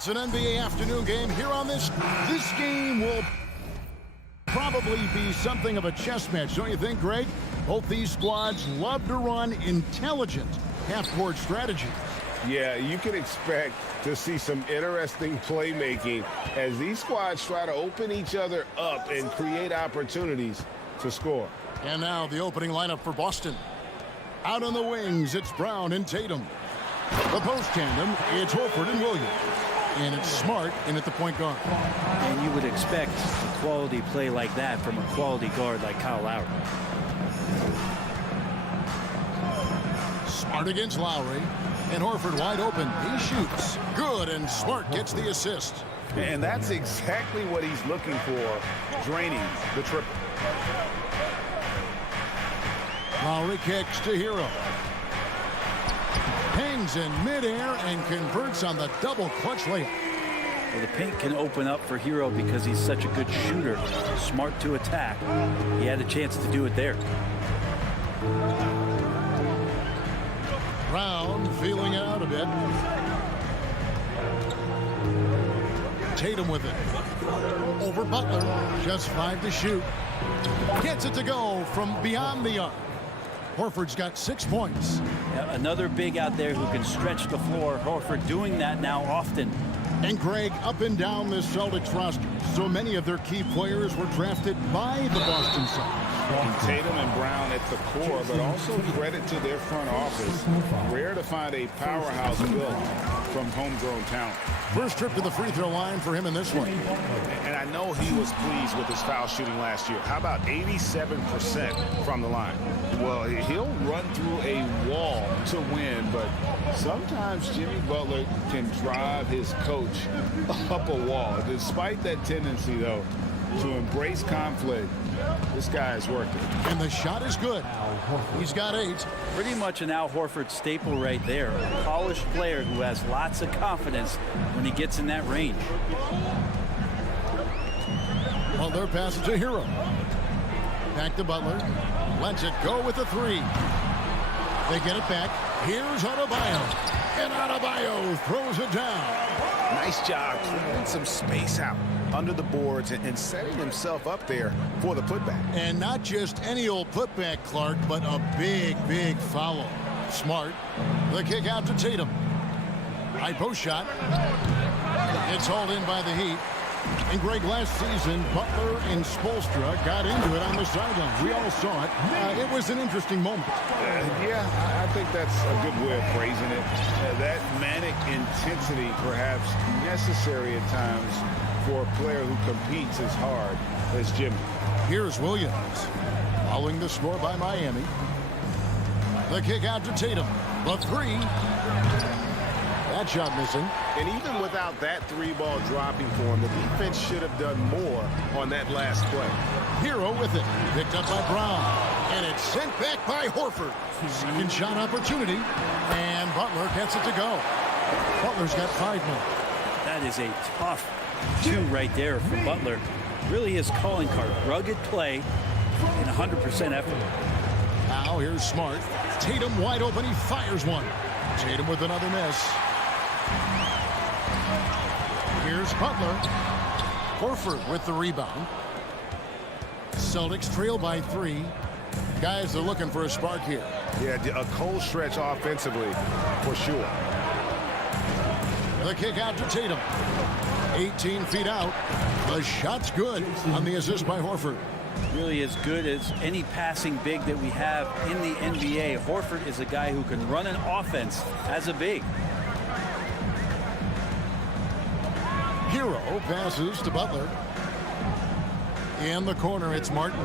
It's an NBA afternoon game here on this. This game will probably be something of a chess match, don't you think, Greg? Both these squads love to run intelligent half-court strategies. Yeah, you can expect to see some interesting playmaking as these squads try to open each other up and create opportunities to score. And now the opening lineup for Boston. Out on the wings, it's Brown and Tatum. The post tandem, it's Horford and Williams. And it's Smart in at the point guard. And you would expect a quality play like that from a quality guard like Kyle Lowry. Smart against Lowry. And Horford wide open. He shoots. Good, and Smart gets the assist. And that's exactly what he's looking for, draining the triple. Lowry kicks to Hero. Hangs in midair and converts on the double clutch layup. Well, the paint can open up for Hero because he's such a good shooter. Smart to attack. He had a chance to do it there. Brown feeling out a bit. Tatum with it. Over Butler. Just 5 to shoot. Gets it to go from beyond the arc. Horford's got 6 points. Yeah, another big out there who can stretch the floor. Horford doing that now often. And Greg, up and down this Celtics roster, so many of their key players were drafted by the Boston Celtics. Tatum and Brown at the core, but also credit to their front office. Rare to find a powerhouse built from homegrown talent. First trip to the free throw line for him in this one. And I know he was pleased with his foul shooting last year. How about 87% from the line? Well, he'll run through a wall to win, but sometimes Jimmy Butler can drive his coach up a wall. Despite that tendency, though, to embrace conflict, this guy is working. And the shot is good. He's got 8. Pretty much an Al Horford staple right there. A polished player who has lots of confidence when he gets in that range. Butler passes to Hero. Back to Butler. Lets it go with the 3. They get it back. Here's Adebayo. And Adebayo throws it down. Nice job clearing some space out under the boards and setting himself up there for the putback. And not just any old putback, Clark, but a big, big follow. Smart. The kick out to Tatum. High post shot. It's hauled in by the Heat. And Greg, last season, Butler and Spoelstra got into it on the sideline. We all saw it. It was an interesting moment. Yeah, I think that's a good way of phrasing it. That manic intensity perhaps necessary at times for a player who competes as hard as Jimmy. Here's Williams. Following the score by Miami. The kick out to Tatum. The 3. That shot missing. And even without that 3-ball dropping for him, the defense should have done more on that last play. Hero with it. Picked up by Brown. And it's sent back by Horford. Second shot opportunity. And Butler gets it to go. Butler's got 5 more. That is a tough 2 right there for Butler. Really his calling card. Rugged play and 100% effort. Now here's Smart. Tatum wide open. He fires one. Tatum with another miss. Here's Butler. Horford with the rebound. Celtics trail by 3. Guys are looking for a spark here. Yeah, a cold stretch offensively for sure. The kick out to Tatum. 18 feet out. The shot's good on the assist by Horford. Really as good as any passing big that we have in the NBA. Horford is a guy who can run an offense as a big. Hero passes to Butler. In the corner, it's Martin.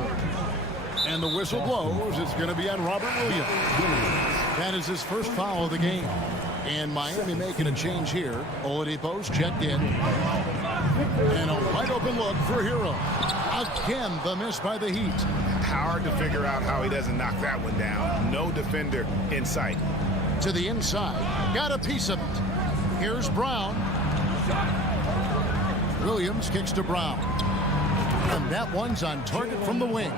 And the whistle blows. It's going to be on Robert Williams. That is his first foul of the game. And Miami making a change here. Oladipo's checked in. And a wide open look for Hero. Again, the miss by the Heat. Hard to figure out how he doesn't knock that one down. No defender in sight. To the inside. Got a piece of it. Here's Brown. Williams kicks to Brown. And that one's on target from the wing.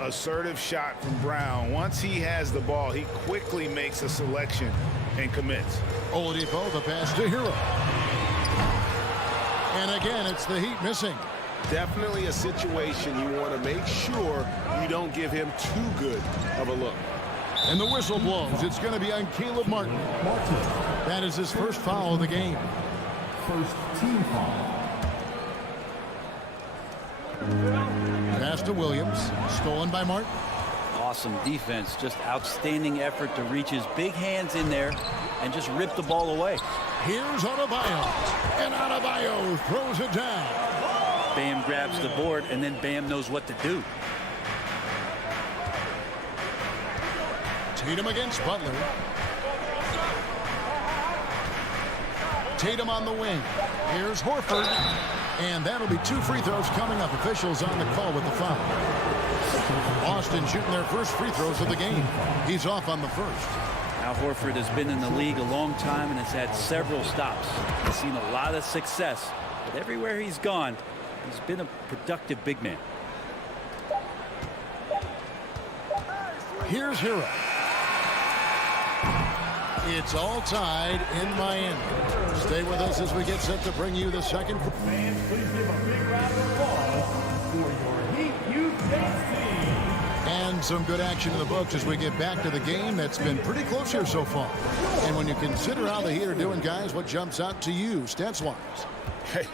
Assertive shot from Brown. Once he has the ball, he quickly makes a selection and commits. Oladipo, the pass to Hero. And again, it's the Heat missing. Definitely a situation you want to make sure you don't give him too good of a look. And the whistle blows. It's going to be on Caleb Martin. That is his first foul of the game. First team foul. Pass to Williams. Stolen by Martin. Awesome defense. Just outstanding effort to reach his big hands in there and just rip the ball away. Here's Adebayo. And Adebayo throws it down. Bam grabs the board, and then Bam knows what to do. Tatum against Butler. Tatum on the wing. Here's Horford. And that'll be 2 free throws coming up. Officials on the call with the foul. Boston shooting their first free throws of the game. He's off on the first. Al Horford has been in the league a long time and has had several stops. He's seen a lot of success, but everywhere he's gone, he's been a productive big man. Here's Hero. It's all tied in Miami. Stay with us as we get set to bring you the second. Fans, please give a big round of applause for your Heat Youth Dance Team. And some good action in the books as we get back to the game that's been pretty close here so far. And when you consider how the Heat are doing, guys, what jumps out to you stats-wise? Hey,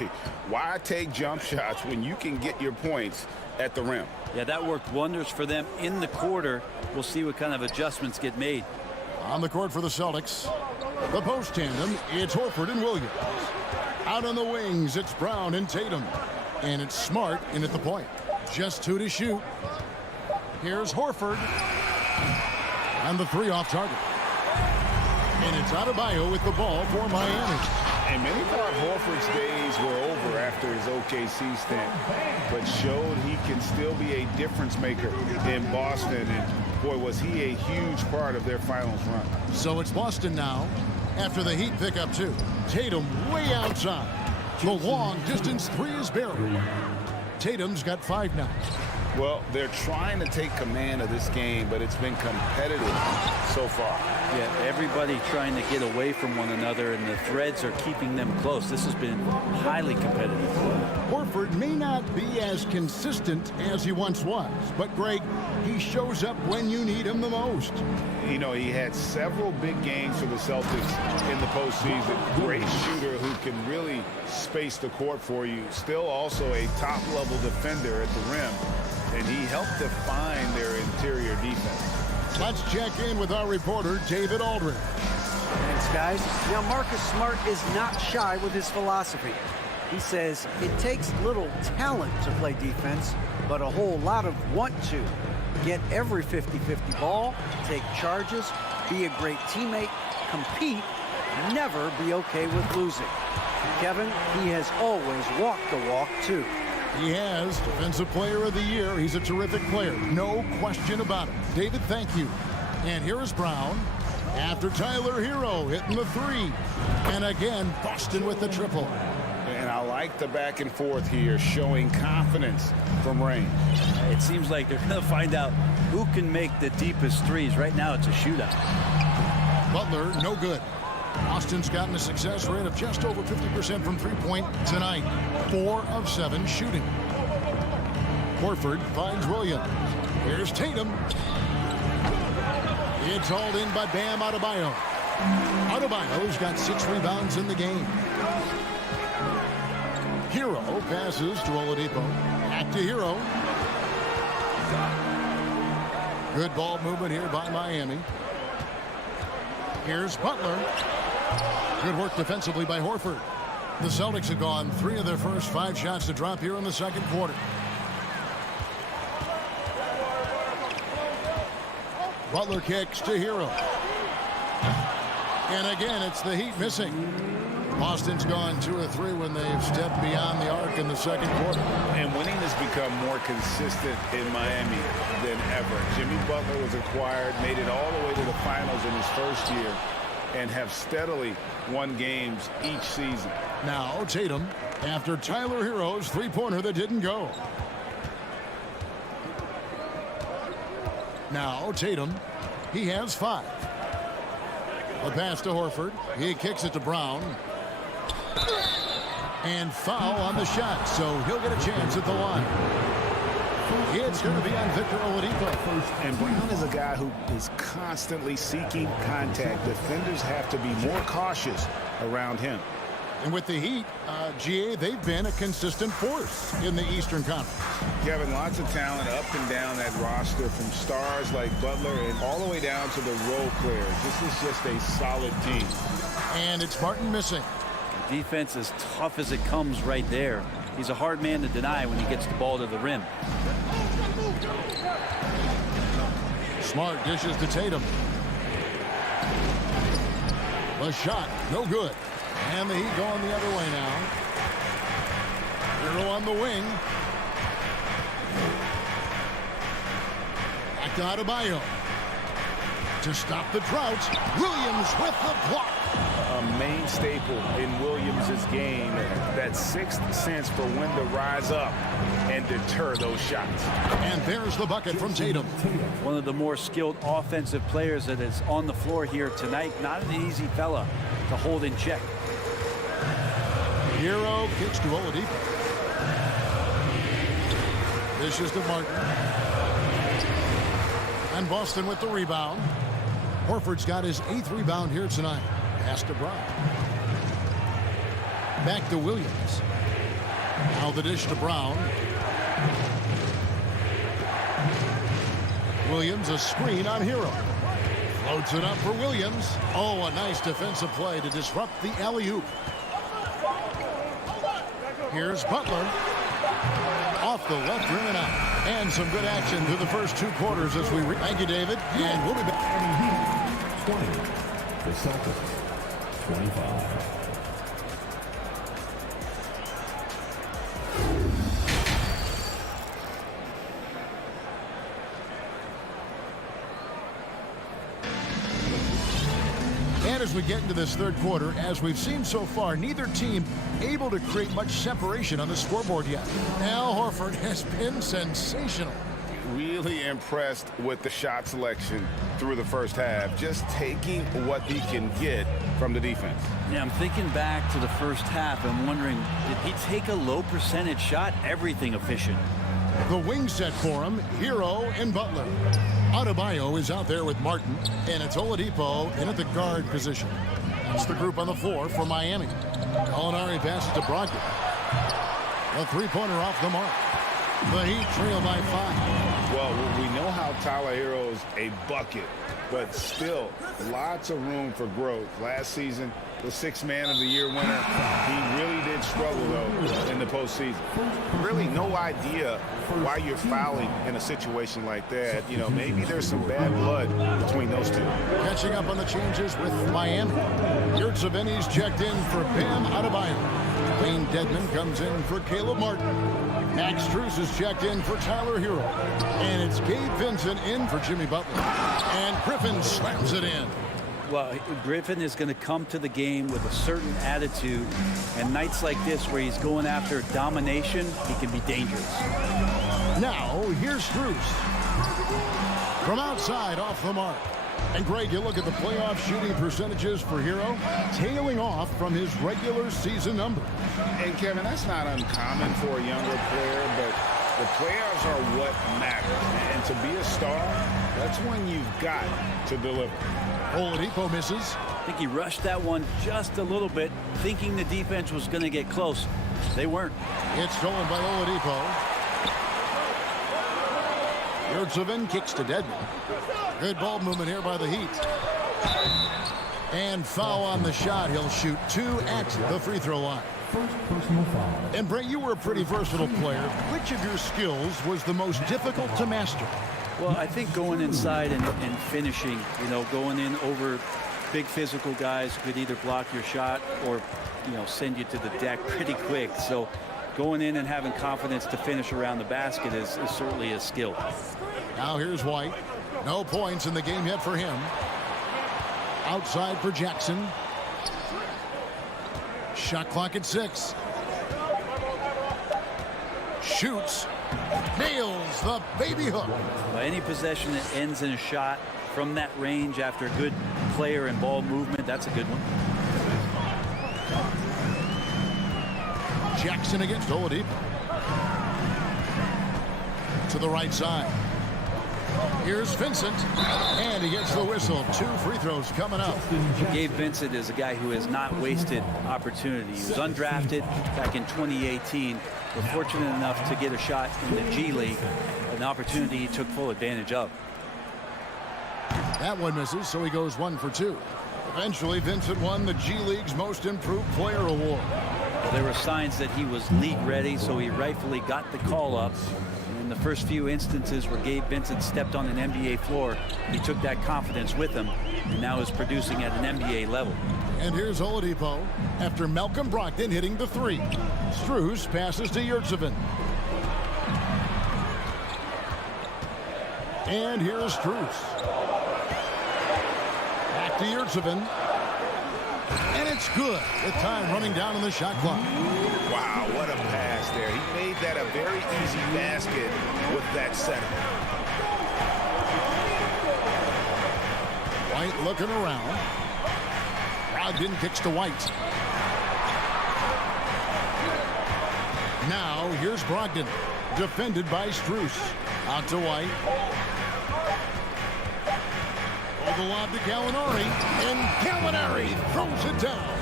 why take jump shots when you can get your points at the rim? Yeah, that worked wonders for them in the quarter. We'll see what kind of adjustments get made. On the court for the Celtics, the post tandem, it's Horford and Williams. Out on the wings, it's Brown and Tatum. And it's Smart in at the point. Just 2 to shoot. Here's Horford. And the 3 off target. And it's Adebayo with the ball for Miami. And many thought Horford's days were over after his OKC stint, but showed he can still be a difference maker in Boston. And boy, was he a huge part of their finals run. So it's Boston now after the Heat pick up 2. Tatum way outside. The long distance 3 is buried. Tatum's got 5 now. Well, they're trying to take command of this game, but it's been competitive so far. Yeah, everybody trying to get away from one another, and the threads are keeping them close. This has been highly competitive. Horford may not be as consistent as he once was, but Greg, he shows up when you need him the most. You know, he had several big games for the Celtics in the postseason. Great shooter who can really space the court for you. Still also a top-level defender at the rim, and he helped define their interior defense. Let's check in with our reporter, David Aldridge. Thanks, guys. Now, Marcus Smart is not shy with his philosophy. He says it takes little talent to play defense, but a whole lot of want to. Get every 50-50 ball, take charges, be a great teammate, compete, never be okay with losing. Kevin, he has always walked the walk, too. He has Defensive Player of the Year. He's a terrific player. No question about it. David, thank you. And here is Brown after Tyler Hero hitting the 3. And again, Boston with the triple. And I like the back and forth here, showing confidence from range. It seems like they're going to find out who can make the deepest threes. Right now, it's a shootout. Butler, no good. Austin's gotten a success rate of just over 50% from three-point tonight. 4 of 7 shooting. Horford finds Williams. Here's Tatum. It's hauled in by Bam Adebayo. Adebayo's got 6 rebounds in the game. Hero passes to Oladipo. Back to Hero. Good ball movement here by Miami. Here's Butler. Good work defensively by Horford. The Celtics have gone 3 of their first 5 shots to drop here in the second quarter. Butler kicks to Hero. And again, it's the Heat missing. Boston's gone 2 of 3 when they've stepped beyond the arc in the second quarter. And winning has become more consistent in Miami than ever. Jimmy Butler was acquired, made it all the way to the finals in his first year, and have steadily won games each season. Now Tatum after Tyler Hero's 3-pointer that didn't go. Now Tatum, he has 5. A pass to Horford. He kicks it to Brown. And foul on the shot, so he'll get a chance at the line. It's going to be on Victor Oladipo. And Brown is a guy who is constantly seeking contact. Defenders have to be more cautious around him. And with the Heat, GA, they've been a consistent force in the Eastern Conference. Kevin, lots of talent up and down that roster, from stars like Butler and all the way down to the role players. This is just a solid team. And it's Martin missing. Defense as tough as it comes right there. He's a hard man to deny when he gets the ball to the rim. Smart dishes to Tatum. The shot, no good. And the Heat going the other way now. Hero on the wing. Back to Adebayo. To stop the drought, Williams with the block. A main staple in Williams' game, that sixth sense for when to rise up and deter those shots. And there's the bucket from Tatum. One of the more skilled offensive players that is on the floor here tonight. Not an easy fella to hold in check. Hero kicks to Oladipo. This is to Martin. And Boston with the rebound. Horford's got his 8th rebound here tonight. Pass to Brown. Back to Williams. Now the dish to Brown. Williams, a screen on Hero. Floats it up for Williams. Oh, a nice defensive play to disrupt the alley-oop. Here's Butler. Off the left rim and out. And some good action through the first 2 quarters as we... Thank you, David. And we'll be back. 20. The Celtics, 25. And as we get into this third quarter, as we've seen so far, neither team able to create much separation on the scoreboard yet. Al Horford has been sensational. Really impressed with the shot selection through the first half, just taking what he can get from the defense. Yeah, I'm thinking back to the first half and wondering, did he take a low percentage shot? Everything efficient. The wing set for him, Hero and Butler. Adebayo is out there with Martin, and it's Oladipo in at the guard position. That's the group on the floor for Miami. Gallinari passes to Brogdon. A three-pointer off the mark. The Heat trail by 5. Well, we know how Tyler Hero's a bucket, but still lots of room for growth. Last season, the 6th Man of the Year winner, he really did struggle, though, in the postseason. Really no idea why you're fouling in a situation like that. You know, maybe there's some bad blood between those two. Catching up on the changes with Miami. Yurtseven's checked in for Bam Adebayo. Wayne Dedmon comes in for Caleb Martin. Max Strus is checked in for Tyler Hero. And it's Gabe Vincent in for Jimmy Butler. And Griffin slams it in. Well, Griffin is going to come to the game with a certain attitude, and nights like this where he's going after domination, he can be dangerous. Now, here's Strus. From outside, off the mark. And Greg, you look at the playoff shooting percentages for Hero, tailing off from his regular season number. And Kevin, that's not uncommon for a younger player, but the playoffs are what matters. And to be a star, that's when you've got to deliver. Oladipo misses. I think he rushed that one just a little bit, thinking the defense was going to get close. They weren't. It's stolen by Oladipo. Yurtseven kicks to Dedmon. Good ball movement here by the Heat. And foul on the shot. He'll shoot 2 at the free throw line. First personal foul. And Brent, you were a pretty versatile player. Which of your skills was the most difficult to master? Well, I think going inside and finishing, you know, going in over big physical guys who could either block your shot or, you know, send you to the deck pretty quick. So going in and having confidence to finish around the basket is certainly a skill. Now here's White. No points in the game yet for him. Outside for Jackson. Shot clock at 6. Shoots. Nails the baby hook. Any possession that ends in a shot from that range after a good player and ball movement, that's a good one. Jackson against Oladipo. To the right side. Here's Vincent, and he gets the whistle. 2 free throws coming up. Gabe Vincent is a guy who has not wasted opportunity. He was undrafted back in 2018. Was fortunate enough to get a shot in the G League, an opportunity he took full advantage of. That one misses, so he goes 1 for 2. Eventually, Vincent won the G League's Most Improved Player Award. Well, there were signs that he was league ready, so he rightfully got the call up. In the first few instances where Gabe Vincent stepped on an NBA floor, he took that confidence with him and now is producing at an NBA level. And here's Oladipo after Malcolm Brogdon hitting the 3. Strus passes to Yurtseven. And here's Strus. Back to Yurtseven. And it's good with time running down on the shot clock. Wow, what a pass there. He made that a very easy basket with that setup. White looking around. Brogdon kicks to White. Now here's Brogdon, defended by Strus. Out to White. The lob to Gallinari, and Gallinari throws it down.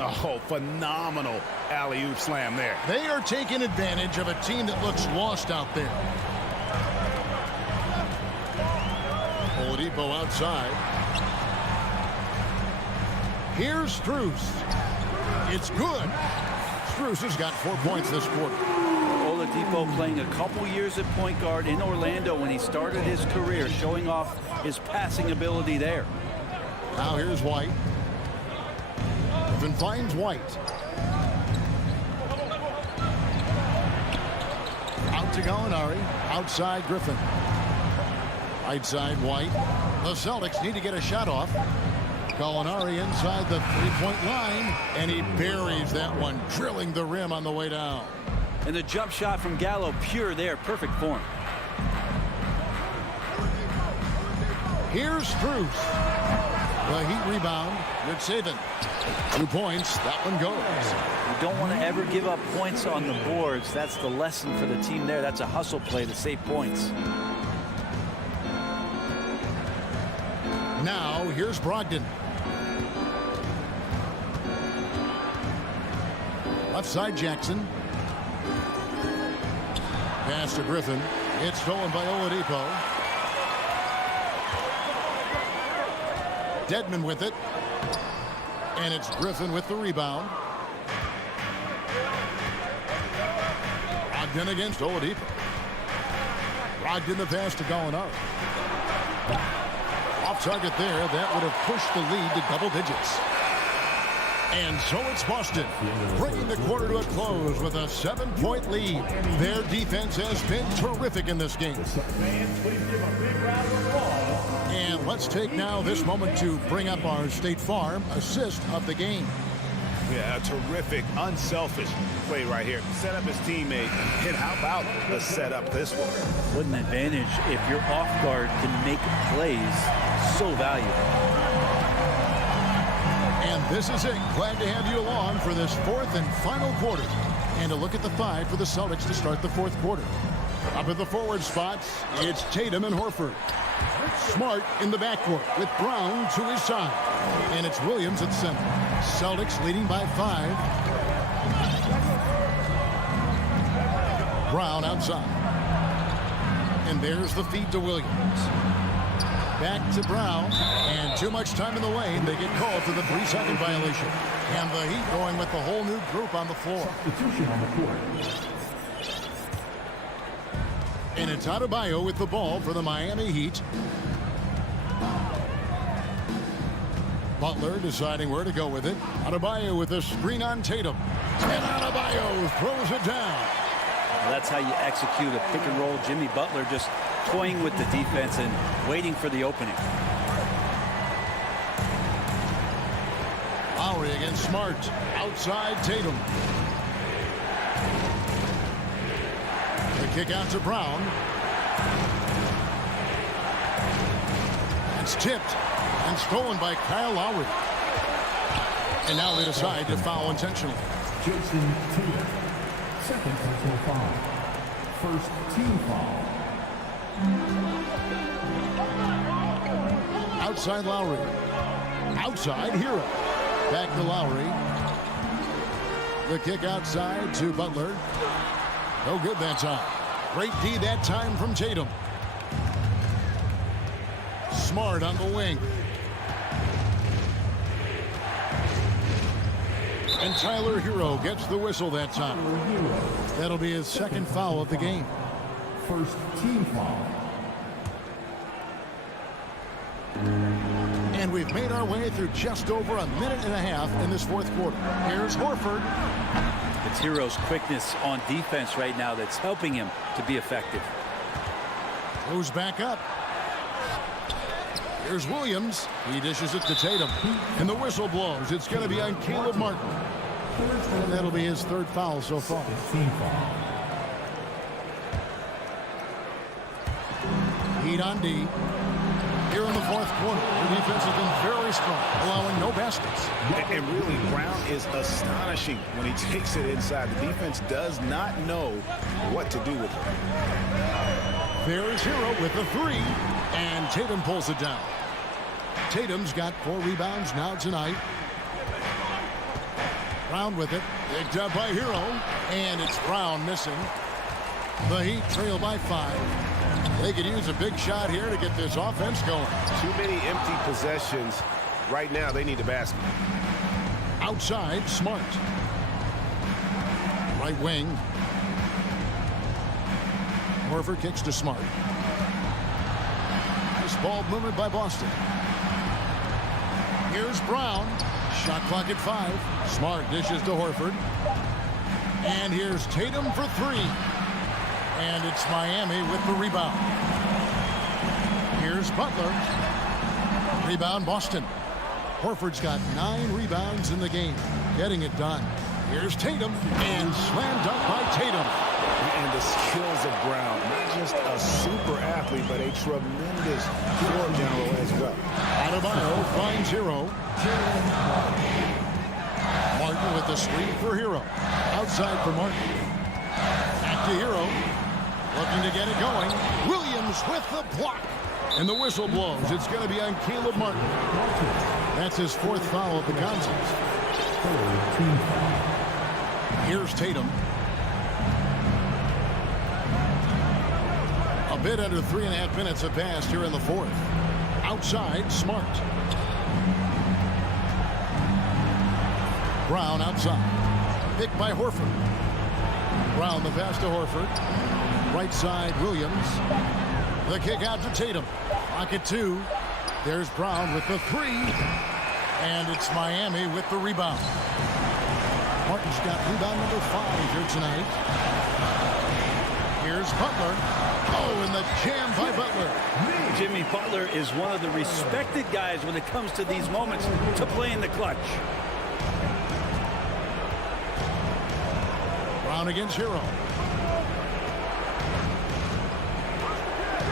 Oh, phenomenal alley-oop slam there. They are taking advantage of a team that looks lost out there. Oladipo outside. Here's Strus. It's good. Strus has got 4 points this quarter. Oladipo playing a couple years at point guard in Orlando when he started his career, showing off his passing ability there. Now here's White. Griffin finds White. Out to Gallinari. Outside Griffin. Right side White. The Celtics need to get a shot off. Gallinari inside the three-point line, and he buries that one, drilling the rim on the way down. And the jump shot from Gallo, pure there, perfect form. Here's Strus. The Heat rebound. Yurtseven. 2 points. That one goes. You don't want to ever give up points on the boards. That's the lesson for the team there. That's a hustle play to save points. Now here's Brogdon. Left side Jackson. Pass to Griffin. It's stolen by Oladipo. Dedmon with it. And it's Griffin with the rebound. Brogdon against Oladipo. Brogdon the pass to Gallinari. Off target there. That would have pushed the lead to double digits. And so it's Boston, bringing the quarter to a close with a 7-point lead. Their defense has been terrific in this game. And let's take now this moment to bring up our State Farm assist of the game. Yeah, a terrific, unselfish play right here. Set up his teammate, and how about the setup this one? What an advantage if your off guard can make plays so valuable. And this is it. Glad to have you along for this 4th and final quarter. And a look at the 5 for the Celtics to start the 4th quarter. Up at the forward spots, it's Tatum and Horford. Smart in the backcourt with Brown to his side. And it's Williams at center. Celtics leading by 5. Brown outside. And there's the feed to Williams. Back to Brown, and too much time in the lane. They get called for the 3-second violation. And the Heat going with the whole new group on the floor. And it's Adebayo with the ball for the Miami Heat. Butler deciding where to go with it. Adebayo with a screen on Tatum. And Adebayo throws it down. Well, that's how you execute a pick and roll. Jimmy Butler just toying with the defense and waiting for the opening. Lowry against Smart. Outside Tatum. The kick out to Brown. It's tipped and stolen by Kyle Lowry. And now they decide to foul intentionally. Jason Tatum. Second personal foul. First team foul. Outside Lowry. Outside Hero. Back to Lowry. The kick outside to Butler. No good that time. Great D that time from Tatum. Smart on the wing. And Tyler Hero gets the whistle that time. That'll be his second foul of the game. First team foul. And we've made our way through just over a minute and a half in this fourth quarter. Here's Horford. It's Hero's quickness on defense right now that's helping him to be effective. Goes back up. Here's Williams. He dishes it to Tatum. And the whistle blows. It's going to be on Caleb Martin. And that'll be his third foul so far. Team foul. Heat on D. Here in the fourth quarter, the defense has been very strong, allowing no baskets. And really, Brown is astonishing when he takes it inside. The defense does not know what to do with it. There's Hero with the three, and Tatum pulls it down. Tatum's got 4 rebounds now tonight. Brown with it, picked up by Hero, and it's Brown missing. The Heat trail by 5. They could use a big shot here to get this offense going. Too many empty possessions. Right now, they need a basket. Outside, Smart. Right wing. Horford kicks to Smart. Nice ball movement by Boston. Here's Brown. Shot clock at 5. Smart dishes to Horford. And here's Tatum for 3. And it's Miami with the rebound. Here's Butler. Rebound, Boston. Horford's got 9 rebounds in the game. Getting it done. Here's Tatum. And slam dunk by Tatum. And the skills of Brown. Not just a super athlete, but a tremendous floor general as well. Adebayo finds Hero. Martin with the screen for Hero. Outside for Martin. Back to Hero. Looking to get it going. Williams with the block. And the whistle blows. It's going to be on Caleb Martin. That's his 4th foul of the contest. Here's Tatum. A bit under 3.5 minutes have passed here in the 4th. Outside, Smart. Brown outside. Picked by Horford. Brown the pass to Horford. Right side, Williams. The kick out to Tatum. Pocket 2. There's Brown with the 3. And it's Miami with the rebound. Martin's got rebound number 5 here tonight. Here's Butler. Oh, and the jam by Butler. Jimmy Butler is one of the respected guys when it comes to these moments to play in the clutch. Brown against Hero.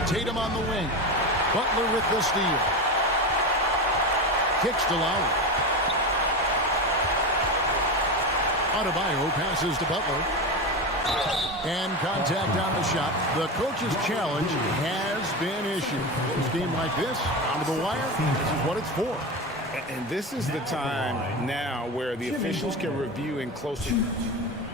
Tatum on the wing. Butler with the steal. Kicks to Lowry. Adebayo passes to Butler. And contact on the shot. The coach's challenge has been issued. A game like this, onto the wire, this is what it's for. And this is the time now where the officials can review in closer.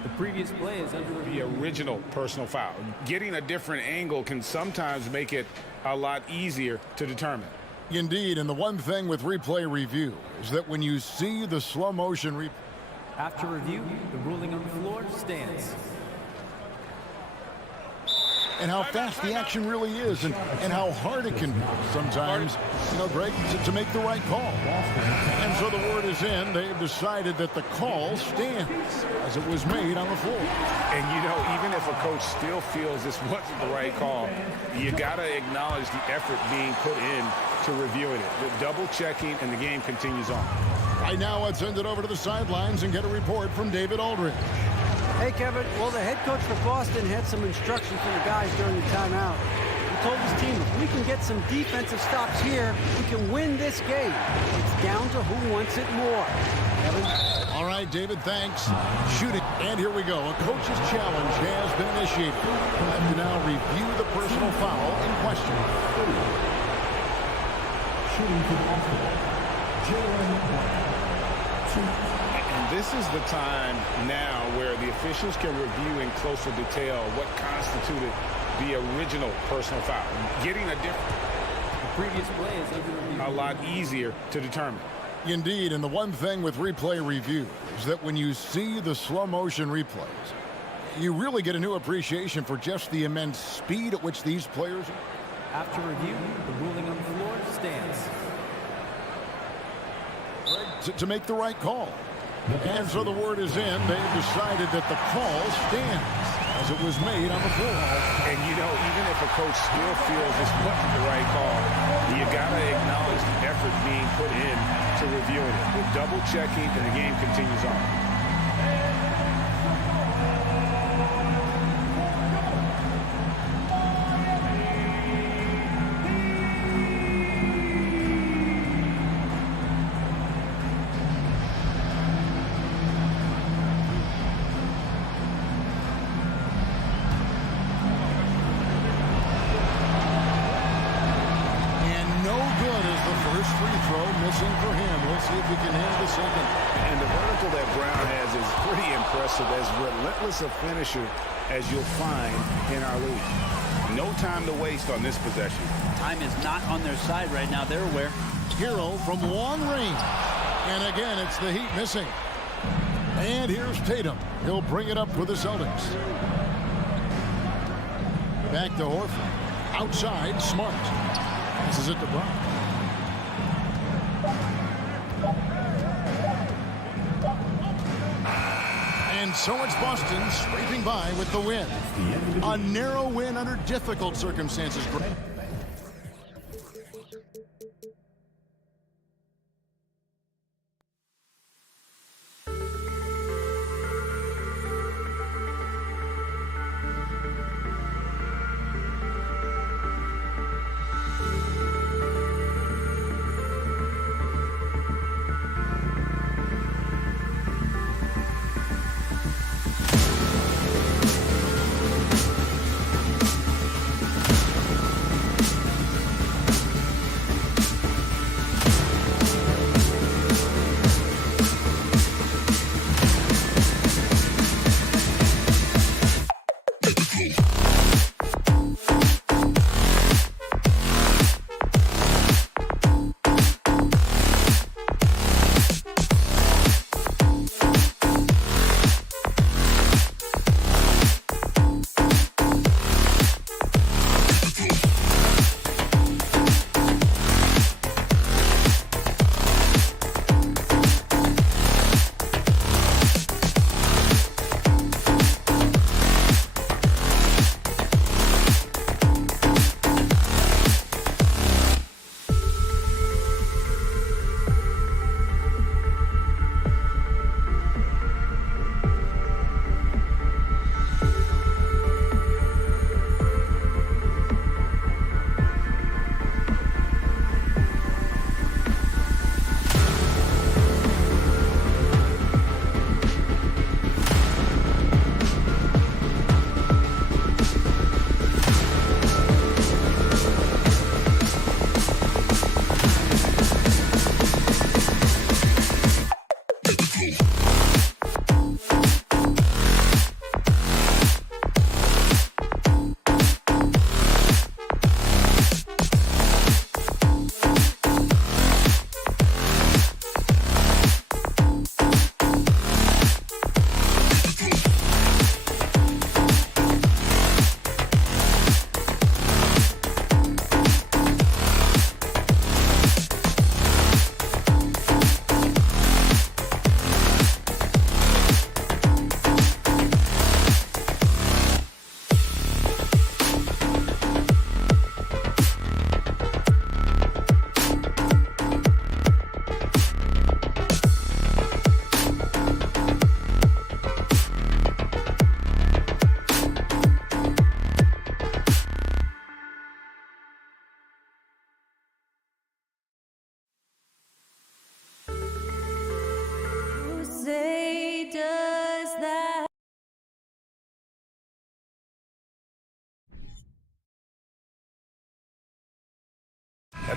The previous play is under The original personal foul. Getting a different angle can sometimes make it a lot easier to determine. Indeed, and the one thing with replay review is that when you see the slow motion replay, After review, the ruling on the floor stands. and how fast the action really is and how hard it can be sometimes, Greg, to make the right call. And so the word is in. They've decided that the call stands as it was made on the floor. And, even if a coach still feels this wasn't the right call, you got to acknowledge the effort being put in to reviewing it. The double checking, and the game continues on. Right now, let's send it over to the sidelines and get a report from David Aldridge. Hey, Kevin. Well, the head coach for Boston had some instruction for the guys during the timeout. He told his team, if we can get some defensive stops here, we can win this game. It's down to who wants it more. Evan? All right, David, thanks. Shooting. And here we go. A coach's challenge has been initiated. Time to now review the personal foul in question. Shooting to the basketball, And this is the time now where the officials can review in closer detail what constituted the original personal foul. Getting a different, The previous play is under review. a lot easier to determine. Indeed, and the one thing with replay review is that when you see the slow motion replays, you really get a new appreciation for just the immense speed at which these players are. After review, the ruling on the floor stands. To make the right call. And so the word is in. They've decided that the call stands as it was made on the floor. And, you know, even if a coach still feels this wasn't the right call, you got to acknowledge the effort being put in to reviewing it. With double checking, and the game continues on. Missing for him. We'll see if he can handle the second. And the vertical that Brown has is pretty impressive, as relentless a finisher as you'll find in our league. No time to waste on this possession. Time is not on their side right now. They're aware. Hero from long range. And again, it's the Heat missing. And here's Tatum. He'll bring it up for the Celtics. Back to Horford. Outside, Smart. This is it to Brown. And so it's Boston scraping by with the win. A narrow win under difficult circumstances.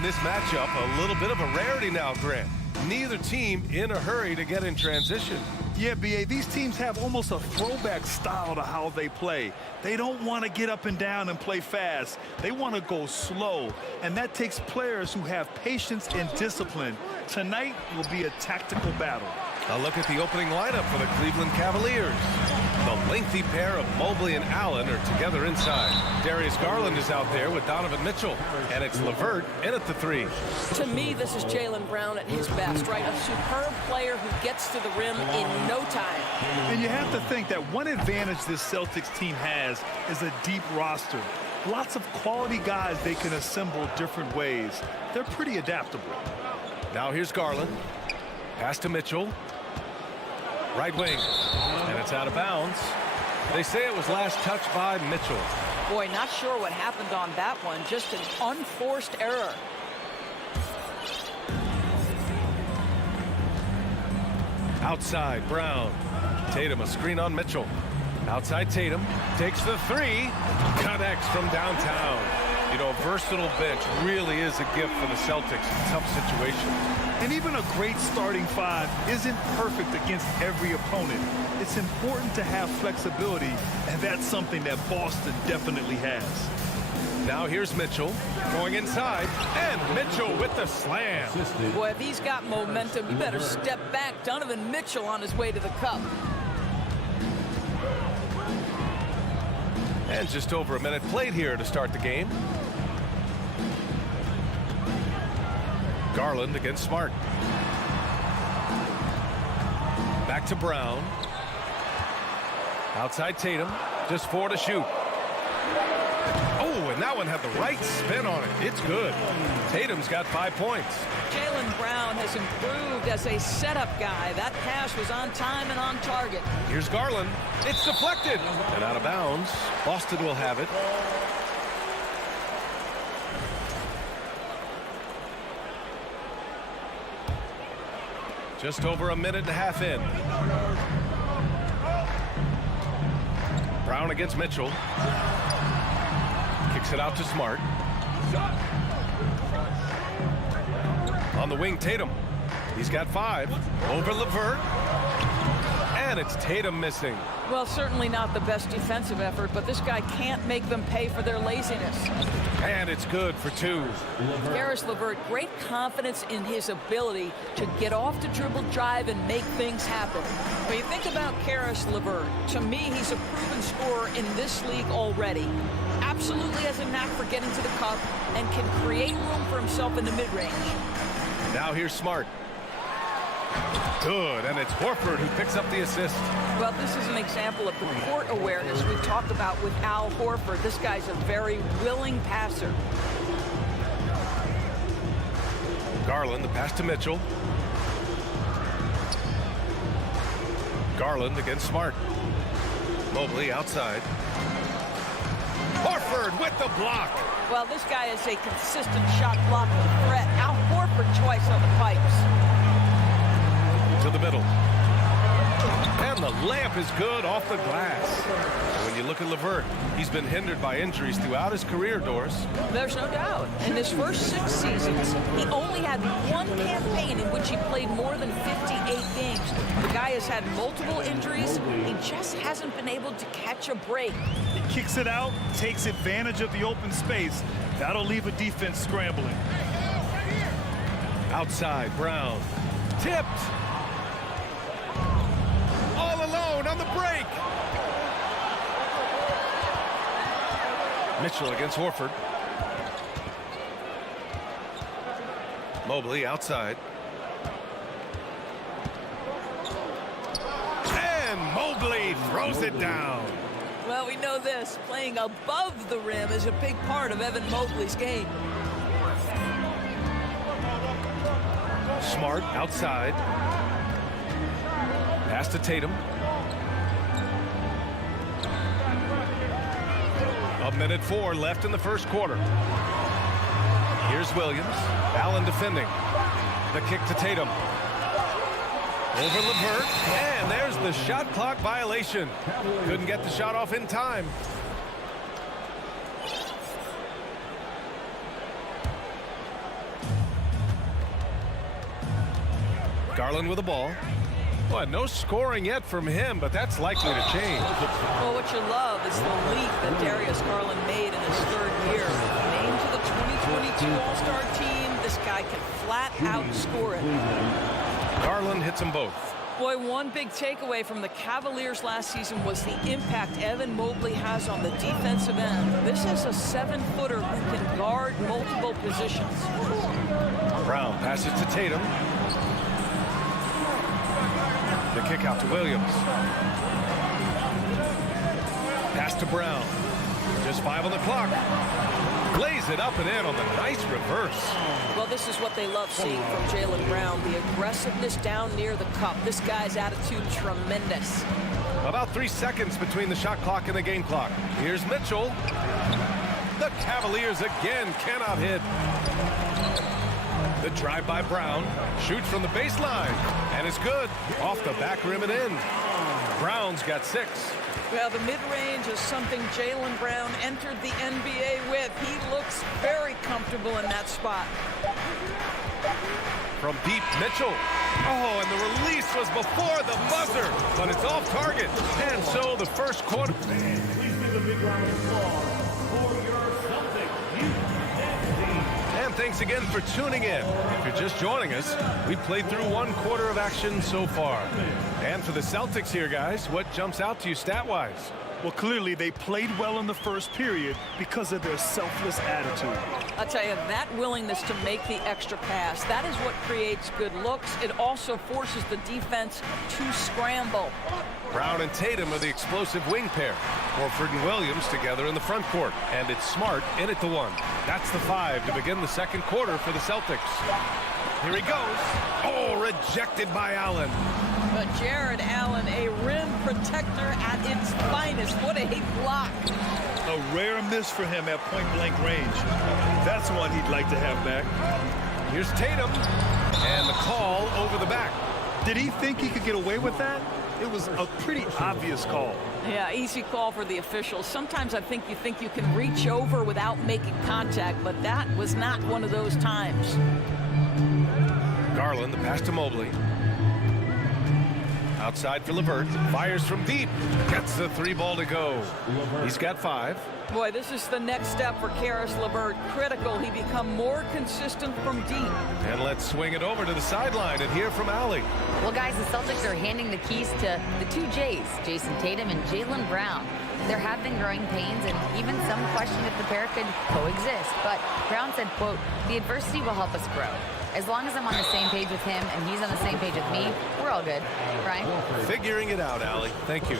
this matchup a little bit of a rarity now, Grant. Neither team in a hurry to get in transition. Yeah, B.A., these teams have almost a throwback style to how they play. They don't want to get up and down and play fast. They want to go slow, and that takes players who have patience and discipline. Tonight will be a tactical battle. A look at the opening lineup for the Cleveland Cavaliers. The lengthy pair of Mobley and Allen are together inside. Darius Garland is out there with Donovan Mitchell, and it's LeVert in at the 3. To me, this is Jaylen Brown at his best, right? A superb player who gets to the rim in no time. And you have to think that one advantage this Celtics team has is a deep roster. Lots of quality guys they can assemble different ways. They're pretty adaptable. Now here's Garland. Pass to Mitchell. Right wing. And it's out of bounds. They say it was last touched by Mitchell. Boy, not sure what happened on that one. Just an unforced error. Outside, Brown. Tatum, a screen on Mitchell. Outside Tatum. Takes the 3. Connects from downtown. You know, a versatile bench really is a gift for the Celtics in tough situations. And even a great starting 5 isn't perfect against every opponent. It's important to have flexibility, and that's something that Boston definitely has. Now here's Mitchell going inside, and Mitchell with the slam. Boy, if he's got momentum, you better step back. Donovan Mitchell on his way to the cup. And just over a minute played here to start the game. Garland against Smart. Back to Brown. Outside Tatum. Just 4 to shoot. Oh, and that one had the right spin on it. It's good. Tatum's got 5 points. Jaylen Brown has improved as a setup guy. That pass was on time and on target. Here's Garland. It's deflected and out of bounds. Boston will have it. Just over a minute and a half in. Brown against Mitchell. Kicks it out to Smart. On the wing, Tatum. He's got 5. Over LeVert. And it's Tatum missing. Well, certainly not the best defensive effort, but this guy can't make them pay for their laziness. And it's good for 2. Caris LeVert, great confidence in his ability to get off the dribble drive and make things happen. When you think about Caris LeVert, to me, he's a proven scorer in this league already. Absolutely has a knack for getting to the cup and can create room for himself in the mid-range. Now here's Smart. Good, and it's Horford who picks up the assist. Well, this is an example of the court awareness we talked about with Al Horford. This guy's a very willing passer. Garland, the pass to Mitchell. Garland against Smart. Mobley outside. Horford with the block. Well, this guy is a consistent shot blocking threat. Al Horford twice on the pipes. To the middle. And the layup is good off the glass. And when you look at LeVert, he's been hindered by injuries throughout his career, Doris. There's no doubt. In his first 6 seasons, he only had 1 campaign in which he played more than 58 games. The guy has had multiple injuries. He just hasn't been able to catch a break. He kicks it out, takes advantage of the open space. That'll leave a defense scrambling. Outside, Brown. Tipped. All alone on the break. Mitchell against Horford. Mobley outside. And Mobley throws it down. Well, we know this. Playing above the rim is a big part of Evan Mobley's game. Smart outside. Pass to Tatum. A minute 4 left in the first quarter. Here's Williams. Allen defending. The kick to Tatum. Over LeVert. And there's the shot clock violation. Couldn't get the shot off in time. Garland with the ball. Boy, no scoring yet from him, but that's likely to change. Well, what you love is the leap that Darius Garland made in his third year. Named to the 2022 All-Star team, this guy can flat out score it. Garland hits them both. Boy, one big takeaway from the Cavaliers last season was the impact Evan Mobley has on the defensive end. This is a 7-footer who can guard multiple positions. Brown passes to Tatum. The kick out to Williams. Pass to Brown. Just 5 on the clock. Lays it up and in on the nice reverse. Well, this is what they love seeing from Jaylen Brown. The aggressiveness down near the cup. This guy's attitude, tremendous. About 3 seconds between the shot clock and the game clock. Here's Mitchell. The Cavaliers again cannot hit. The drive by Brown. Shoots from the baseline. And it's good. Off the back rim and in. Brown's got 6. Well, the mid-range is something Jaylen Brown entered the NBA with. He looks very comfortable in that spot. From deep, Mitchell. Oh, and the release was before the buzzer, but it's off target. And so the first quarter. Please give a big round of applause for your Celtics team. And thanks again for tuning in. If you're just joining us, we played through 1 quarter of action so far. And for the Celtics here, guys, what jumps out to you stat-wise? Well, clearly they played well in the first period because of their selfless attitude. I'll tell you, that willingness to make the extra pass, that is what creates good looks. It also forces the defense to scramble. Brown and Tatum are the explosive wing pair. Horford and Williams together in the front court. And it's Smart in at the 1. That's the 5 to begin the second quarter for the Celtics. Here he goes. Oh, rejected by Allen. But Jared Allen, a rim protector at its finest. What a block. A rare miss for him at point-blank range. That's one he'd like to have back. Here's Tatum. And the call over the back. Did he think he could get away with that? It was a pretty obvious call. Yeah, easy call for the officials. Sometimes I think you can reach over without making contact, but that was not one of those times. Garland, the pass to Mobley. Outside for LeVert. Fires from deep. Gets the 3 ball to go. He's got 5. Boy, this is the next step for Caris LeVert. Critical. He become more consistent from deep. And let's swing it over to the sideline and hear from Allie. Well, guys, the Celtics are handing the keys to the 2 J's, Jason Tatum and Jaylen Brown. There have been growing pains and even some question if the pair could coexist. But Brown said, quote, "The adversity will help us grow. As long as I'm on the same page with him and he's on the same page with me, we're all good." Right? Figuring it out, Allie. Thank you.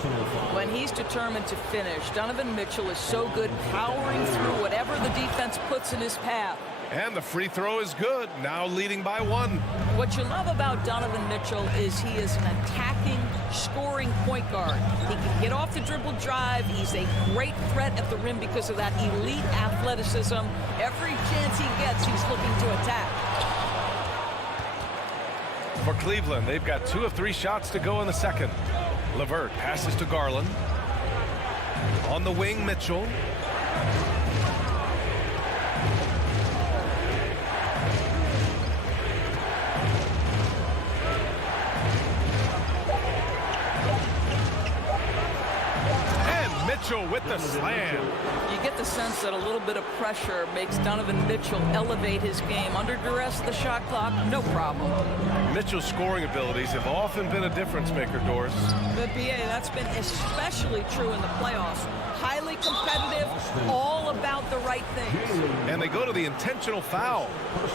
When he's determined to finish, Donovan Mitchell is so good powering through whatever the defense puts in his path. And the free throw is good. Now leading by 1. What you love about Donovan Mitchell is he is an attacking, scoring point guard. He can get off the dribble drive. He's a great threat at the rim because of that elite athleticism. Every chance he gets, he's looking to attack. For Cleveland, they've got 2 of 3 shots to go in the second. LeVert passes to Garland. On the wing, Mitchell. Mitchell with the slam. You get the sense that a little bit of pressure makes Donovan Mitchell elevate his game. Under duress, the shot clock, no problem. Mitchell's scoring abilities have often been a difference maker, Doris. The BA, that's been especially true in the playoffs. Highly competitive, all about the right things. And they go to the intentional foul.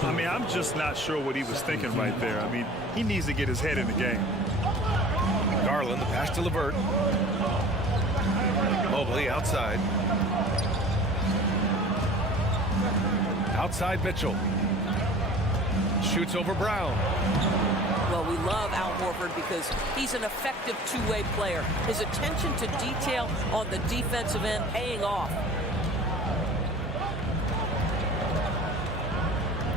I mean, I'm just not sure what he was thinking right there. I mean, he needs to get his head in the game. Garland, the pass to LeVert. Mobley outside. Outside Mitchell. Shoots over Brown. Well, we love Al Horford because he's an effective two-way player. His attention to detail on the defensive end paying off.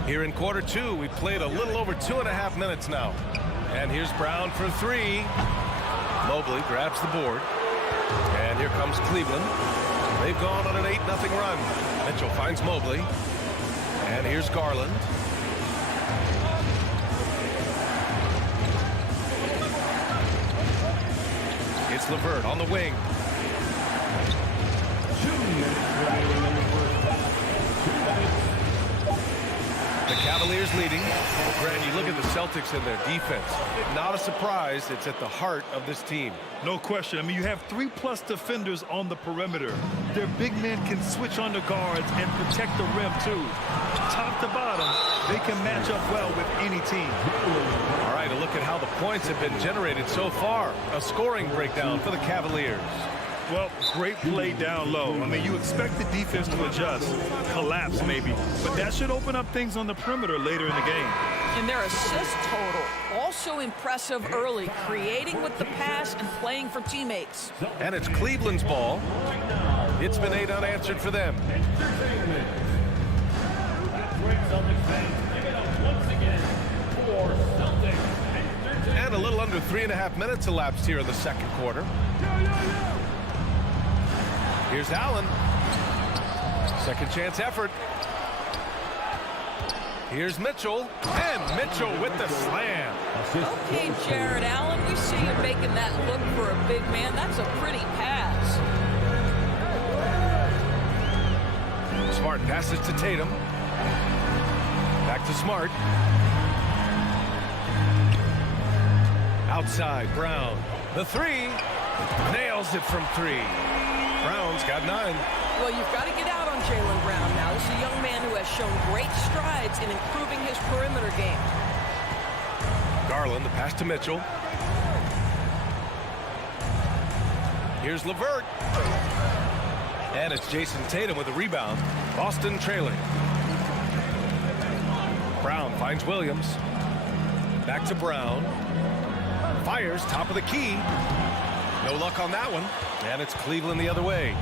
Here in quarter 2, we've played a little over 2.5 minutes now. And here's Brown for 3. Mobley grabs the board. And here comes Cleveland. They've gone on an 8-0 run. Mitchell finds Mobley. And here's Garland. It's LeVert on the wing. The Cavaliers leading. Grant, you look at the Celtics and their defense. Not a surprise. It's at the heart of this team. No question. I mean, you have 3+ defenders on the perimeter. Their big men can switch on the guards and protect the rim, too. Top to bottom, they can match up well with any team. All right, a look at how the points have been generated so far. A scoring breakdown for the Cavaliers. Well, great play down low. I mean, you expect the defense to adjust, collapse maybe, but that should open up things on the perimeter later in the game. And their assist total, also impressive early, creating with the pass and playing for teammates. And it's Cleveland's ball. It's been 8 unanswered for them. And a little under 3.5 minutes elapsed here in the second quarter. Here's Allen. Second chance effort. Here's Mitchell. And Mitchell with the slam. Okay, Jared Allen, we see you making that look for a big man. That's a pretty pass. Smart passes to Tatum. Back to Smart. Outside, Brown. The three. Nails it from 3. Brown's got 9. Well, you've got to get out on Jaylen Brown now. This is a young man who has shown great strides in improving his perimeter game. Garland, the pass to Mitchell. Here's LeVert. And it's Jason Tatum with a rebound. Boston trailing. Brown finds Williams. Back to Brown. Fires, top of the key. No luck on that one. And it's Cleveland the other way.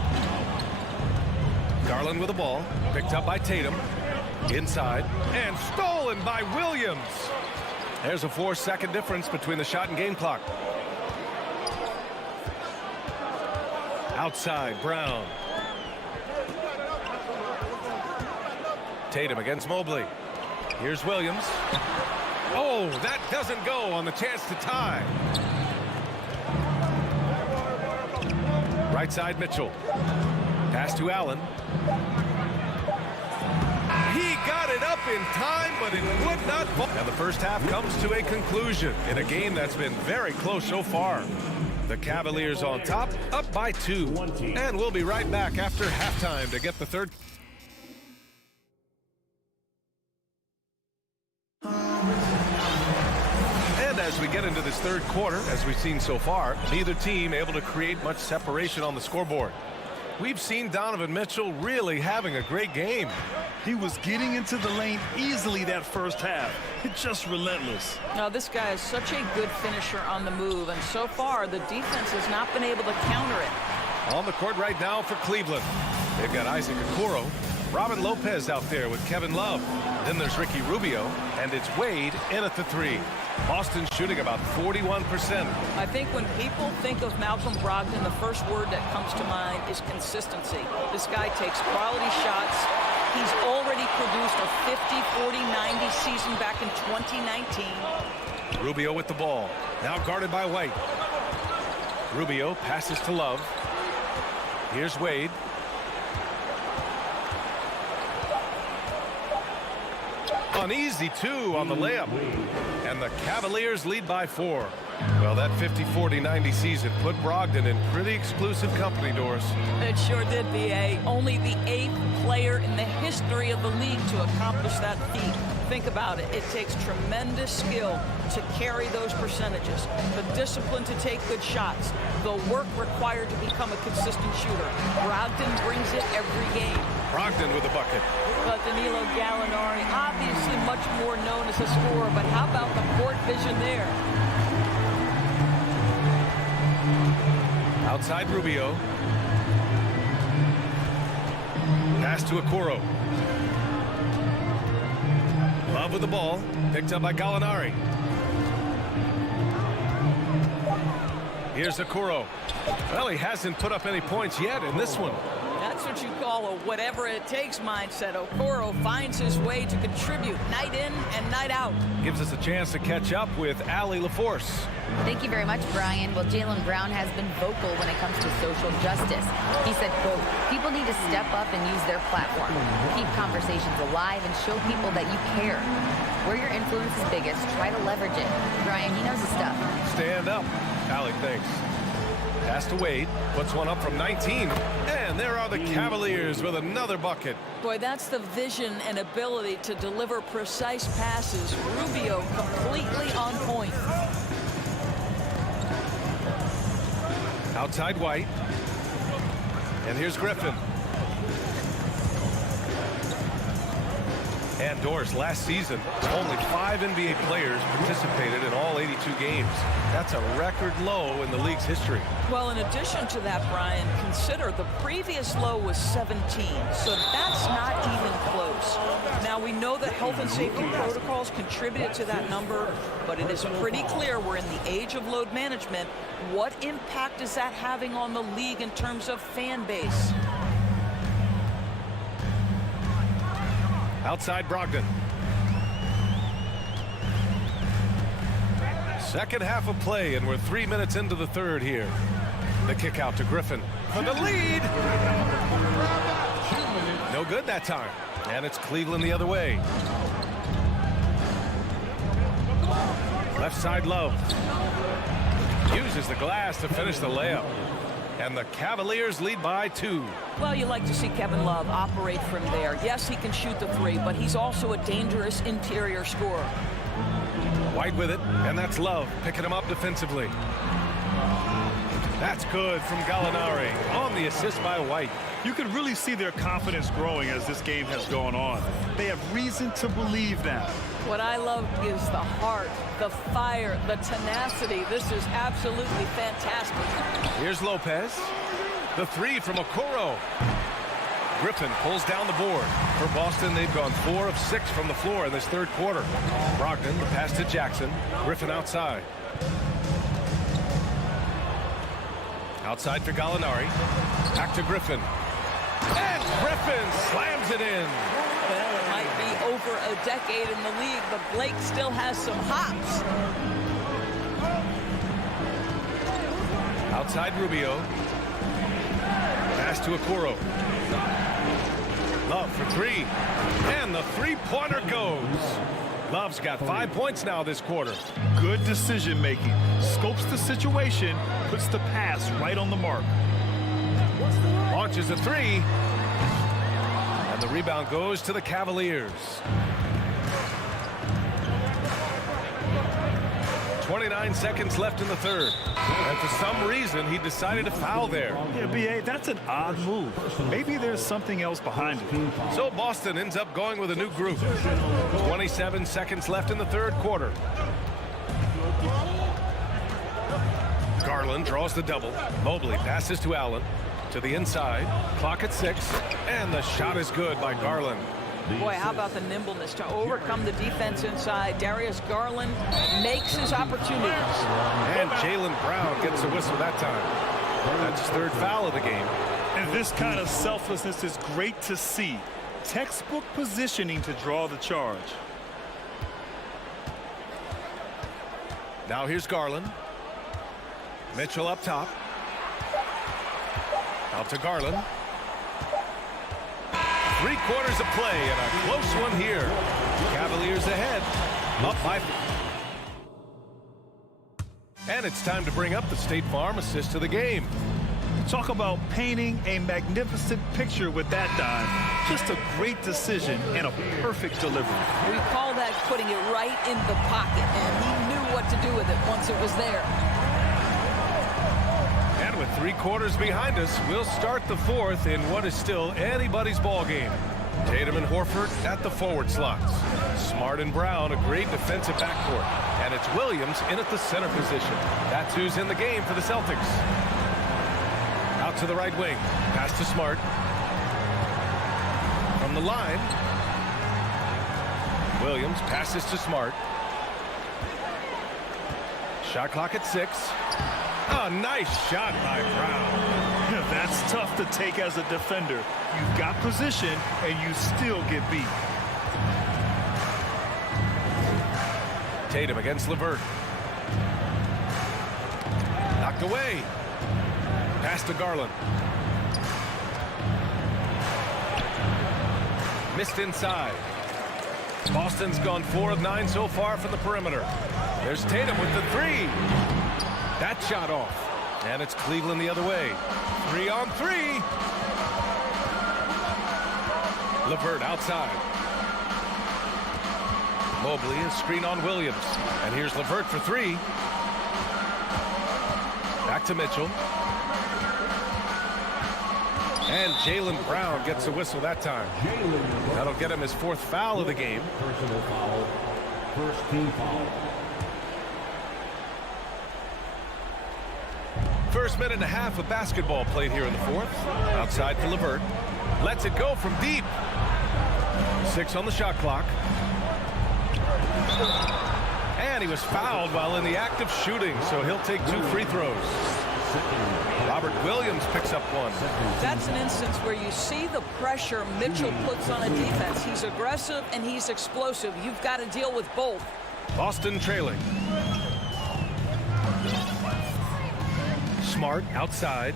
Garland with the ball. Picked up by Tatum. Inside. And stolen by Williams. There's a 4-second difference between the shot and game clock. Outside, Brown. Tatum against Mobley. Here's Williams. Oh, that doesn't go on the chance to tie. Right side, Mitchell. Pass to Allen. He got it up in time, but it would not fall. And the first half comes to a conclusion in a game that's been very close so far. The Cavaliers on top, up by 2. And we'll be right back after halftime to get the third. And as we get into this third quarter, as we've seen so far, neither team able to create much separation on the scoreboard. We've seen Donovan Mitchell really having a great game. He was getting into the lane easily that first half. It's just relentless. Now, this guy is such a good finisher on the move, and so far the defense has not been able to counter it. On the court right now for Cleveland. They've got Isaac Okoro. Robin Lopez out there with Kevin Love. Then there's Ricky Rubio, and it's Wade in at the 3. Boston shooting about 41%. I think when people think of Malcolm Brogdon, the first word that comes to mind is consistency. This guy takes quality shots. He's already produced a 50-40-90 season back in 2019. Rubio with the ball. Now guarded by White. Rubio passes to Love. Here's Wade. An easy 2 on the layup. And the Cavaliers lead by 4. Well, that 50-40-90 season put Brogdon in pretty exclusive company, Doris. It sure did, B.A. Only the 8th player in the history of the league to accomplish that feat. Think about it. It takes tremendous skill to carry those percentages, the discipline to take good shots, the work required to become a consistent shooter. Brogdon brings it every game. Brogdon with a bucket. But Danilo Gallinari, obviously much more known as a scorer, but how about the court vision there? Outside Rubio. Pass to Okoro. Love with the ball. Picked up by Gallinari. Here's Okoro. Well, he hasn't put up any points yet in this one. That's That's what you call a whatever-it-takes mindset. Okoro finds his way to contribute night in and night out. Gives us a chance to catch up with Allie LaForce. Thank you very much, Brian. Well, Jaylen Brown has been vocal when it comes to social justice. He said, quote, people need to step up and use their platform. Keep conversations alive and show people that you care. Where your influence is biggest, try to leverage it. Brian, he knows his stuff. Stand up. Allie, thanks. Pass to Wade, puts one up from 19, and there are the Cavaliers with another bucket. Boy, that's the vision and ability to deliver precise passes. Rubio completely on point. Outside White, and here's Griffin. And Doris, last season, only 5 NBA players participated in all 82 games. That's a record low in the league's history. Well, in addition to that, Brian, consider the previous low was 17, so that's not even close. Now, we know that health and safety protocols contributed to that number, but it is pretty clear we're in the age of load management. What impact is that having on the league in terms of fan base? Outside Brogdon. Second half of play, and we're 3 minutes into the third here. The kick out to Griffin for the lead. No good that time. And it's Cleveland the other way. Left side Love. Uses the glass to finish the layup. And the Cavaliers lead by 2. Well, you like to see Kevin Love operate from there. Yes, he can shoot the 3, but he's also a dangerous interior scorer. White with it, and that's Love picking him up defensively. That's good from Gallinari on the assist by White. You can really see their confidence growing as this game has gone on. They have reason to believe now. What I love is the heart, the fire, the tenacity. This is absolutely fantastic. Here's Lopez. The 3 from Okoro. Griffin pulls down the board. For Boston, they've gone 4 of 6 from the floor in this third quarter. Brogdon, the pass to Jackson. Griffin outside. Outside for Gallinari. Back to Griffin. And Griffin slams it in. Well, it might be over a decade in the league, but Blake still has some hops. Outside Rubio. Pass to Okoro. Love for 3. And the three-pointer goes. Love's got 5 points now this quarter. Good decision making. Scopes the situation, puts the pass right on the mark. Launches a 3. And the rebound goes to the Cavaliers. 29 seconds left in the third. And for some reason, he decided to foul there. Yeah, B.A., that's an odd move. Maybe there's something else behind it. So Boston ends up going with a new group. 27 seconds left in the third quarter. Garland draws the double. Mobley passes to Allen. To the inside. Clock at 6. And the shot is good by Garland. Boy, how about the nimbleness to overcome the defense inside. Darius Garland makes his opportunities. And Jaylen Brown gets a whistle that time. That's his third foul of the game. And this kind of selflessness is great to see. Textbook positioning to draw the charge. Now here's Garland. Mitchell up top. Out to Garland. 3 quarters of play and a close one here. Cavaliers ahead. Up by. And it's time to bring up the State Farm assist to the game. Talk about painting a magnificent picture with that dime. Just a great decision and a perfect delivery. We call that putting it right in the pocket, and he knew what to do with it once it was there. And with 3 quarters behind us, we'll start the fourth in what is still anybody's ball game. Tatum and Horford at the forward slots. Smart and Brown, a great defensive backcourt. And it's Williams in at the center position. That's who's in the game for the Celtics. Out to the right wing. Pass to Smart. From the line. Williams passes to Smart. Shot clock at 6. Oh, nice shot by Brown. That's tough to take as a defender. You've got position, and you still get beat. Tatum against LeVert. Knocked away. Pass to Garland. Missed inside. Boston's gone 4 of 9 so far from the perimeter. There's Tatum with the 3. That shot off. And it's Cleveland the other way. 3 on 3. LeVert outside. Mobley is screen on Williams. And here's LeVert for 3. Back to Mitchell. And Jaylen Brown gets a whistle that time. That'll get him his 4th foul of the game. Personal foul. First team foul. First minute and a half of basketball played here in the 4th. Outside for LeVert. Lets it go from deep. 6 on the shot clock. And he was fouled while in the act of shooting, so he'll take 2 free throws. Robert Williams picks up 1. That's an instance where you see the pressure Mitchell puts on a defense. He's aggressive and he's explosive. You've got to deal with both. Boston trailing. Smart outside.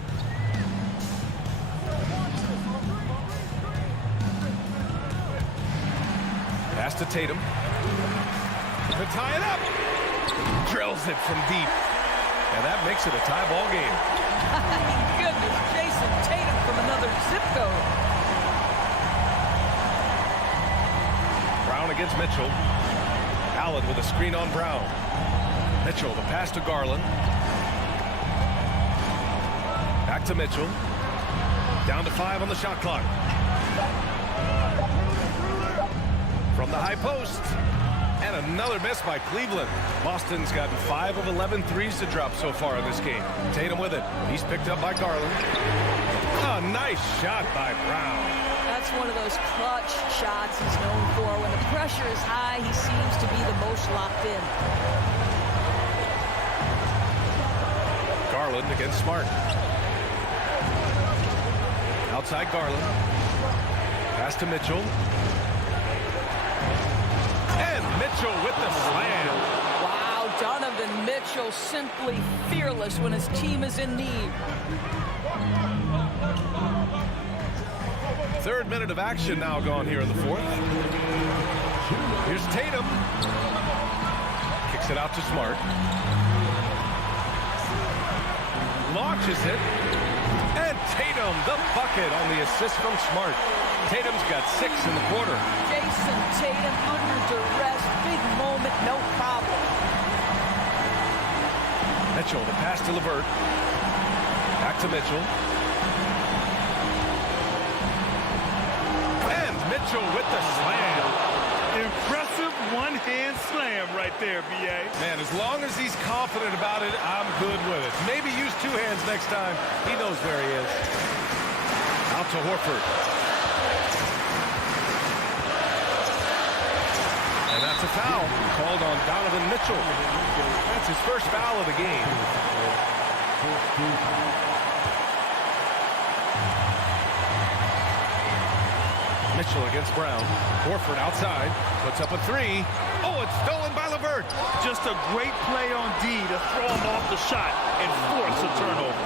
Pass to Tatum. To tie it up. Drills it from deep. And that makes it a tie ball game. Goodness, Jason Tatum from another zip code. Brown against Mitchell. Allen with a screen on Brown. Mitchell, the pass to Garland. Back to Mitchell. Down to 5 on the shot clock. From the high post. And another miss by Cleveland. Boston's gotten 5 of 11 threes to drop so far in this game. Tatum with it. He's picked up by Garland. A nice shot by Brown. That's one of those clutch shots he's known for. When the pressure is high, he seems to be the most locked in. Garland against Smart. Outside Garland. Pass to Mitchell. Mitchell with the slam. Wow, Donovan Mitchell simply fearless when his team is in need. 3rd minute of action now gone here in the 4th. Here's Tatum. Kicks it out to Smart. Launches it. And Tatum, the bucket on the assist from Smart. Tatum's got 6 in the quarter. Jason Tatum under duress. Big moment, no problem. Mitchell, the pass to LeVert. Back to Mitchell. And Mitchell with the slam. Impressive one-hand slam right there, B.A. Man, as long as he's confident about it, I'm good with it. Maybe use 2 hands next time. He knows where he is. Out to Horford. And that's a foul called on Donovan Mitchell. That's his 1st foul of the game. Mitchell against Brown. Horford outside. Puts up a 3. Oh, it's stolen by LeVert. Just a great play on D to throw him off the shot and force a turnover.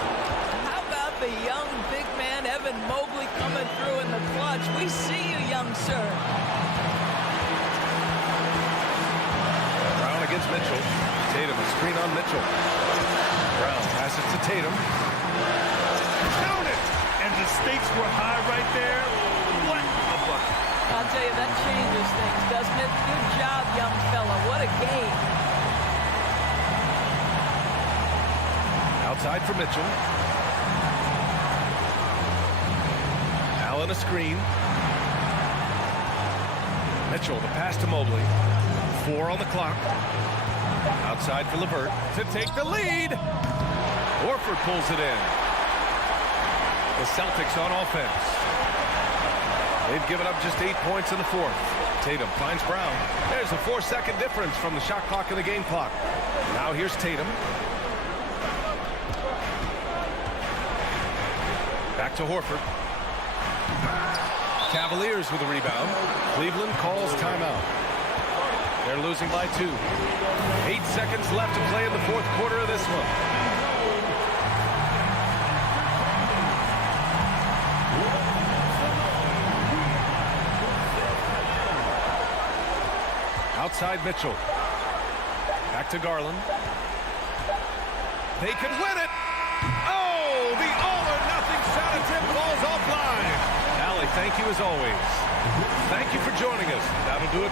How about the young big man, Evan Mobley, coming through in the clutch? We see you, young sir. Brown against Mitchell. Tatum, a screen on Mitchell. Brown passes to Tatum. Count it! And the stakes were high right there. What a bucket. I'll tell you, that changes things, doesn't it? Good job, young fella. What a game. Outside for Mitchell. Allen a screen. Mitchell, the pass to Mobley. 4 on the clock. Outside for LeVert to take the lead. Horford pulls it in. The Celtics on offense. They've given up just 8 points in the 4th. Tatum finds Brown. There's a 4-second difference from the shot clock and the game clock. Now here's Tatum. Back to Horford. Cavaliers with a rebound. Cleveland calls timeout. They're losing by 2. 8 seconds left to play in the fourth quarter of this one. Outside Mitchell. Back to Garland. They could win it. Oh, the all-or-nothing shot attempt falls offline. Allie, thank you as always. Thank you for joining us. That'll do it.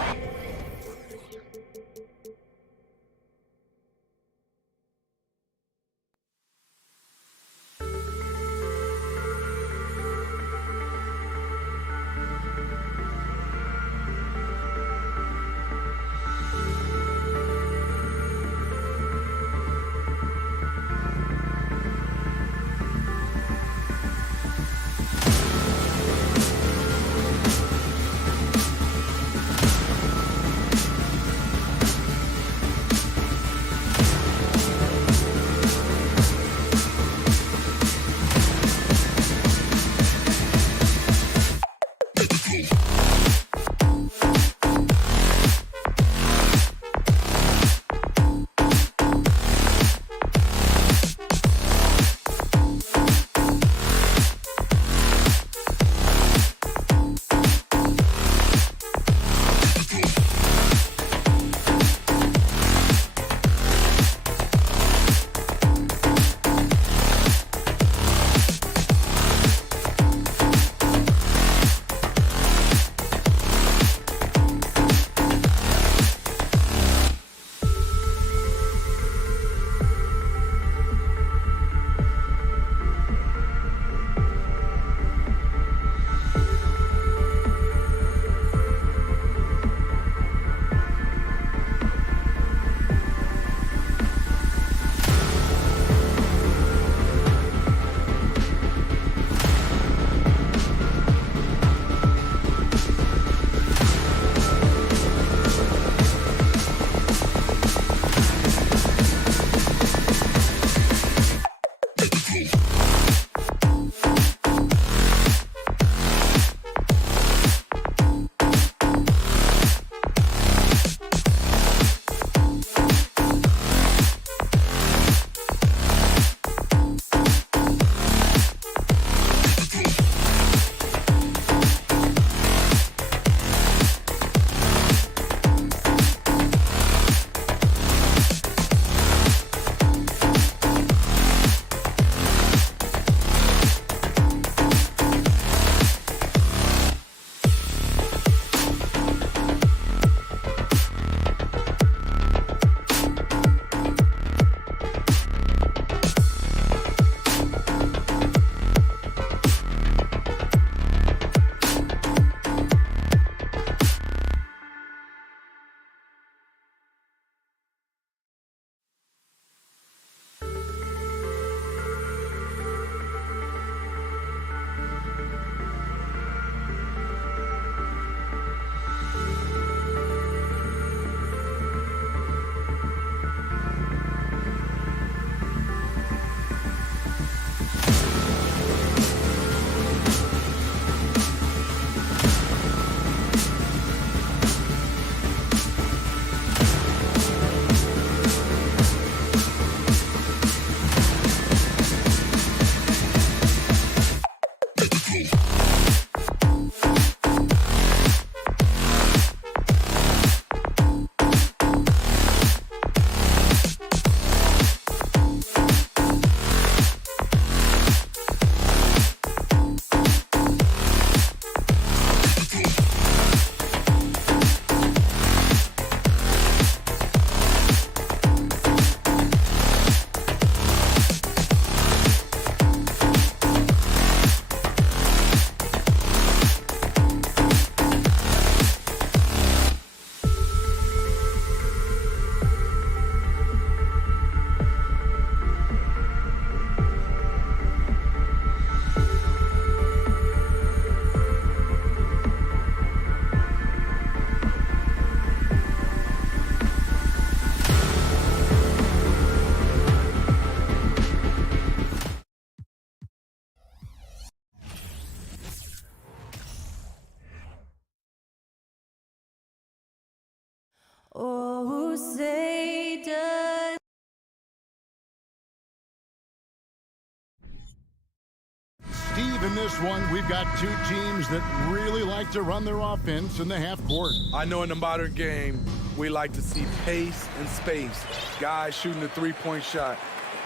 Steve, in this one, we've got two teams that really like to run their offense in the half court. I know in the modern game, we like to see pace and space, guys shooting the three-point shot.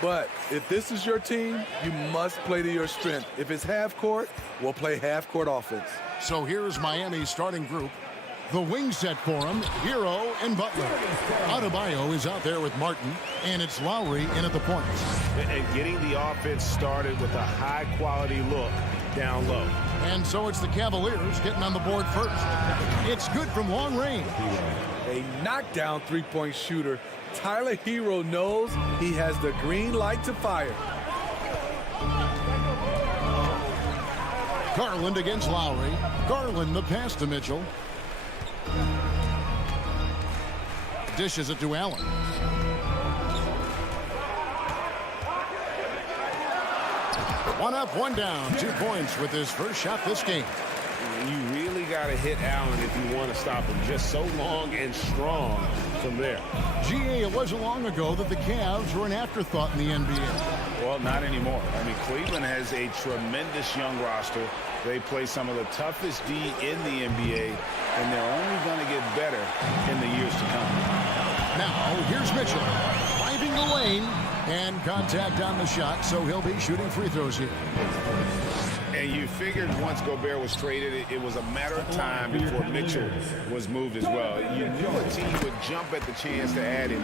But if this is your team, you must play to your strength. If it's half court, we'll play half court offense. So here's Miami's starting group. The wing set for him, Hero and Butler. Adebayo is out there with Martin, and it's Lowry in at the points. And getting the offense started with a high-quality look down low. And so it's the Cavaliers getting on the board first. It's good from long range. A knockdown three-point shooter. Tyler Hero knows he has the green light to fire. Garland against Lowry. Garland the pass to Mitchell. Dishes it to Allen. One up, one down. 2 points with his first shot this game. You really got to hit Allen if you want to stop him. Just so long and strong from there. GA, it wasn't long ago that the Cavs were an afterthought in the NBA. Well, not anymore. I mean, Cleveland has a tremendous young roster. They play some of the toughest D in the NBA, and they're only going to get better in the years to come. Now, here's Mitchell. Driving the lane, and contact on the shot, so he'll be shooting free throws here. And you figured once Gobert was traded, it was a matter of time before Mitchell was moved as well. You knew a team would jump at the chance to add him,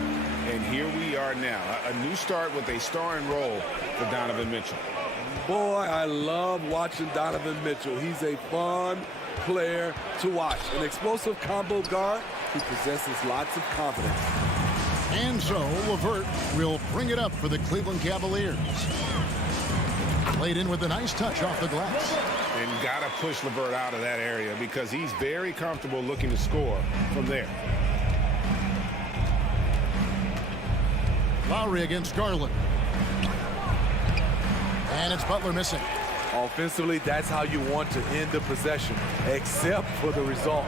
and here we are now. A new start with a starring role for Donovan Mitchell. Boy, I love watching Donovan Mitchell. He's a fun player to watch. An explosive combo guard who possesses lots of confidence. And so LeVert will bring it up for the Cleveland Cavaliers. Played in with a nice touch off the glass. And got to push LeVert out of that area because he's very comfortable looking to score from there. Lowry against Garland. And it's Butler missing. Offensively, that's how you want to end the possession, except for the result.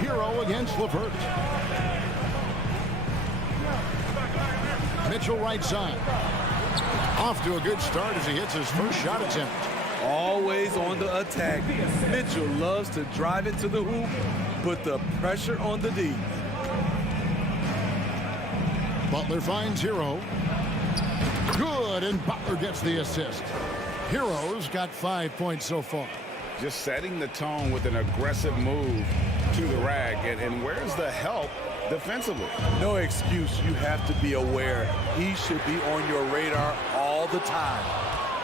Hero against LeVert. Mitchell right side. Off to a good start as he hits his first shot attempt. Always on the attack. Mitchell loves to drive it to the hoop, put the pressure on the D. Butler finds Hero. Good, and Butler gets the assist. Hero's got 5 points so far. Just setting the tone with an aggressive move to the rag. And where's the help defensively? No excuse. You have to be aware. He should be on your radar all the time.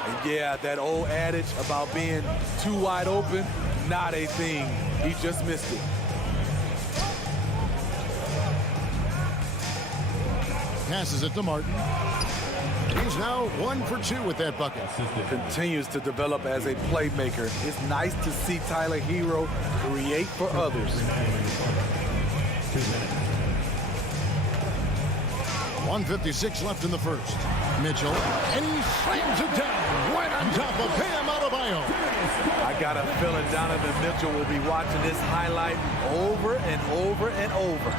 And yeah, that old adage about being too wide open, not a thing. He just missed it. Passes it to Martin. He's now 1 for 2 with that bucket. Continues to develop as a playmaker. It's nice to see Tyler Hero create for others. 1:56 left in the first. Mitchell, and he slams it down right on top of Bam Adebayo. I got a feeling Donovan Mitchell will be watching this highlight over and over and over.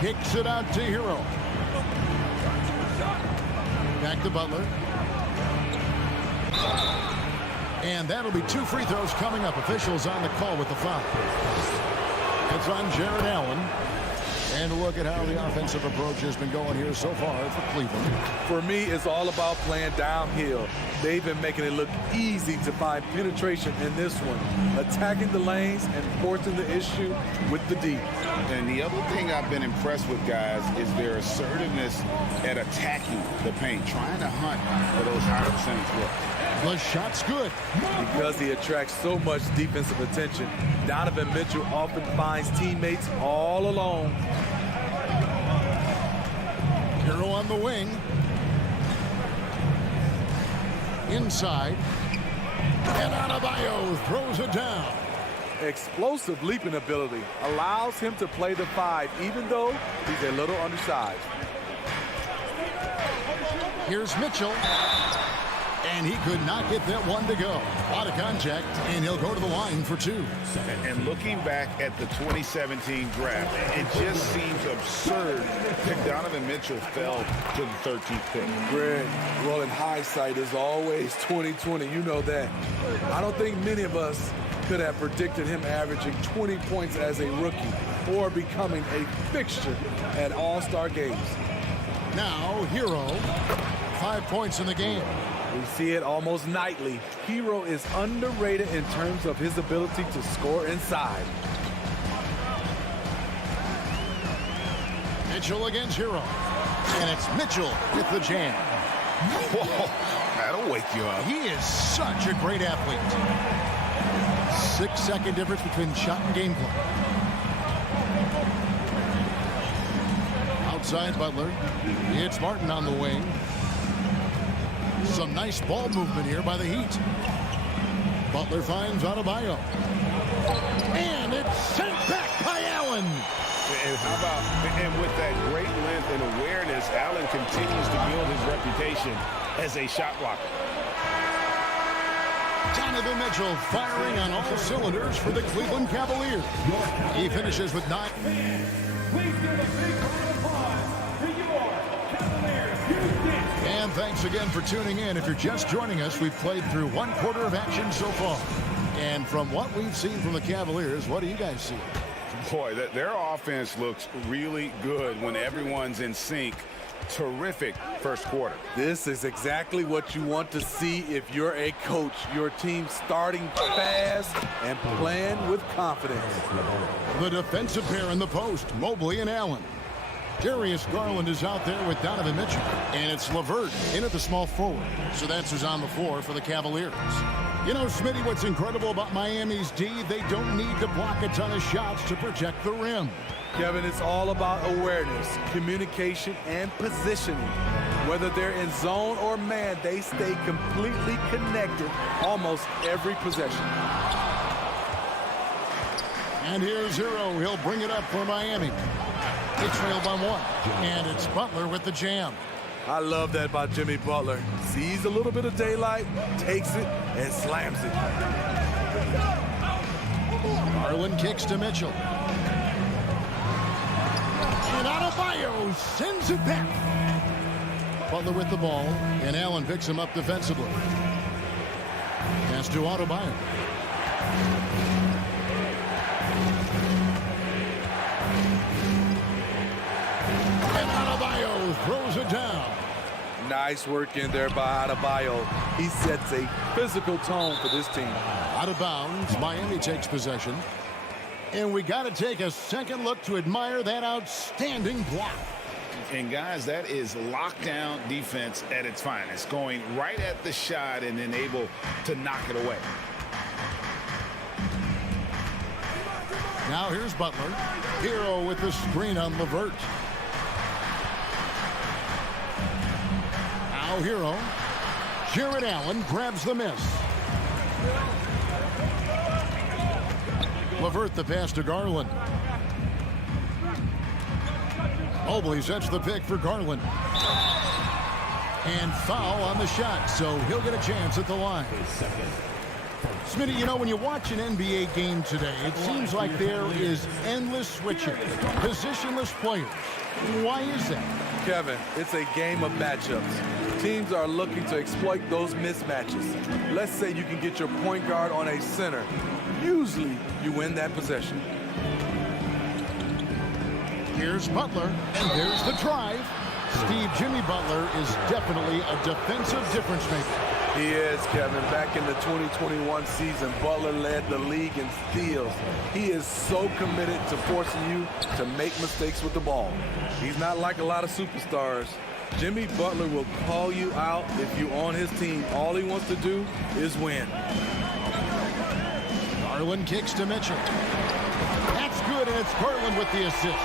Kicks it out to Hero. Back to Butler. And that'll be 2 free throws coming up. Officials on the call with the foul. It's on Jared Allen. And look at how the offensive approach has been going here so far for Cleveland. For me, it's all about playing downhill. They've been making it look easy to find penetration in this one, attacking the lanes and forcing the issue with the D. And the other thing I've been impressed with, guys, is their assertiveness at attacking the paint, trying to hunt for those higher percentage looks. The shot's good. Because he attracts so much defensive attention, Donovan Mitchell often finds teammates all alone. Hero on the wing. Inside. And Adebayo throws it down. Explosive leaping ability allows him to play the 5, even though he's a little undersized. Here's Mitchell. And he could not get that one to go. Out of contact, and he'll go to the line for 2. And looking back at the 2017 draft, it just seems absurd that Donovan Mitchell fell to the 13th pick? Greg, well, in hindsight is always 20/20. You know that. I don't think many of us could have predicted him averaging 20 points as a rookie or becoming a fixture at All-Star games. Now, Hero, 5 points in the game. We see it almost nightly. Hero is underrated in terms of his ability to score inside. Mitchell against Hero. And it's Mitchell with the jam. Whoa, that'll wake you up. He is such a great athlete. 6-second difference between shot and game clock. Outside Butler. It's Martin on the wing. Some nice ball movement here by the Heat. Butler finds Adebayo. And it's sent back by Allen. And how about, and with that great length and awareness, Allen continues to build his reputation as a shot blocker. Donovan Mitchell firing on all cylinders for the Cleveland Cavaliers. He finishes with 9. Please give a big round of applause to your Cavaliers. And thanks again for tuning in. If you're just joining us, we've played through 1/4 of action so far. And from what we've seen from the Cavaliers, what do you guys see? Boy, their offense looks really good when everyone's in sync. Terrific first quarter. This is exactly what you want to see if you're a coach. Your team starting fast and playing with confidence. The defensive pair in the post, Mobley and Allen. Darius Garland is out there with Donovan Mitchell. And it's LeVert in at the small forward. So that's who's on the floor for the Cavaliers. You know, Smitty, what's incredible about Miami's D, they don't need to block a ton of shots to protect the rim. Kevin, it's all about awareness, communication, and positioning. Whether they're in zone or man, they stay completely connected almost every possession. And here's Hero. He'll bring it up for Miami. They trail by 1. And it's Butler with the jam. I love that about Jimmy Butler. Sees a little bit of daylight, takes it, and slams it. Garland kicks to Mitchell. And Adebayo sends it back. Butler with the ball, and Allen picks him up defensively. Pass to Adebayo. And Adebayo throws it down. Nice work in there by Adebayo. He sets a physical tone for this team. Out of bounds, Miami takes possession. And we got to take a second look to admire that outstanding block. And guys, that is lockdown defense at its finest, going right at the shot and then able to knock it away. Now here's Butler. Hero with the screen on LeVert. Now Hero. Jared Allen grabs the miss. LeVert the pass to Garland. Mobley sets the pick for Garland. And foul on the shot, so he'll get a chance at the line. Smitty, you know, when you watch an NBA game today, it seems like there is endless switching, positionless players. Why is that? Kevin, it's a game of matchups. Teams are looking to exploit those mismatches. Let's say you can get your point guard on a center. Usually, you win that possession. Here's Butler, and there's the drive. Steve, Jimmy Butler is definitely a defensive difference maker. He is, Kevin. Back in the 2021 season, Butler led the league in steals. He is so committed to forcing you to make mistakes with the ball. He's not like a lot of superstars. Jimmy Butler will call you out if you're on his team. All he wants to do is win. Garland kicks to Mitchell. That's good, and it's Garland with the assist.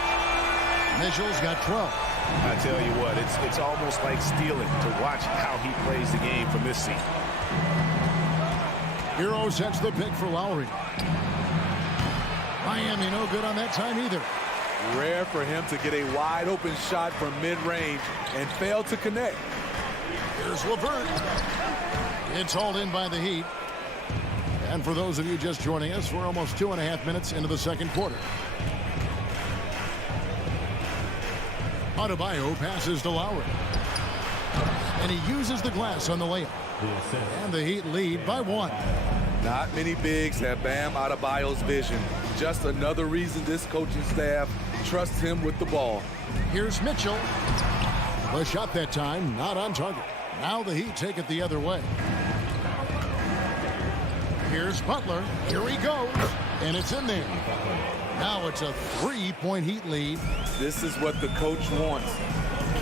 Mitchell's got 12. I tell you what, it's almost like stealing to watch how he plays the game from this seat. Hero sets the pick for Lowry. Miami no good on that time either. Rare for him to get a wide open shot from mid-range and fail to connect. Here's LeVert. It's hauled in by the Heat. And for those of you just joining us, we're almost 2.5 minutes into the second quarter. Adebayo passes to Lowry. And he uses the glass on the layup. And the Heat lead by 1. Not many bigs have Bam Adebayo's vision. Just another reason this coaching staff trusts him with the ball. Here's Mitchell. The shot that time, not on target. Now the Heat take it the other way. Here's Butler. Here he goes. And it's in there. Now it's a 3-point Heat lead. This is what the coach wants.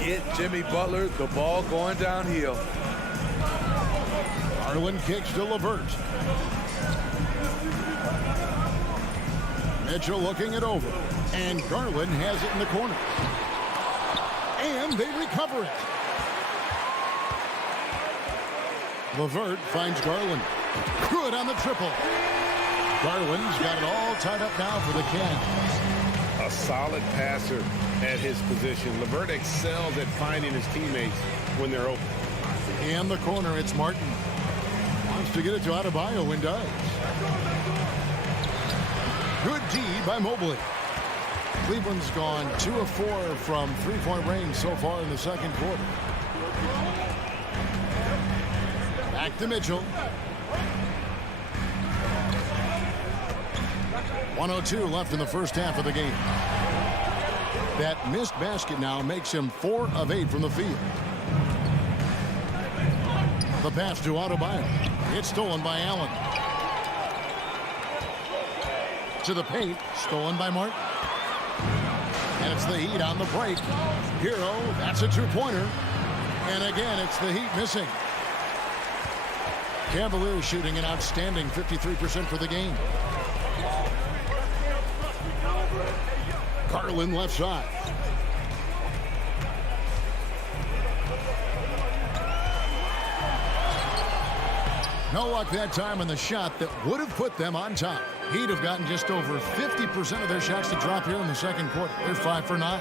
Get Jimmy Butler the ball going downhill. Garland kicks to LeVert. Mitchell looking it over. And Garland has it in the corner. And they recover it. LeVert finds Garland. Good on the triple. Garland's got it all tied up now for the Cavs. A solid passer at his position. LeVert excels at finding his teammates when they're open. In the corner, it's Martin. Wants to get it to Adebayo and does. Good D by Mobley. Cleveland's gone 2 of 4 from three-point range so far in the second quarter. Back to Mitchell. 1:02 left in the first half of the game. That missed basket now makes him 4 of 8 from the field. The pass to Adebayo. It's stolen by Allen. To the paint, stolen by Martin. And it's the Heat on the break. Hero, that's a two-pointer. And again, it's the Heat missing. Cavaliers shooting an outstanding 53% for the game. Garland left side. No luck that time on the shot that would have put them on top. Heat have gotten just over 50% of their shots to drop here in the second quarter. They're 5 for 9.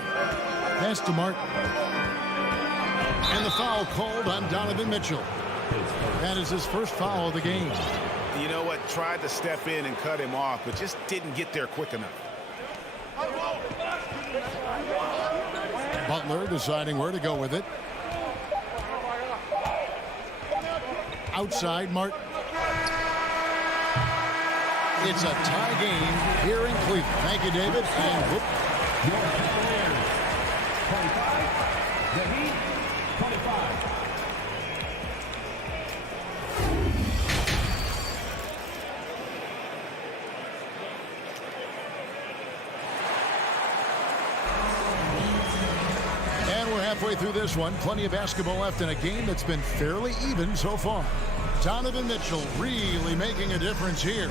Pass to Martin. And the foul called on Donovan Mitchell. That is his first foul of the game. You know what? Tried to step in and cut him off, but just didn't get there quick enough. Butler deciding where to go with it. Outside Martin. It's a tie game here in Cleveland. Thank you, David. And whoop. The Heat, 25. And we're halfway through this one. Plenty of basketball left in a game that's been fairly even so far. Donovan Mitchell really making a difference here.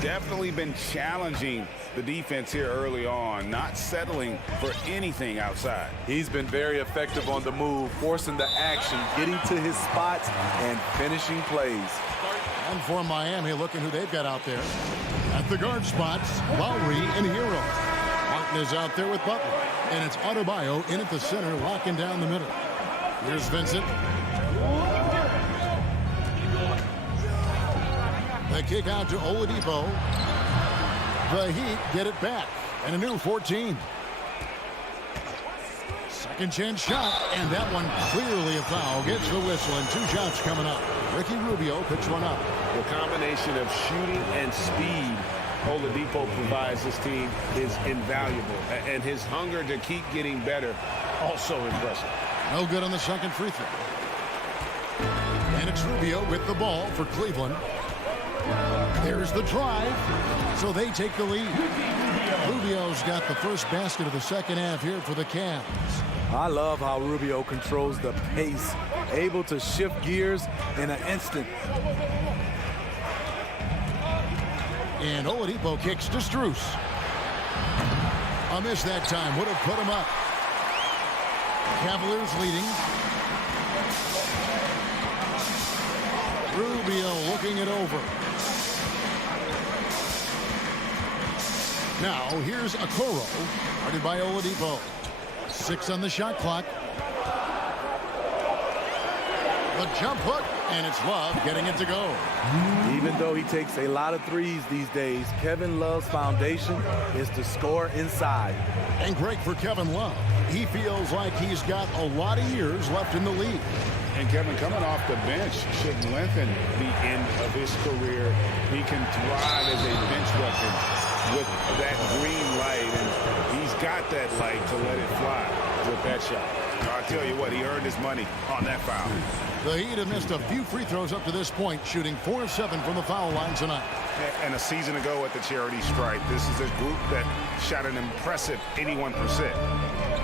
Definitely been challenging the defense here early on, not settling for anything outside. He's been very effective on the move, forcing the action, getting to his spots, and finishing plays. And for Miami, looking who they've got out there. At the guard spots, Lowry and Hero. Martin is out there with Butler. And it's Adebayo in at the center, locking down the middle. Here's Vincent. The kick out to Oladipo. The Heat get it back. And a new 14. Second chance shot. And that one clearly a foul. Gets the whistle and 2 shots coming up. Ricky Rubio picks one up. The combination of shooting and speed Oladipo provides this team is invaluable. And his hunger to keep getting better, also impressive. No good on the second free throw. And it's Rubio with the ball for Cleveland. There's the drive, so they take the lead. Rubio's got the first basket of the second half here for the Cavs. I love how Rubio controls the pace, able to shift gears in an instant. And Oladipo kicks to Strus. A miss that time would have put him up. Cavaliers leading. Rubio looking it over. Now here's Okoro, guarded by Oladipo. 6 on the shot clock. The jump hook, and it's Love getting it to go. Even though he takes a lot of threes these days, Kevin Love's foundation is to score inside. And great for Kevin Love. he feels like he's got a lot of years left in the league. And Kevin, coming off the bench should lengthen the end of his career. He can thrive as a bench weapon with that green light, and he's got that light to let it fly with that shot. I tell you what, he earned his money on that foul. The Heat have missed a few free throws up to this point, shooting 4 of 7 from the foul line tonight. And a season ago at the charity stripe, this is a group that shot an impressive 81%.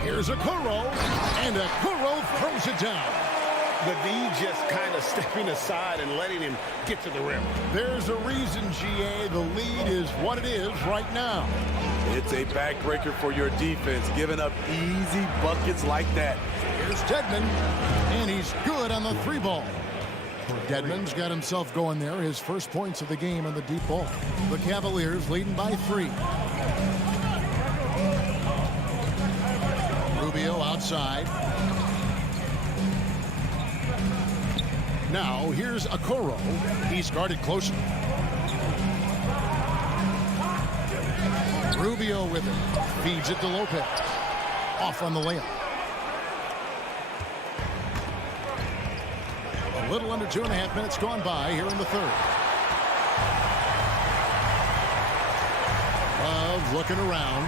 Here's Okoro, and Okoro throws it down. The D just kind of stepping aside and letting him get to the rim. There's a reason, GA, the lead is what it is right now. It's a backbreaker for your defense, giving up easy buckets like that. Here's Dedmon, and he's good on the 3 ball. Dedmon's got himself going there, his first points of the game on the deep ball. The Cavaliers leading by 3. Rubio outside. Now here's Okoro. He's guarded closer. Rubio with it. Feeds it to Lopez. Off on the layup. A little under 2.5 minutes gone by here in the third. Love looking around.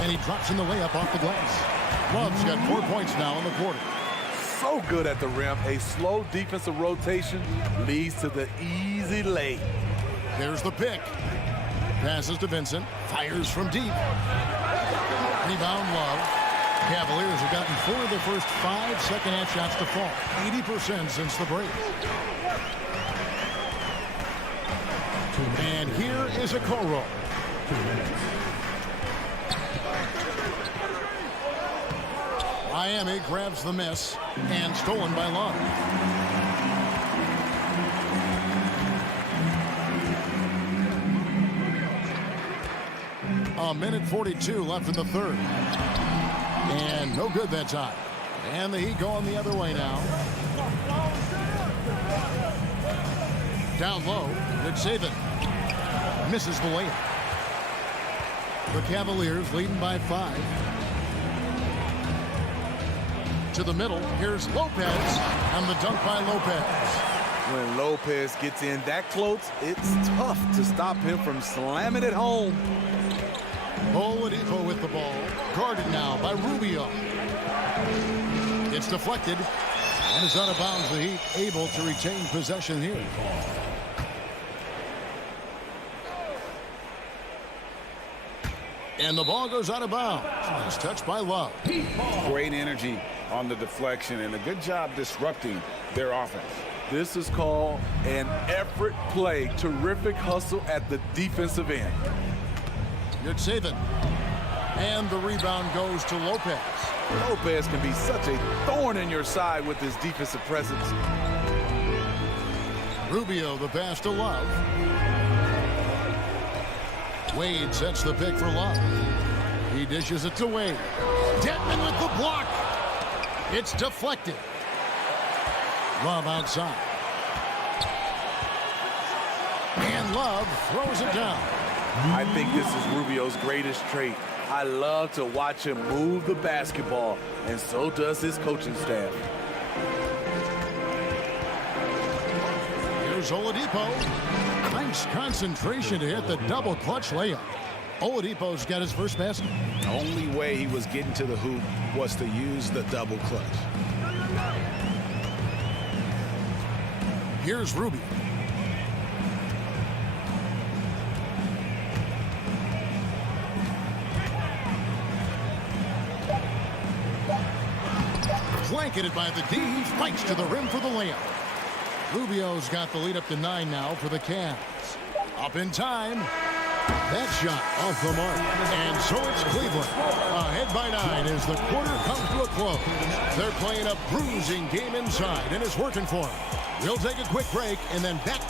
And he drops in the layup off the glass. Love's got 4 points now in the quarter. So good at the rim. A slow defensive rotation leads to the easy lay. There's the pick. Passes to Vincent. Fires from deep. Rebound Love. Cavaliers have gotten 4 of their first 5 second-half shots to fall. 80% since the break. And here is Okoro. Miami grabs the miss and stolen by Love. A minute 42 left in the third. And no good that time. And the Heat going the other way now. Down low, Nick Saban misses the layup. The Cavaliers leading by 5. To the middle, here's Lopez, and the dunk by Lopez. When Lopez gets in that close, it's tough to stop him from slamming it home. Oladipo with the ball, guarded now by Rubio. It's deflected, and is out of bounds. The Heat able to retain possession here. And the ball goes out of bounds. It's touched by Love. Great energy on the deflection and a good job disrupting their offense. This is called an effort play. Terrific hustle at the defensive end. Good saving. And the rebound goes to Lopez. Lopez can be such a thorn in your side with his defensive presence. Rubio the pass to Love. Wade sets the pick for Love. He dishes it to Wade. Dedmon with the block. It's deflected. Love outside. And Love throws it down. I think this is Rubio's greatest trait. I love to watch him move the basketball, and so does his coaching staff. Here's Oladipo. Nice concentration to hit the double clutch layup. Oladipo's got his first basket. The only way he was getting to the hoop was to use the double clutch. Here's Rubio. Blanketed by the D, fights to the rim for the layup. Rubio's got the lead up to 9 now for the Cavs. Up in time. That shot off the mark. And so it's Cleveland. Ahead by 9 as the quarter comes to a close. They're playing a bruising game inside, and it's working for them. We'll take a quick break and then back.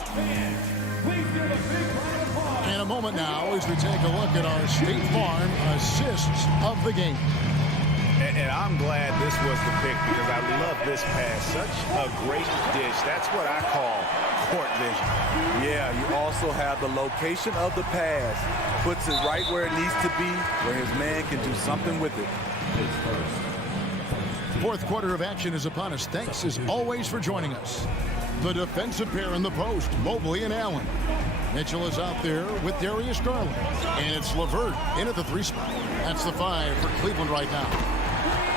In a moment now as we take a look at our State Farm assists of the game. And I'm glad this was the pick because I love this pass. Such a great dish. That's what I call court vision. Yeah, you also have the location of the pass. Puts it right where it needs to be, where his man can do something with it. Fourth quarter of action is upon us. Thanks as always for joining us. The defensive pair in the post, Mobley and Allen. Mitchell is out there with Darius Garland. And it's LeVert in at the 3 spot. That's the 5 for Cleveland right now.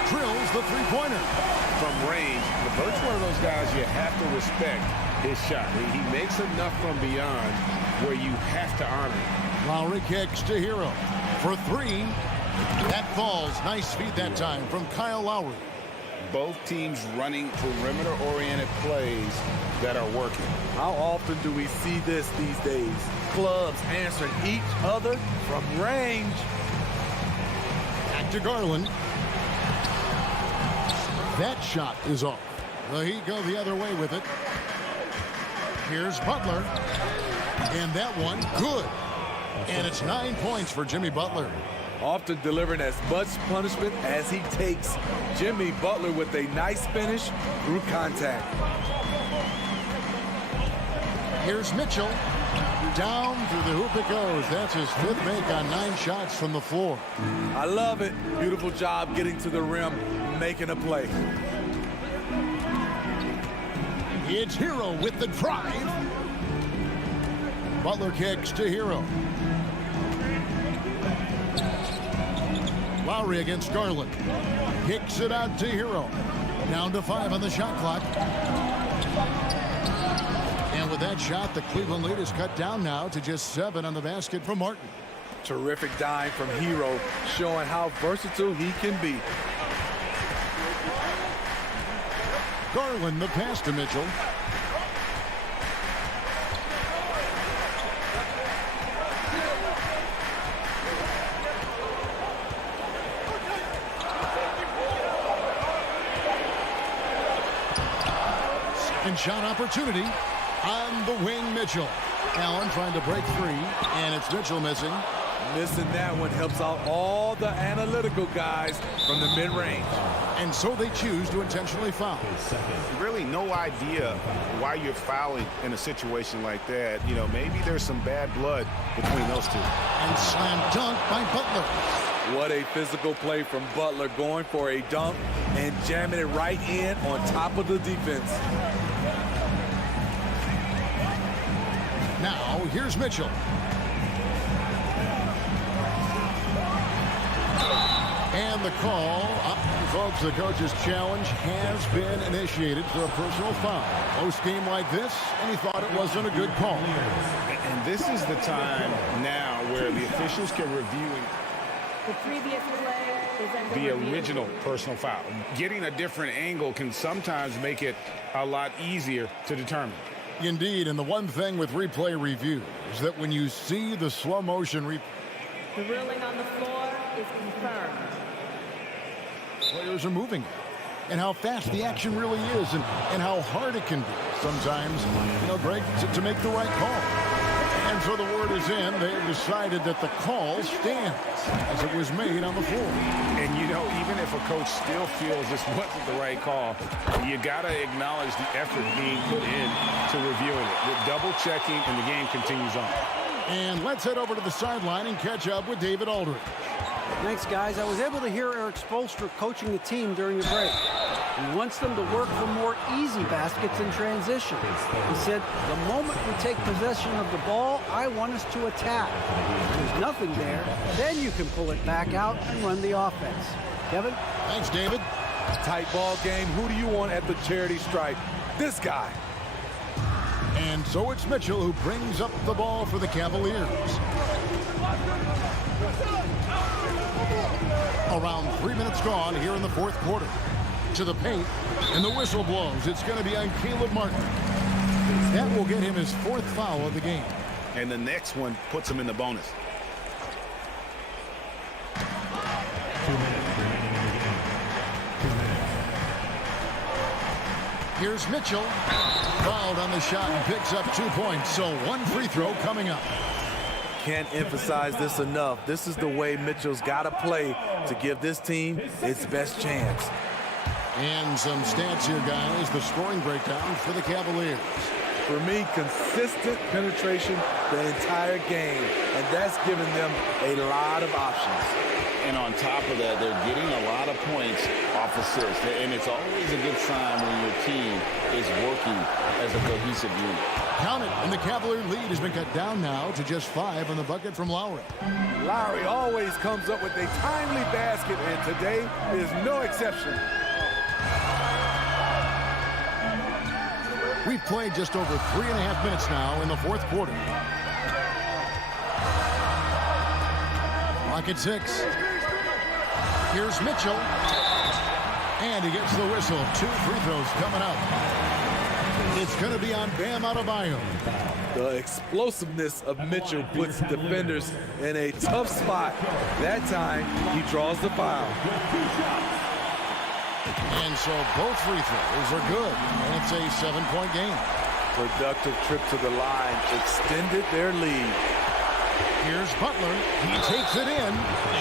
Drills the three-pointer. From range, LeVert's one of those guys you have to respect his shot. He makes enough from beyond where you have to honor it. Lowry kicks to Hero for 3. That falls. Nice feed that time from Kyle Lowry. Both teams running perimeter-oriented plays that are working. How often do we see this these days? Clubs answering each other from range. Back to Garland. That shot is off. The Heat go the other way with it. Here's Butler. And that one, good. And it's 9 points for Jimmy Butler. Often delivering as much punishment as he takes. Jimmy Butler with a nice finish through contact. Here's Mitchell. Down through the hoop it goes. That's his 5th make on 9 shots from the floor. I love it. Beautiful job getting to the rim, making a play. It's Hero with the drive. Butler kicks to Hero. Lowry against Garland. Kicks it out to Hero. Down to 5 on the shot clock. And with that shot, the Cleveland lead is cut down now to just 7 on the basket from Martin. Terrific dime from Hero, showing how versatile he can be. Garland, the pass to Mitchell. Second shot opportunity on the wing, Mitchell. Allen trying to break free, and it's Mitchell missing. Missing that one helps out all the analytical guys from the mid-range. And so they choose to intentionally foul. Really no idea why you're fouling in a situation like that. You know, maybe there's some bad blood between those two. And slam dunk by Butler. What a physical play from Butler, going for a dunk and jamming it right in on top of the defense. Now, here's Mitchell. And the call, folks, the coach's challenge has been initiated for a personal foul. Close game like this, and he thought it wasn't a good call. And this is the time now where the officials can review the previous play is under the review. original personal foul. Getting a different angle can sometimes make it a lot easier to determine. Indeed, and the one thing with replay review is that when you see the slow motion replay, the ruling on the floor is confirmed. Players are moving, and how fast the action really is, and how hard it can be sometimes, you know, Greg, to make the right call. And so the word is in. They've decided that the call stands as it was made on the floor. And, you know, even if a coach still feels this wasn't the right call, you got to acknowledge the effort being put in to reviewing it. With double-checking, and the game continues on. And let's head over to the sideline and catch up with David Aldridge. Thanks, guys. I was able to hear Eric Spoelstra coaching the team during the break. He wants them to work for more easy baskets in transition. He said, the moment we take possession of the ball, I want us to attack. If there's nothing there, then you can pull it back out and run the offense. Kevin? Thanks, David. Tight ball game. Who do you want at the charity stripe? This guy. And so it's Mitchell who brings up the ball for the Cavaliers. Around 3 minutes gone here in the fourth quarter. To the paint, and the whistle blows. It's going to be on Caleb Martin. That will get him his 4th foul of the game. And the next one puts him in the bonus. 2 minutes remaining in the game. 2 minutes. Here's Mitchell. Fouled on the shot and picks up 2 points. So 1 free throw coming up. Can't emphasize this enough. This is the way Mitchell's got to play to give this team its best chance. And some stats here, guys. The scoring breakdown for the Cavaliers. For me, consistent penetration the entire game, and that's given them a lot of options. And on top of that, they're getting a lot of points off assists. And it's always a good sign when your team is working as a cohesive unit. Count it, and the Cavalier lead has been cut down now to just 5 on the bucket from Lowry. Lowry always comes up with a timely basket, and today is no exception. We've played just over 3.5 minutes now in the fourth quarter. Clock at 6. Here's Mitchell. And he gets the whistle. 2 free throws coming up. It's going to be on Bam Adebayo. The explosiveness of Mitchell puts defenders in a tough spot. That time, he draws the foul. And so both free throws are good. And it's a 7-point game. Productive trip to the line extended their lead. Here's Butler. He takes it in,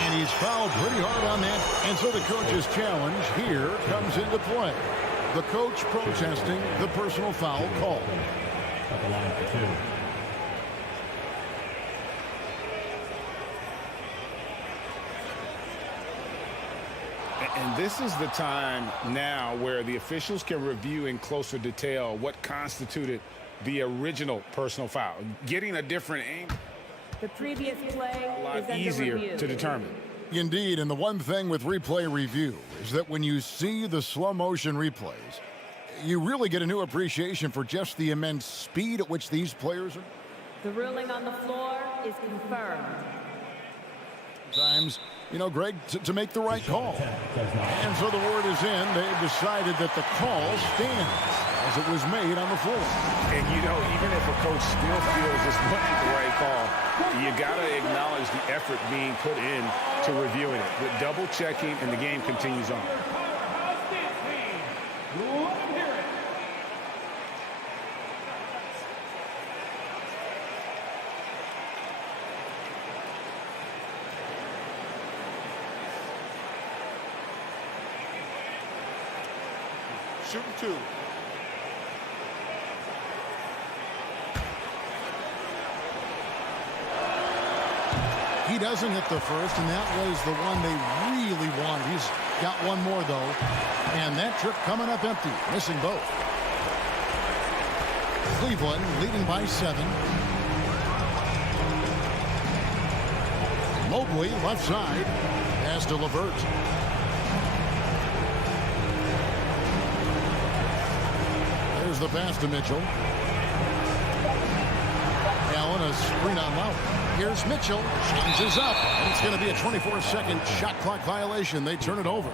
and he's fouled pretty hard on that. And so the coach's challenge here comes into play. The coach protesting the personal foul call. At the line for 2. And this is the time now where the officials can review in closer detail what constituted the original personal foul. Getting a different angle. The previous play A lot is under easier review. to determine. Indeed, and the one thing with replay review is that when you see the slow motion replays, you really get a new appreciation for just the immense speed at which these players are. The ruling on the floor is confirmed. Times, you know, Greg, to make the right call. And so the word is in. They've decided that the call stands as it was made on the floor. And, you know, even if a coach still feels this wasn't the right call, you got to acknowledge the effort being put in to reviewing it. With double checking, and the game continues on. Shooting 2. He doesn't hit the first, and that was the one they really wanted. He's got one more, though. And that trip coming up empty, missing both. Cleveland leading by 7. Mobley, left side, pass to LeVert. There's the pass to Mitchell. Allen, a screen on Lowry. Here's Mitchell, changes up, and it's going to be a 24-second shot clock violation. They turn it over.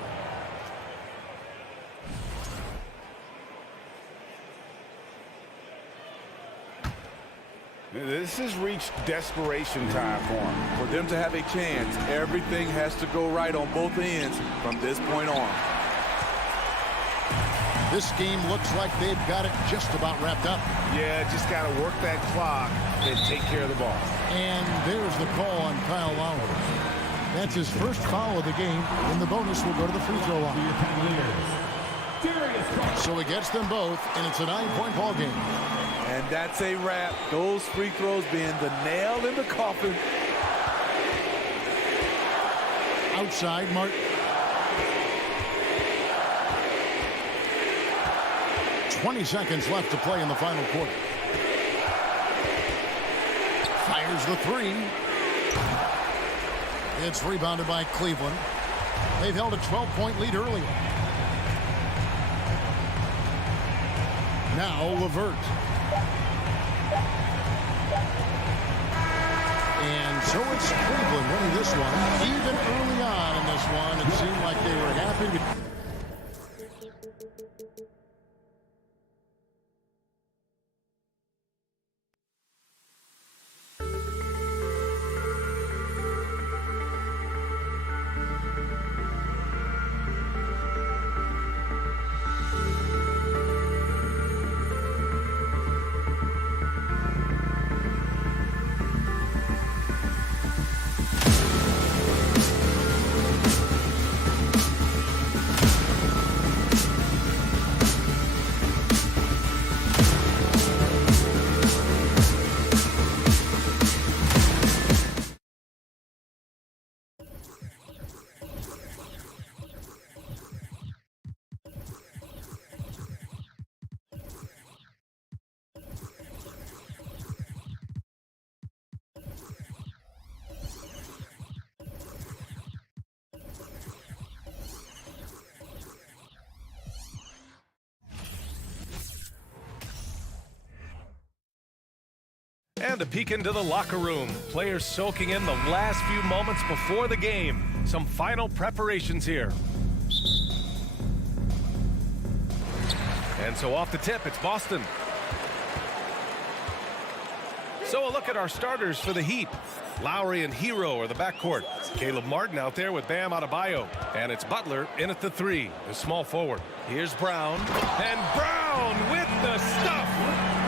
This has reached desperation time for them. For them to have a chance, everything has to go right on both ends from this point on. This game looks like they've got it just about wrapped up. Yeah, just got to work that clock and take care of the ball. And there's the call on Kyle Lowry. That's his first foul of the game, and the bonus will go to the free throw line. So he gets them both, and it's a 9-point ball game. And that's a wrap. Those free throws being the nail in the coffin. Outside, Martin. 20 seconds left to play in the final quarter. Fires the 3. It's rebounded by Cleveland. They've held a 12-point lead earlier. Now LeVert. And so it's Cleveland winning this one. Even early on in this one, it seemed like they were happy to... to peek into the locker room. Players soaking in the last few moments before the game. Some final preparations here. And so off the tip, it's Boston. So a look at our starters for the Heat. Lowry and Hero are the backcourt. Caleb Martin out there with Bam Adebayo. And it's Butler in at the 3, the small forward. Here's Brown. And Brown with the stuff.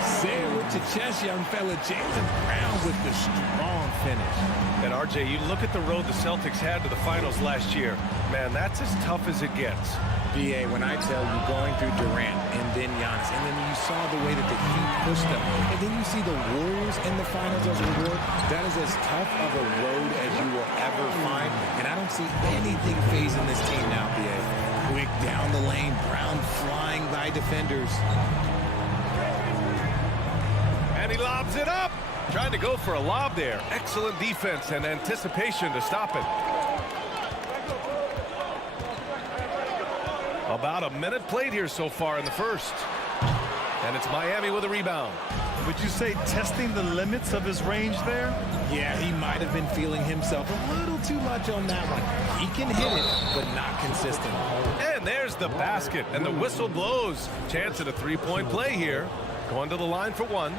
Say it with your chest, young fella. Jaylen Brown with the strong finish. And RJ, you look at the road the Celtics had to the finals last year. Man, that's as tough as it gets. BA, when I tell you going through Durant and then Giannis, and then you saw the way that the Heat pushed them, and then you see the Warriors in the finals as a reward, that is as tough of a road as you will ever find. And I don't see anything phasing this team now, BA. Quick down the lane, Brown flying by defenders. And he lobs it up. Trying to go for a lob there. Excellent defense and anticipation to stop it. About a minute played here so far in the first. And it's Miami with a rebound. Would you say testing the limits of his range there? Yeah, he might have been feeling himself a little too much on that one. He can hit it, but not consistent. And there's the basket, and the whistle blows. Chance at a three-point play here. Going to the line for one.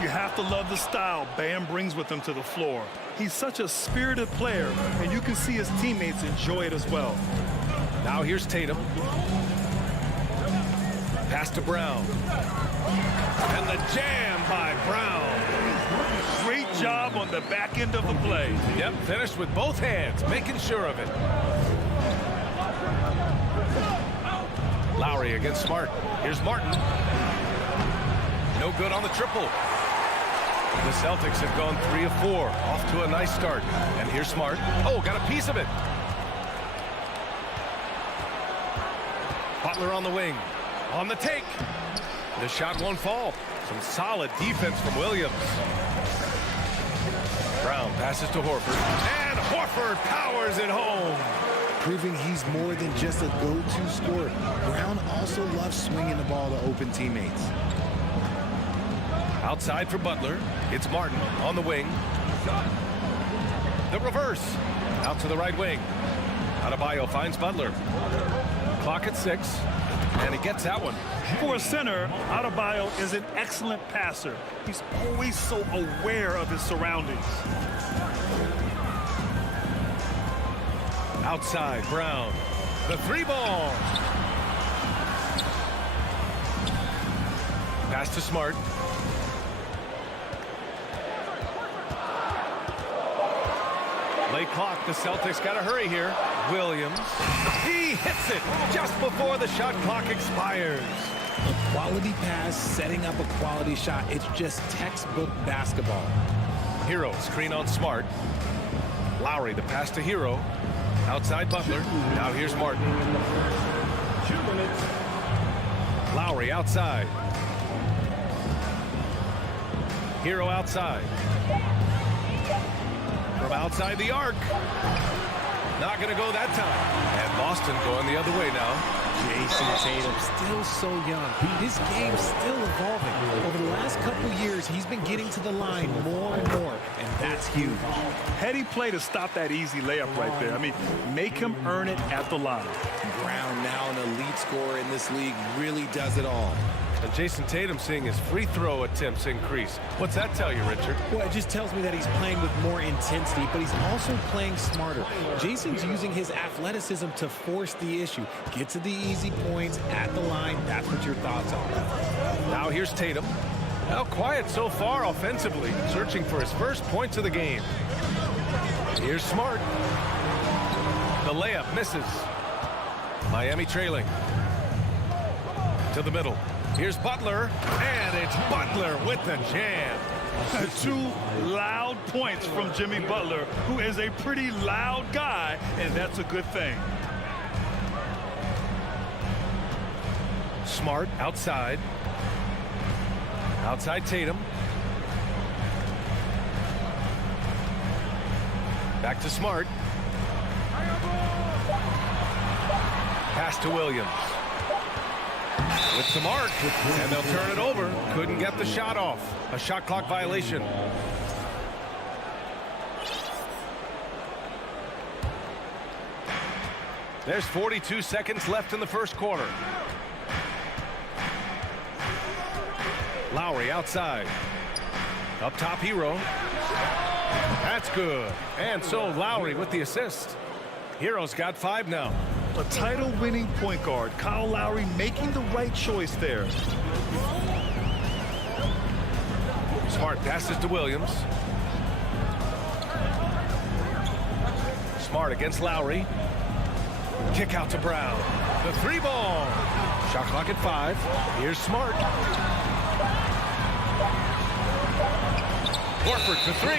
You have to love the style Bam brings with him to the floor. He's such a spirited player, and you can see his teammates enjoy it as well. Now here's Tatum. Pass to Brown. And the jam by Brown. Great job on the back end of the play. Yep, finished with both hands, making sure of it. Lowry against Smart. Here's Martin. No good on the triple. The Celtics have gone 3 of 4. Off to a nice start. And here's Smart. Oh, got a piece of it. Butler on the wing. On the take. The shot won't fall. Some solid defense from Williams. Brown passes to Horford. And Horford powers it home. Proving he's more than just a go-to scorer. Brown also loves swinging the ball to open teammates. Outside for Butler. It's Martin on the wing. The reverse. Out to the right wing. Adebayo finds Butler. Clock at 6. And he gets that one. For a center, Adebayo is an excellent passer. He's always so aware of his surroundings. Outside, Brown. The 3-ball. Pass to Smart. Late clock. The Celtics got to hurry here. Williams. He hits it just before the shot clock expires. A quality pass, setting up a quality shot. It's just textbook basketball. Hero screen on Smart. Lowry, the pass to Hero. Outside Butler. Now here's Martin. 2 minutes. Lowry outside. Hero outside. From outside the arc. Not going to go that time. And Boston going the other way now. Jason Tatum still so young. His game's still evolving. Over the last couple years, he's been getting to the line more and more, and that's huge. Heady play to stop that easy layup right there. I mean, make him earn it at the line. Brown, now an elite scorer in this league, really does it all. And Jason Tatum seeing his free throw attempts increase. What's that tell you, Richard? Well, it just tells me that he's playing with more intensity, but he's also playing smarter. Jason's using his athleticism to force the issue. Get to the easy points at the line. That's what your thoughts are. Now here's Tatum. Now quiet so far offensively, searching for his first points of the game. Here's Smart. The layup misses. Miami trailing. To the middle. Here's Butler, and it's Butler with the jam. 2 loud points from Jimmy Butler, who is a pretty loud guy, and that's a good thing. Smart outside. Outside Tatum. Back to Smart. Pass to Williams. with some arc, and they'll turn it over. Couldn't get the shot off. A shot clock violation. There's 42 seconds left in the first quarter. Lowry outside. Up top, Hero. That's good. And so Lowry with the assist. Hero's got 5 now. A title-winning point guard, Kyle Lowry, making the right choice there. Smart passes to Williams. Smart against Lowry. Kick out to Brown. The 3-ball. Shot clock at 5. Here's Smart. Horford for 3.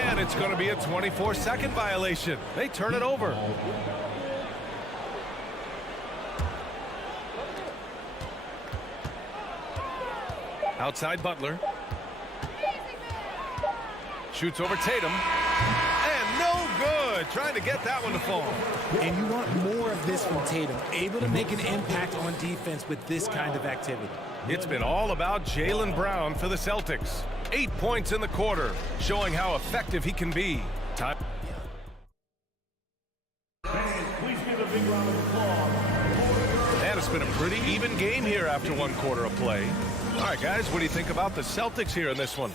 And it's going to be a 24-second violation. They turn it over. Outside Butler. Shoots over Tatum. And no good. Trying to get that one to fall. And you want more of this from Tatum. Able to make an impact on defense with this kind of activity. It's been all about Jaylen Brown for the Celtics. 8 points in the quarter, showing how effective he can be. Time. Please give a big round of applause. And it's been a pretty even game here after 1 quarter of play. All right, guys, what do you think about the Celtics here in this one?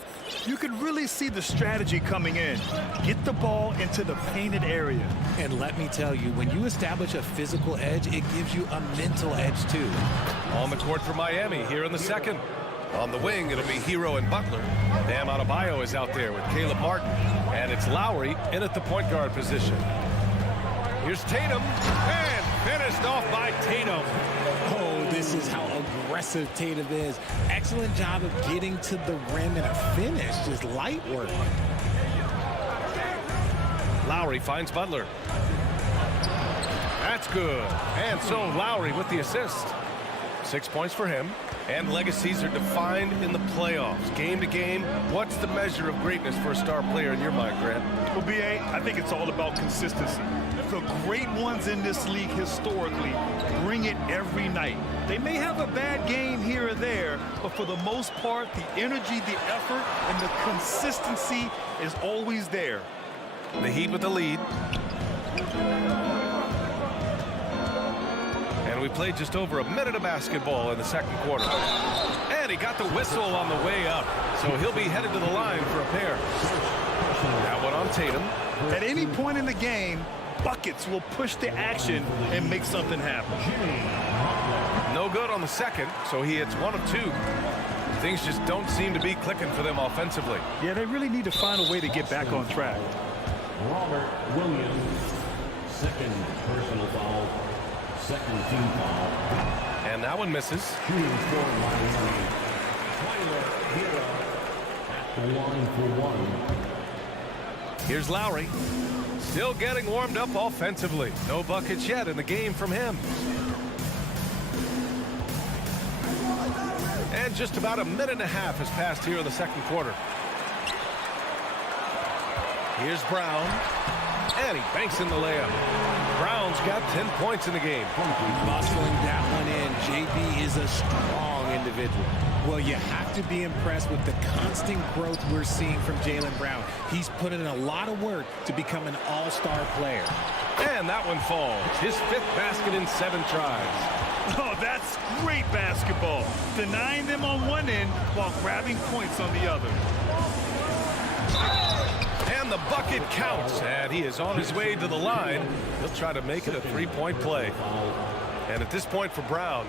You can really see the strategy coming in. Get the ball into the painted area. And let me tell you, when you establish a physical edge, it gives you a mental edge too. On the court for Miami here in the second. On the wing, it'll be Hero and Butler. Bam Adebayo is out there with Caleb Martin. And it's Lowry in at the point guard position. Here's Tatum. And finished off by Tatum. Oh, this is how aggressive Tatum is. Excellent job of getting to the rim and a finish. Just light work. Lowry finds Butler. That's good. And so Lowry with the assist. 6 points for him. And legacies are defined in the playoffs. Game to game, what's the measure of greatness for a star player in your mind, Grant? Well, B.A., I think it's all about consistency. The great ones in this league historically bring it every night. They may have a bad game here or there, but for the most part, the energy, the effort, and the consistency is always there. The Heat with the lead. And we played just over a minute of basketball in the second quarter. And he got the whistle on the way up, so he'll be headed to the line for a pair. That one on Tatum. At any point in the game, buckets will push the action and make something happen. No good on the second, so he hits 1 of 2. Things just don't seem to be clicking for them offensively. Yeah, they really need to find a way to get back on track. Robert Williams, second personal foul, second team foul. And that one misses. Shooting for Miami. Tyler Hero at the line for 1. Here's Lowry. Still getting warmed up offensively. No buckets yet in the game from him. And just about a minute and a half has passed here in the second quarter. Here's Brown. And he banks in the layup. Brown's got 10 points in the game. Muscling that one in. JB is a strong individual. Well, you have to be impressed with the constant growth we're seeing from Jaylen Brown. He's put in a lot of work to become an all-star player. And that one falls. His 5th basket in 7 tries. Oh, that's great basketball. Denying them on one end while grabbing points on the other. And the bucket counts. And he is on his way to the line. He'll try to make it a 3-point play. And at this point for Brown,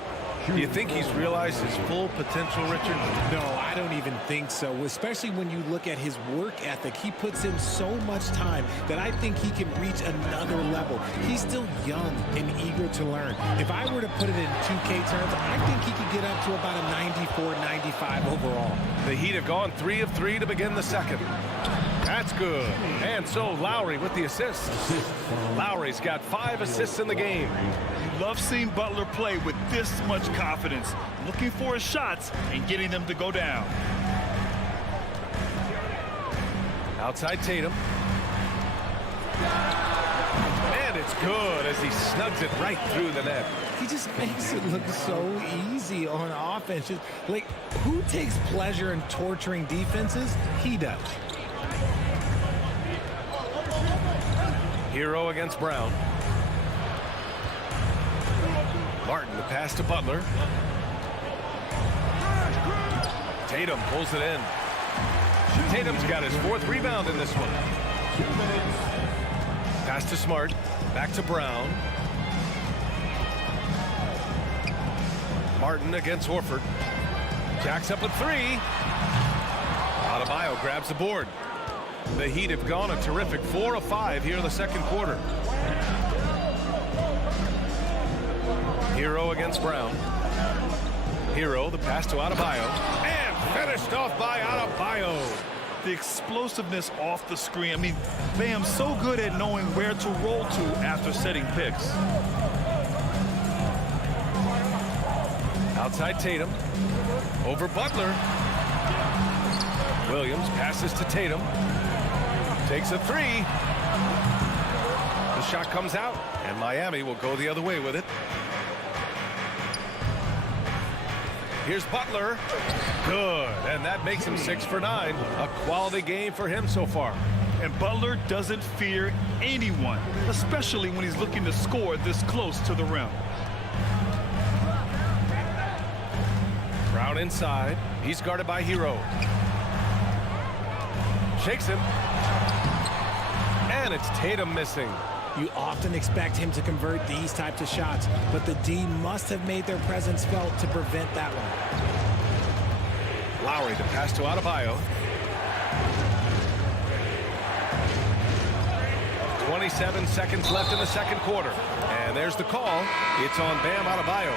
do you think he's realized his full potential, Richard? No, I don't even think so, especially when you look at his work ethic. He puts in so much time that I think he can reach another level. He's still young and eager to learn. If I were to put it in 2K terms, I think he could get up to about a 94, 95 overall. The Heat have gone 3 of 3 to begin the second. That's good. And so Lowry with the assist. Lowry's got 5 assists in the game. You love seeing Butler play with this much confidence, looking for his shots and getting them to go down. Outside Tatum. And it's good as he snugs it right through the net. He just makes it look so easy on offense. Just, like, who takes pleasure in torturing defenses? He does. Hero against Brown. Martin, the pass to Butler. Tatum pulls it in. Tatum's got his 4th rebound in this one. Pass to Smart. Back to Brown. Martin against Horford. Jacks up a 3. Adebayo grabs the board. The Heat have gone a terrific 4 of 5 here in the second quarter. Hero against Brown. Hero, the pass to Adebayo. And finished off by Adebayo. The explosiveness off the screen. I mean, Bam's so good at knowing where to roll to after setting picks. Outside Tatum. Over Butler. Williams passes to Tatum. Takes a 3. The shot comes out, and Miami will go the other way with it. Here's Butler. Good, and that makes him 6 for 9. A quality game for him so far. And Butler doesn't fear anyone, especially when he's looking to score this close to the rim. Brown inside. He's guarded by Hero. Shakes him. And it's Tatum missing. You often expect him to convert these types of shots, but the D must have made their presence felt to prevent that one. Lowry to pass to Adebayo. 27 seconds left in the second quarter. And there's the call. It's on Bam Adebayo.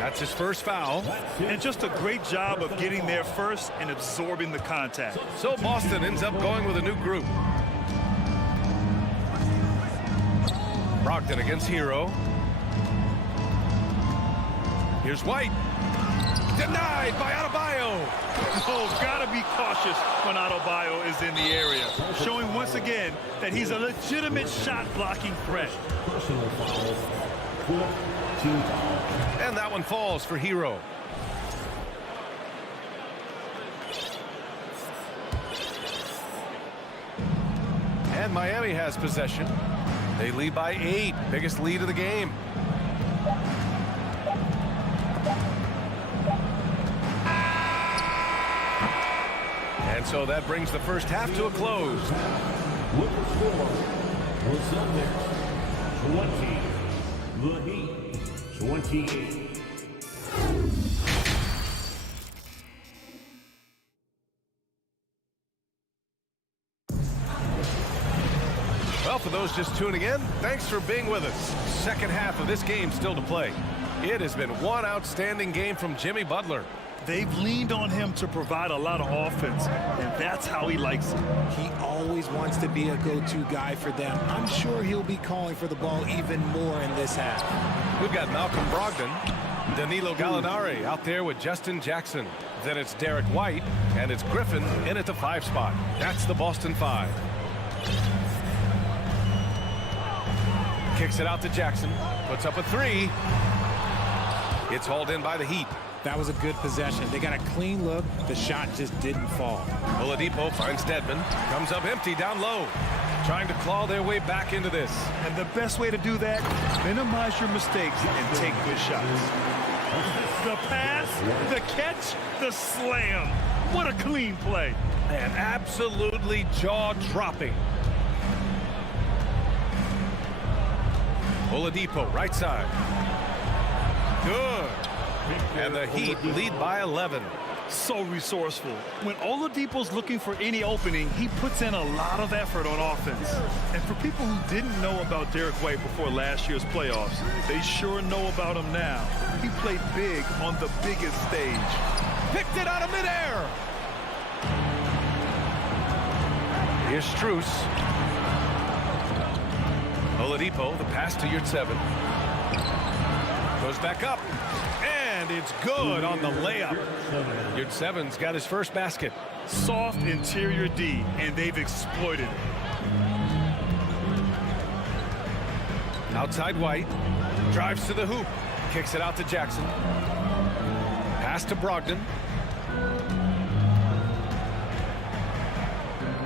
That's his first foul. And just a great job of getting there first and absorbing the contact. So Boston ends up going with a new group. Brogdon against Hero. Here's White. Denied by Adebayo. Oh, gotta be cautious when Adebayo is in the area. Showing once again that he's a legitimate shot-blocking threat. And that one falls for Hero. And Miami has possession. They lead by 8. Biggest lead of the game. And so that brings the first half to a close. With the score, the Celtics 20, the Heat 28. Well, for those just tuning in, thanks for being with us. Second half of this game still to play. It has been one outstanding game from Jimmy Butler. They've leaned on him to provide a lot of offense, and that's how he likes it. He always wants to be a go-to guy for them. I'm sure he'll be calling for the ball even more in this half. We've got Malcolm Brogdon, Danilo Gallinari out there with Justin Jackson. Then it's Derek White, and it's Griffin in at the 5 spot. That's the Boston 5. Kicks it out to Jackson. Puts up a 3. It's hauled in by the Heat. That was a good possession. They got a clean look. The shot just didn't fall. Oladipo finds Dedmon. Comes up empty down low. Trying to claw their way back into this. And the best way to do that, minimize your mistakes and take good shots. The pass, the catch, the slam. What a clean play. And absolutely jaw-dropping. Oladipo, right side. Good. And the Heat lead by 11. So resourceful. When Oladipo's looking for any opening, he puts in a lot of effort on offense. And for people who didn't know about Derek White before last year's playoffs, they sure know about him now. He played big on the biggest stage. Picked it out of midair. Here's Strus. Oladipo, the pass to Yurtseven. Goes back up. And it's good on the layup. Yurtseven's got his first basket. Soft interior D, and they've exploited it. Outside White. Drives to the hoop. Kicks it out to Jackson. Pass to Brogdon.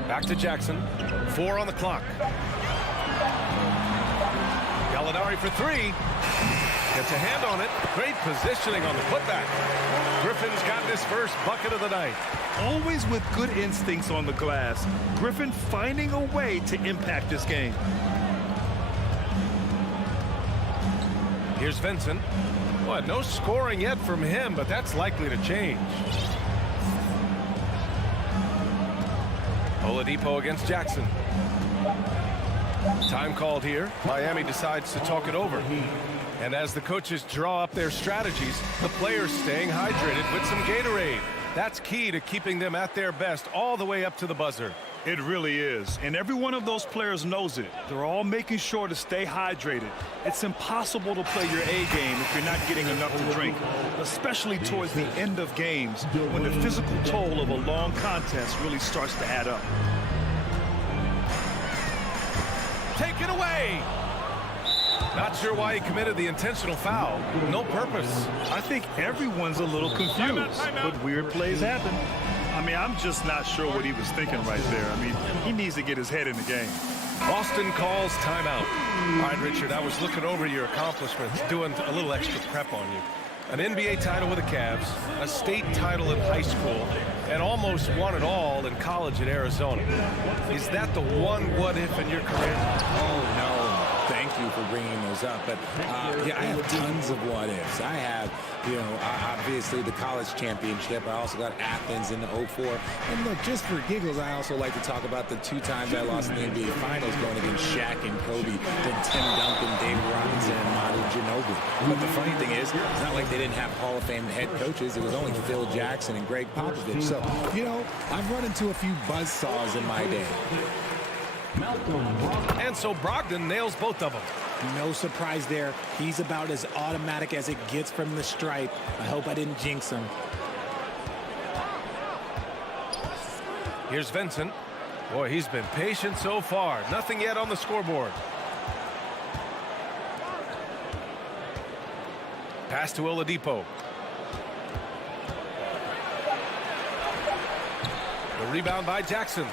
Back to Jackson. 4 on the clock. Gallinari for 3. Gets a hand on it. Great positioning on the putback. Griffin's got his first bucket of the night. Always with good instincts on the glass. Griffin finding a way to impact this game. Here's Vincent. Boy, no scoring yet from him, but that's likely to change. Oladipo against Jackson. Time called here. Miami decides to talk it over. And as the coaches draw up their strategies, the players staying hydrated with some Gatorade. That's key to keeping them at their best all the way up to the buzzer. It really is. And every one of those players knows it. They're all making sure to stay hydrated. It's impossible to play your A game if you're not getting enough to drink, especially towards the end of games when the physical toll of a long contest really starts to add up. Take it away. Not sure why he committed the intentional foul. No purpose. I think everyone's a little confused, but weird plays happen. I mean, I'm just not sure what he was thinking right there. I mean, he needs to get his head in the game. Boston calls timeout. All right, Richard, I was looking over your accomplishments, doing a little extra prep on you. An NBA title with the Cavs, a state title in high school, and almost won it all in college at Arizona. Is that the one what-if in your career? Oh, no. Thank you for bringing those up. But, yeah, I have tons of what-ifs. I have, obviously the college championship. I also got Athens in the 04. And look, just for giggles, I also like to talk about the 2 times I lost in the NBA Finals going against Shaq and Kobe, then Tim Duncan, David Robinson, and Manu Ginobili. But the funny thing is, it's not like they didn't have Hall of Fame head coaches. It was only Phil Jackson and Greg Popovich. So, I've run into a few buzzsaws in my day. And so Brogdon nails both of them. No surprise there. He's about as automatic as it gets from the stripe. I hope I didn't jinx him. Here's Vincent. Boy, he's been patient so far. Nothing yet on the scoreboard. Pass to Oladipo. The rebound by Jackson.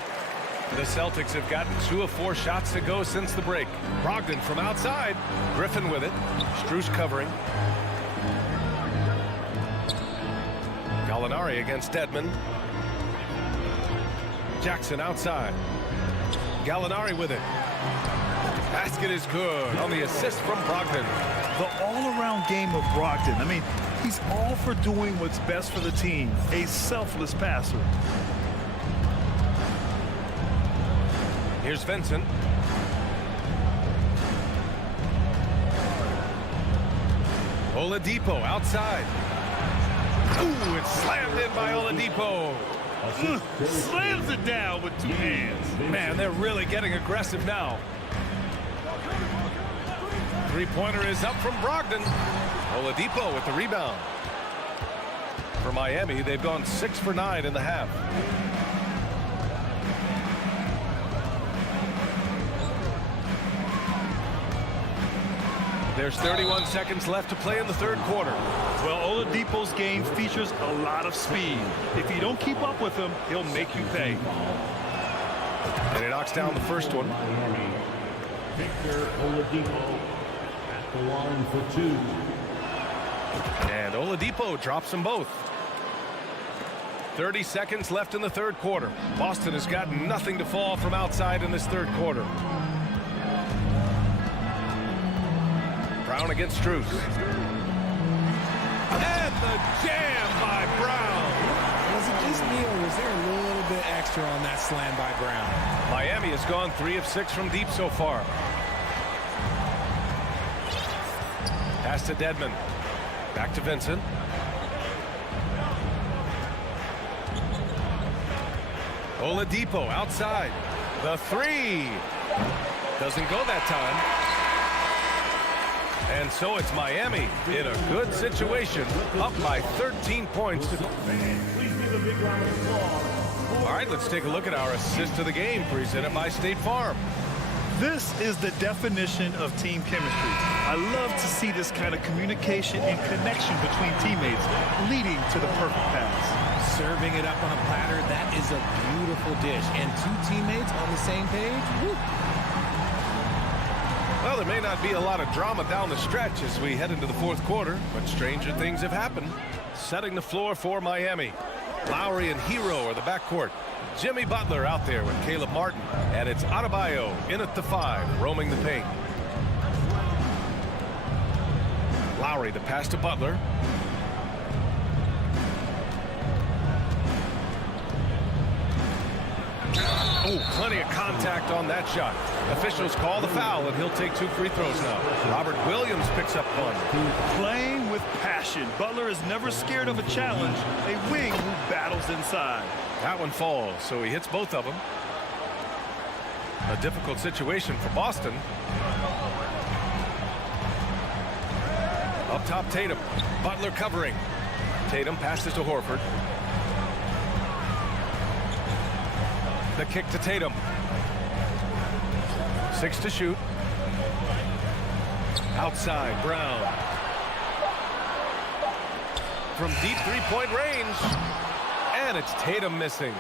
The Celtics have gotten 2 of 4 shots to go since the break. Brogdon from outside. Griffin with it. Strus covering. Gallinari against Dedmon. Jackson outside. Gallinari with it. Basket is good on the assist from Brogdon. The all-around game of Brogdon. I mean, he's all for doing what's best for the team. A selfless passer. Here's Vincent. Oladipo outside. Ooh, it's slammed in by Oladipo. Slams it down with 2 hands. Man, they're really getting aggressive now. Three-pointer is up from Brogdon. Oladipo with the rebound. For Miami, they've gone 6 for 9 in the half. There's 31 seconds left to play in the third quarter. Well, Oladipo's game features a lot of speed. If you don't keep up with him, he'll make you pay. And he knocks down the first one. Victor Oladipo at the line for 2. And Oladipo drops them both. 30 seconds left in the third quarter. Boston has got nothing to fall from outside in this third quarter. Brown against Strus. And the jam by Brown. Was it just me, or was there a little bit extra on that slam by Brown? Miami has gone 3 of 6 from deep so far. Pass to Dedmon. Back to Vincent. Oladipo outside. The 3. Doesn't go that time. And so it's Miami in a good situation, up by 13 points. All right, let's take a look at our assist of the game presented by State Farm. This is the definition of team chemistry. I love to see this kind of communication and connection between teammates leading to the perfect pass. Serving it up on a platter, that is a beautiful dish. And two teammates on the same page. Woo. Well, there may not be a lot of drama down the stretch as we head into the fourth quarter, but stranger things have happened. Setting the floor for Miami. Lowry and Hero are the backcourt. Jimmy Butler out there with Caleb Martin. And it's Adebayo in at the 5, roaming the paint. Lowry, the pass to Butler. Oh, plenty of contact on that shot. Officials call the foul, and he'll take 2 free throws now. Robert Williams picks up one. Playing with passion. Butler is never scared of a challenge. A wing who battles inside. That one falls, so he hits both of them. A difficult situation for Boston. Up top, Tatum. Butler covering. Tatum passes to Horford. The kick to Tatum. 6 to shoot. Outside, Brown. From deep three-point range. And it's Tatum missing.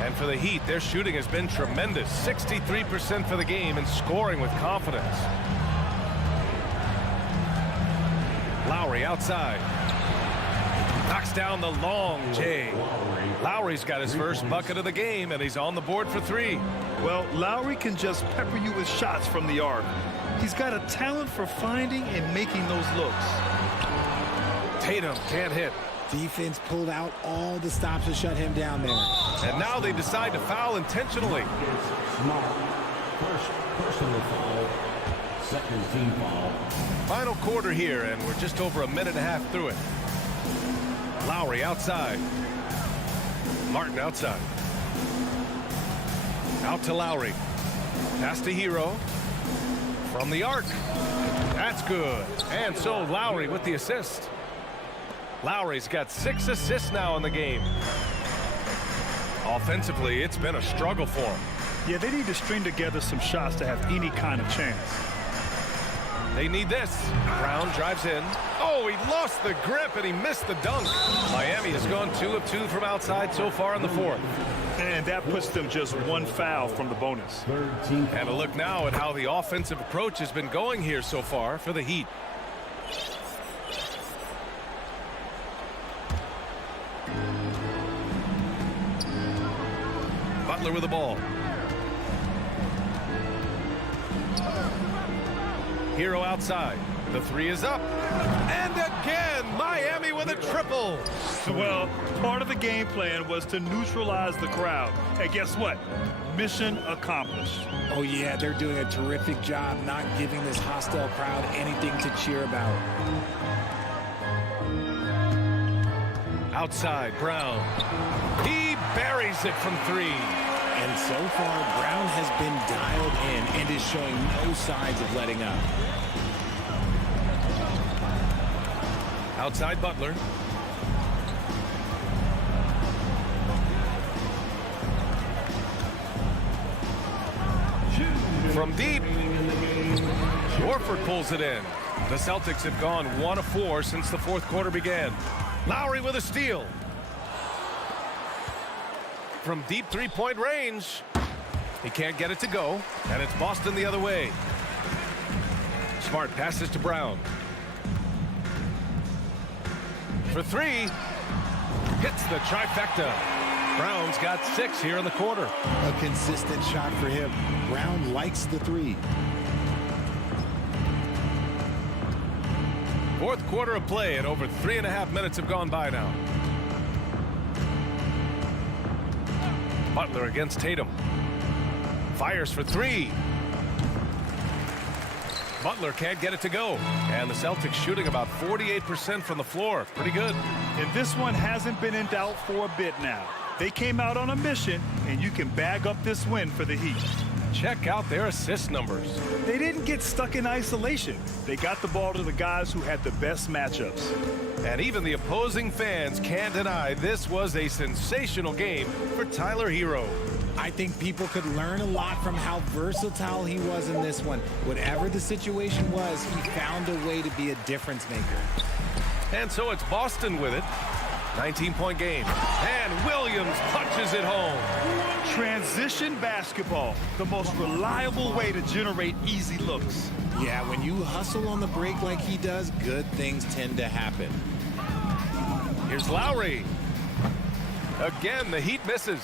And for the Heat, their shooting has been tremendous. 63% for the game and scoring with confidence. Lowry outside. Knocks down the long J. Lowry's got his first bucket of the game, and he's on the board for 3. Well, Lowry can just pepper you with shots from the arc. He's got a talent for finding and making those looks. Tatum can't hit. Defense pulled out all the stops to shut him down there. And now they decide to foul intentionally. First personal foul, second team foul. Final quarter here, and we're just over a minute and a half through it. Lowry outside. Martin outside. Out to Lowry. Pass to Hero. From the arc. That's good. And so Lowry with the assist. Lowry's got 6 assists now in the game. Offensively, it's been a struggle for him. Yeah, they need to string together some shots to have any kind of chance. They need this. Brown drives in. Oh, he lost the grip and he missed the dunk. Miami has gone 2 of 2 from outside so far in the fourth. And that puts them just 1 foul from the bonus. And a look now at how the offensive approach has been going here so far for the Heat. Butler with the ball. Hero outside. The 3 is up. And again, Miami with a triple. Well, part of the game plan was to neutralize the crowd. And guess what? Mission accomplished. Oh, yeah, they're doing a terrific job not giving this hostile crowd anything to cheer about. Outside, Brown. He buries it from 3. And so far, Brown has been dialed in and is showing no signs of letting up. Outside Butler. From deep. Horford pulls it in. The Celtics have gone 1 of 4 since the fourth quarter began. Lowry with a steal. From deep three-point range. He can't get it to go. And it's Boston the other way. Smart passes to Brown. For 3. Hits the trifecta. Brown's got 6 here in the quarter. A consistent shot for him. Brown likes the 3. Fourth quarter of play, and over 3.5 minutes have gone by now. Butler against Tatum. Fires for 3. Butler can't get it to go. And the Celtics shooting about 48% from the floor. Pretty good. And this one hasn't been in doubt for a bit now. They came out on a mission, and you can bag up this win for the Heat. Check out their assist numbers. They didn't get stuck in isolation. They got the ball to the guys who had the best matchups. And even the opposing fans can't deny this was a sensational game for Tyler Hero. I think people could learn a lot from how versatile he was in this one. Whatever the situation was, he found a way to be a difference maker. And so it's Boston with it. 19-point game. And Williams punches it home. Transition basketball, the most reliable way to generate easy looks. Yeah, when you hustle on the break like he does, good things tend to happen. Here's Lowry. Again, the Heat misses.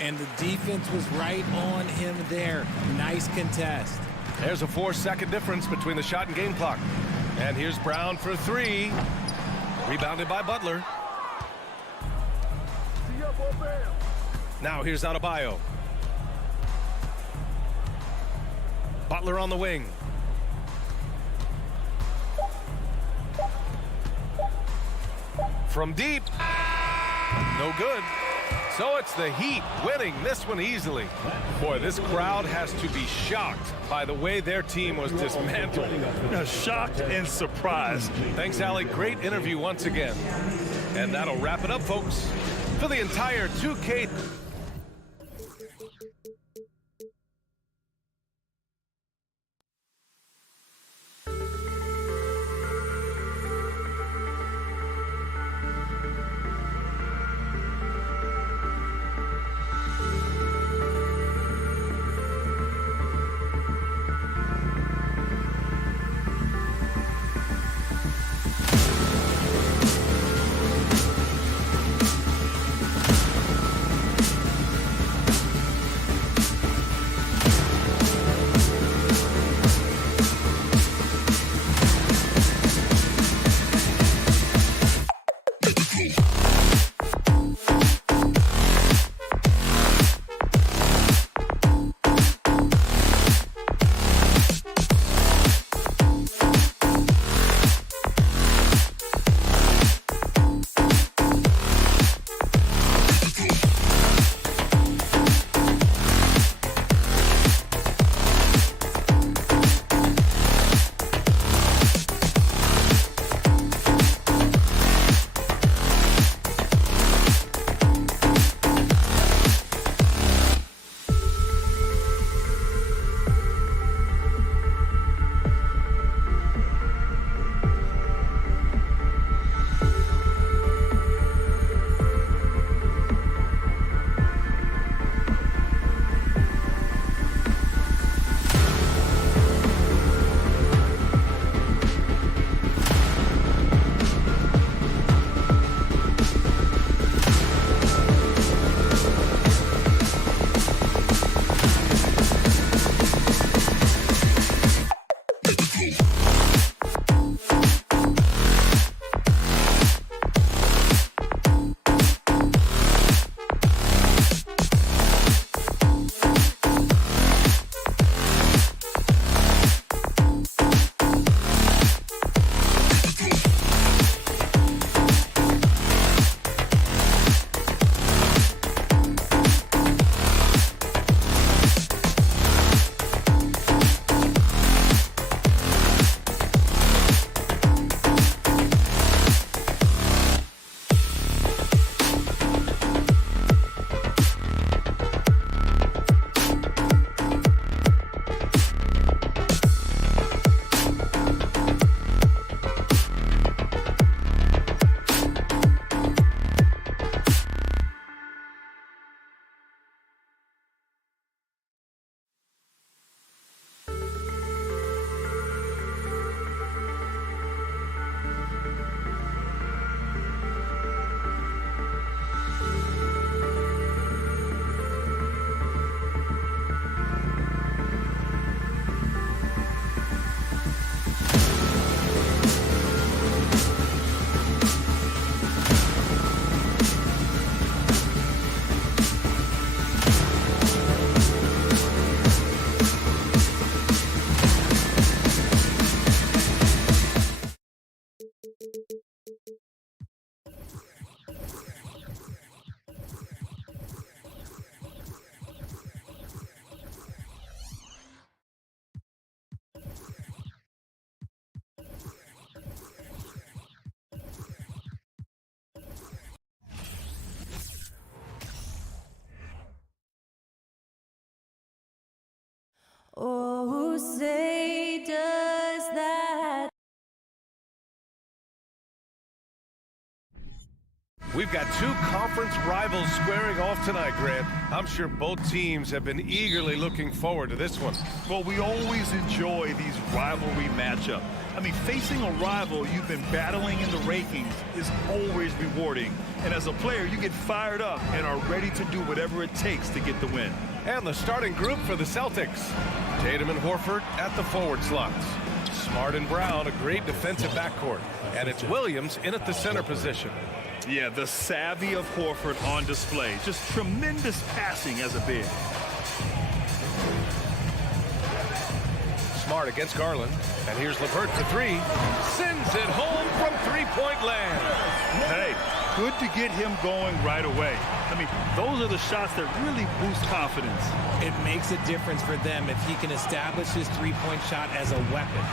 And the defense was right on him there. Nice contest. There's a 4-second difference between the shot and game clock. And here's Brown for three. Rebounded by Butler. Now here's Adebayo. Butler on the wing. From deep. No good. So it's the Heat winning this one easily. Boy, this crowd has to be shocked by the way their team was dismantled. Shocked and surprised. Thanks, Allie. Great interview once again. And that'll wrap it up, folks, for the entire 2K. say does that? We've got two conference rivals squaring off tonight, Grant. I'm sure both teams have been eagerly looking forward to this one. Well, we always enjoy these rivalry matchups. I mean, facing a rival you've been battling in the rankings is always rewarding. And as a player, you get fired up and are ready to do whatever it takes to get the win. And the starting group for the Celtics. Tatum and Horford at the forward slots. Smart and Brown, a great defensive backcourt. And it's Williams in at the center position. Yeah, the savvy of Horford on display. Just tremendous passing as a big. Smart against Garland. And here's LeVert for three. Sends it home from three-point land. Hey, good to get him going right away. I mean, those are the shots that really boost confidence. It makes a difference for them if he can establish his three-point shot as a weapon.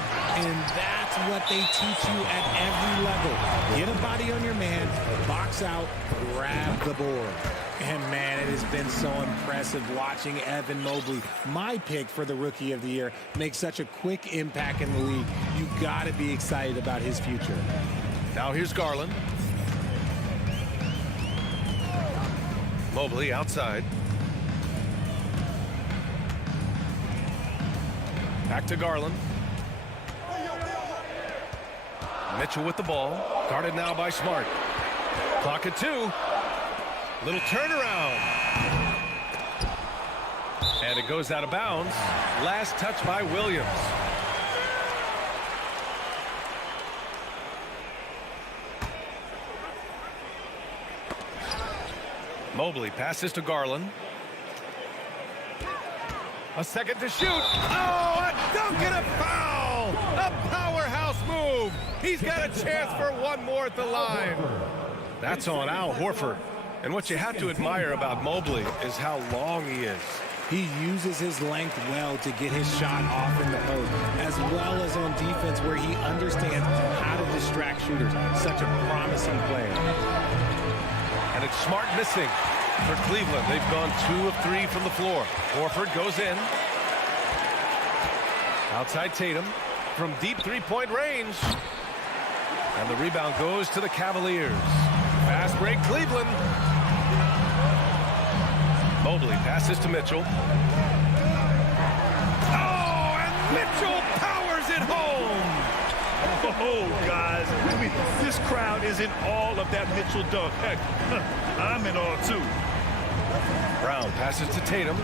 And that's what they teach you at every level. Get a body on your man, box out, grab the board. And, man, it has been so impressive watching Evan Mobley, my pick for the Rookie of the Year, make such a quick impact in the league. You got to be excited about his future. Now here's Garland. Mobley outside. Back to Garland. Mitchell with the ball. Guarded now by Smart. Clock at 2. Little turnaround. And it goes out of bounds. Last touch by Williams. Mobley passes to Garland. A second to shoot. Oh, a dunk and a foul! A powerhouse move. He's got a chance for one more at the line. That's on Al Horford. And what you have to admire about Mobley is how long he is. He uses his length well to get his shot off in the post, as well as on defense where he understands how to distract shooters. Such a promising player. And it's Smart missing for Cleveland. They've gone 2 of 3 from the floor. Horford goes in. Outside Tatum from deep three-point range. And the rebound goes to the Cavaliers. Fast break Cleveland. Mobley passes to Mitchell. Oh, and Mitchell powers it home. Oh, guys, I mean, this crowd is in awe of that Mitchell dunk. Heck, I'm in awe, too. Brown passes to Tatum.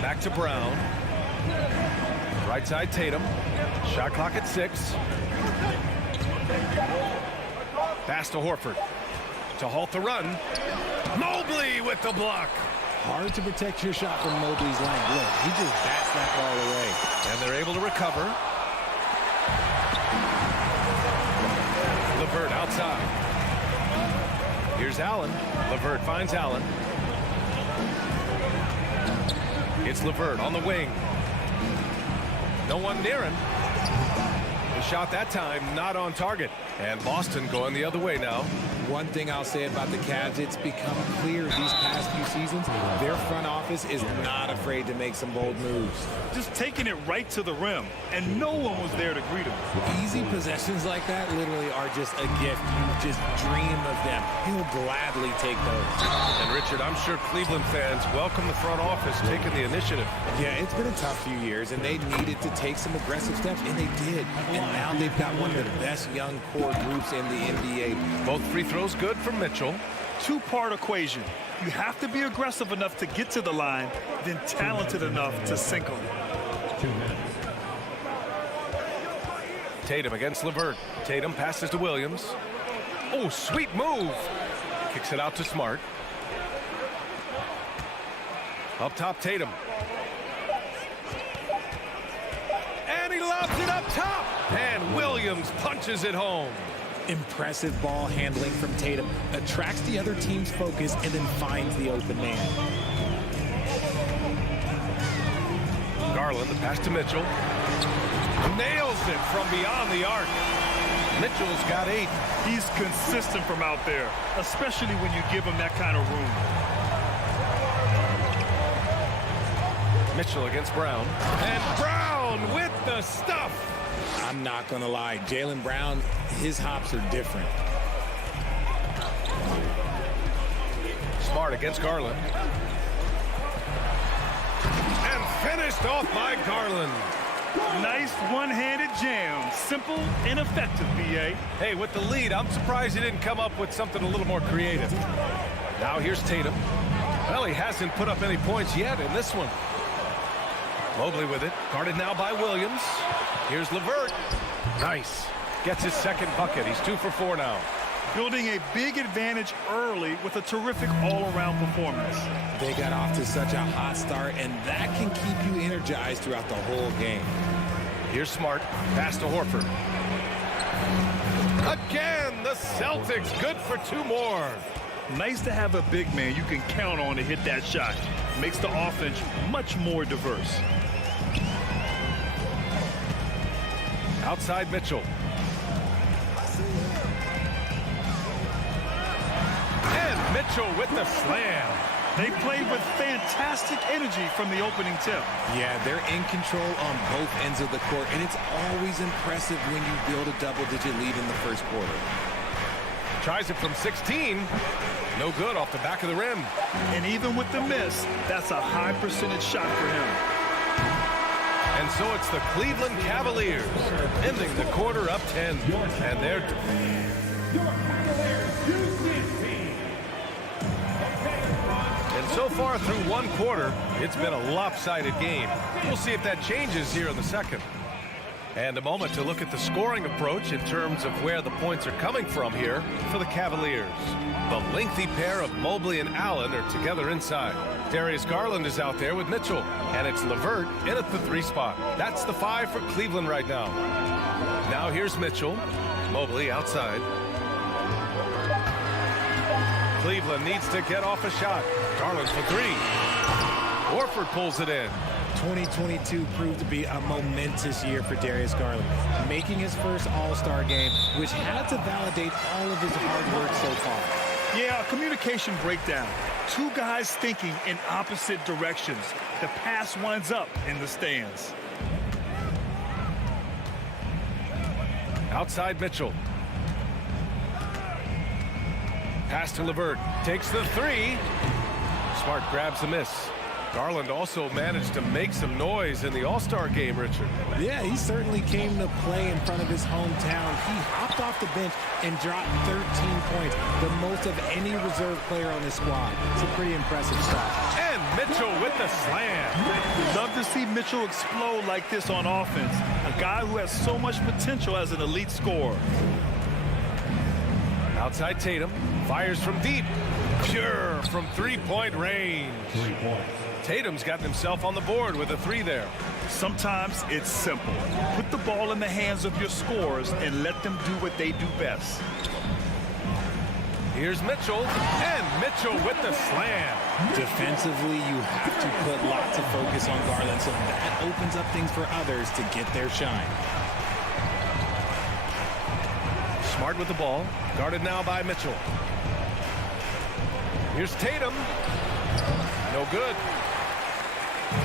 Back to Brown. Right side Tatum. Shot clock at 6. Pass to Horford. To halt the run. Mobley with the block. Hard to protect your shot from Mobley's length. Look, he just bats that ball away. And they're able to recover. LeVert outside. Here's Allen. LeVert finds Allen. It's LeVert on the wing. No one near him. The shot that time not on target. And Boston going the other way now. One thing I'll say about the Cavs, it's become clear these past few seasons, their front office is not afraid to make some bold moves. Just taking it right to the rim, and no one was there to greet him. Easy possessions like that literally are just a gift. You just dream of them. He'll gladly take those. And Richard, I'm sure Cleveland fans welcome the front office taking the initiative. Yeah, it's been a tough few years, and they needed to take some aggressive steps, and they did. And now they've got one of the best young core groups in the NBA. Both free throws good from Mitchell. Two-part equation. You have to be aggressive enough to get to the line, then talented enough to sink them. Tatum against LeVert. Tatum passes to Williams. Oh, sweet move. Kicks it out to Smart. Up top, Tatum. And he lobs it up top. And Williams punches it home. Impressive ball handling from Tatum. Attracts the other team's focus and then finds the open man. Garland, the pass to Mitchell. Nails it from beyond the arc. Mitchell's got 8. He's consistent from out there, especially when you give him that kind of room. Mitchell against Brown. And Brown with the stuff. I'm not going to lie. Jaylen Brown, his hops are different. Smart against Garland. And finished off by Garland. Nice one-handed jam. Simple and effective, B.A. Hey, with the lead, I'm surprised he didn't come up with something a little more creative. Now here's Tatum. Well, he hasn't put up any points yet in this one. Mobley with it. Guarded now by Williams. Here's LeVert. Nice. Gets his second bucket. He's 2 for 4 now. Building a big advantage early with a terrific all-around performance. They got off to such a hot start, and that can keep you energized throughout the whole game. Here's Smart. Pass to Horford. Again, the Celtics good for 2 more. Nice to have a big man you can count on to hit that shot. Makes the offense much more diverse. Outside Mitchell. And Mitchell with the slam. They played with fantastic energy from the opening tip. Yeah, they're in control on both ends of the court, and it's always impressive when you build a double-digit lead in the first quarter. Tries it from 16. No good off the back of the rim. And even with the miss, that's a high percentage shot for him. And so it's the Cleveland Cavaliers ending the quarter up 10. And they're... And so far through one quarter, it's been a lopsided game. We'll see if that changes here in the second. And a moment to look at the scoring approach in terms of where the points are coming from here for the Cavaliers. The lengthy pair of Mobley and Allen are together inside. Darius Garland is out there with Mitchell. And it's LeVert in at the 3 spot. That's the 5 for Cleveland right now. Now here's Mitchell. Mobley outside. Cleveland needs to get off a shot. Garland for 3. Horford pulls it in. 2022 proved to be a momentous year for Darius Garland, making his first All-Star game, which had to validate all of his hard work so far. Yeah, a communication breakdown. 2 guys thinking in opposite directions. The pass winds up in the stands. Outside Mitchell. Pass to LeVert. Takes the 3. Smart grabs the miss. Garland also managed to make some noise in the All-Star game, Richard. Yeah, he certainly came to play in front of his hometown. He hopped off the bench and dropped 13 points, the most of any reserve player on his squad. It's a pretty impressive shot. And Mitchell with the slam. Love to see Mitchell explode like this on offense. A guy who has so much potential as an elite scorer. Outside Tatum. Fires from deep. Pure from 3-point range. 3 points. Tatum's gotten himself on the board with a 3 there. Sometimes it's simple. Put the ball in the hands of your scorers and let them do what they do best. Here's Mitchell, and Mitchell with the slam. Defensively, you have to put lots of focus on Garland, so that opens up things for others to get their shine. Smart with the ball, guarded now by Mitchell. Here's Tatum. No good.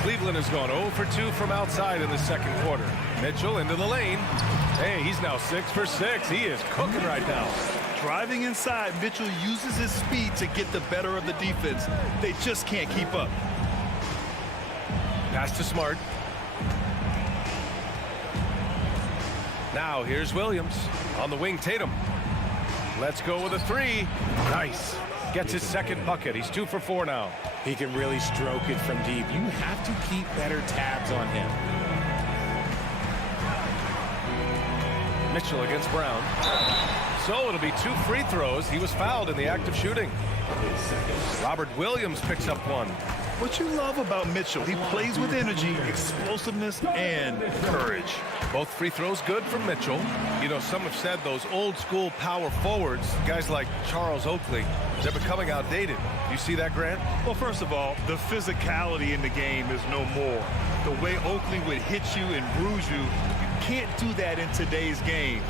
Cleveland has gone 0 for 2 from outside in the second quarter. Mitchell into the lane. Hey, he's now 6 for 6. He is cooking right now. Driving inside, Mitchell uses his speed to get the better of the defense. They just can't keep up. Pass to Smart. Now here's Williams. On the wing, Tatum. Let's go with a 3. Nice. Gets his second bucket. He's 2 for 4 now. He can really stroke it from deep. You have to keep better tabs on him. Mitchell against Brown. So it'll be 2 free throws. He was fouled in the act of shooting. Robert Williams picks up 1. What you love about Mitchell, he plays with energy, explosiveness, and courage. Both free throws good from Mitchell. You know, some have said those old school power forwards, guys like Charles Oakley, they're becoming outdated. You see that, Grant? Well, first of all, the physicality in the game is no more. The way Oakley would hit you and bruise you, you can't do that in today's game.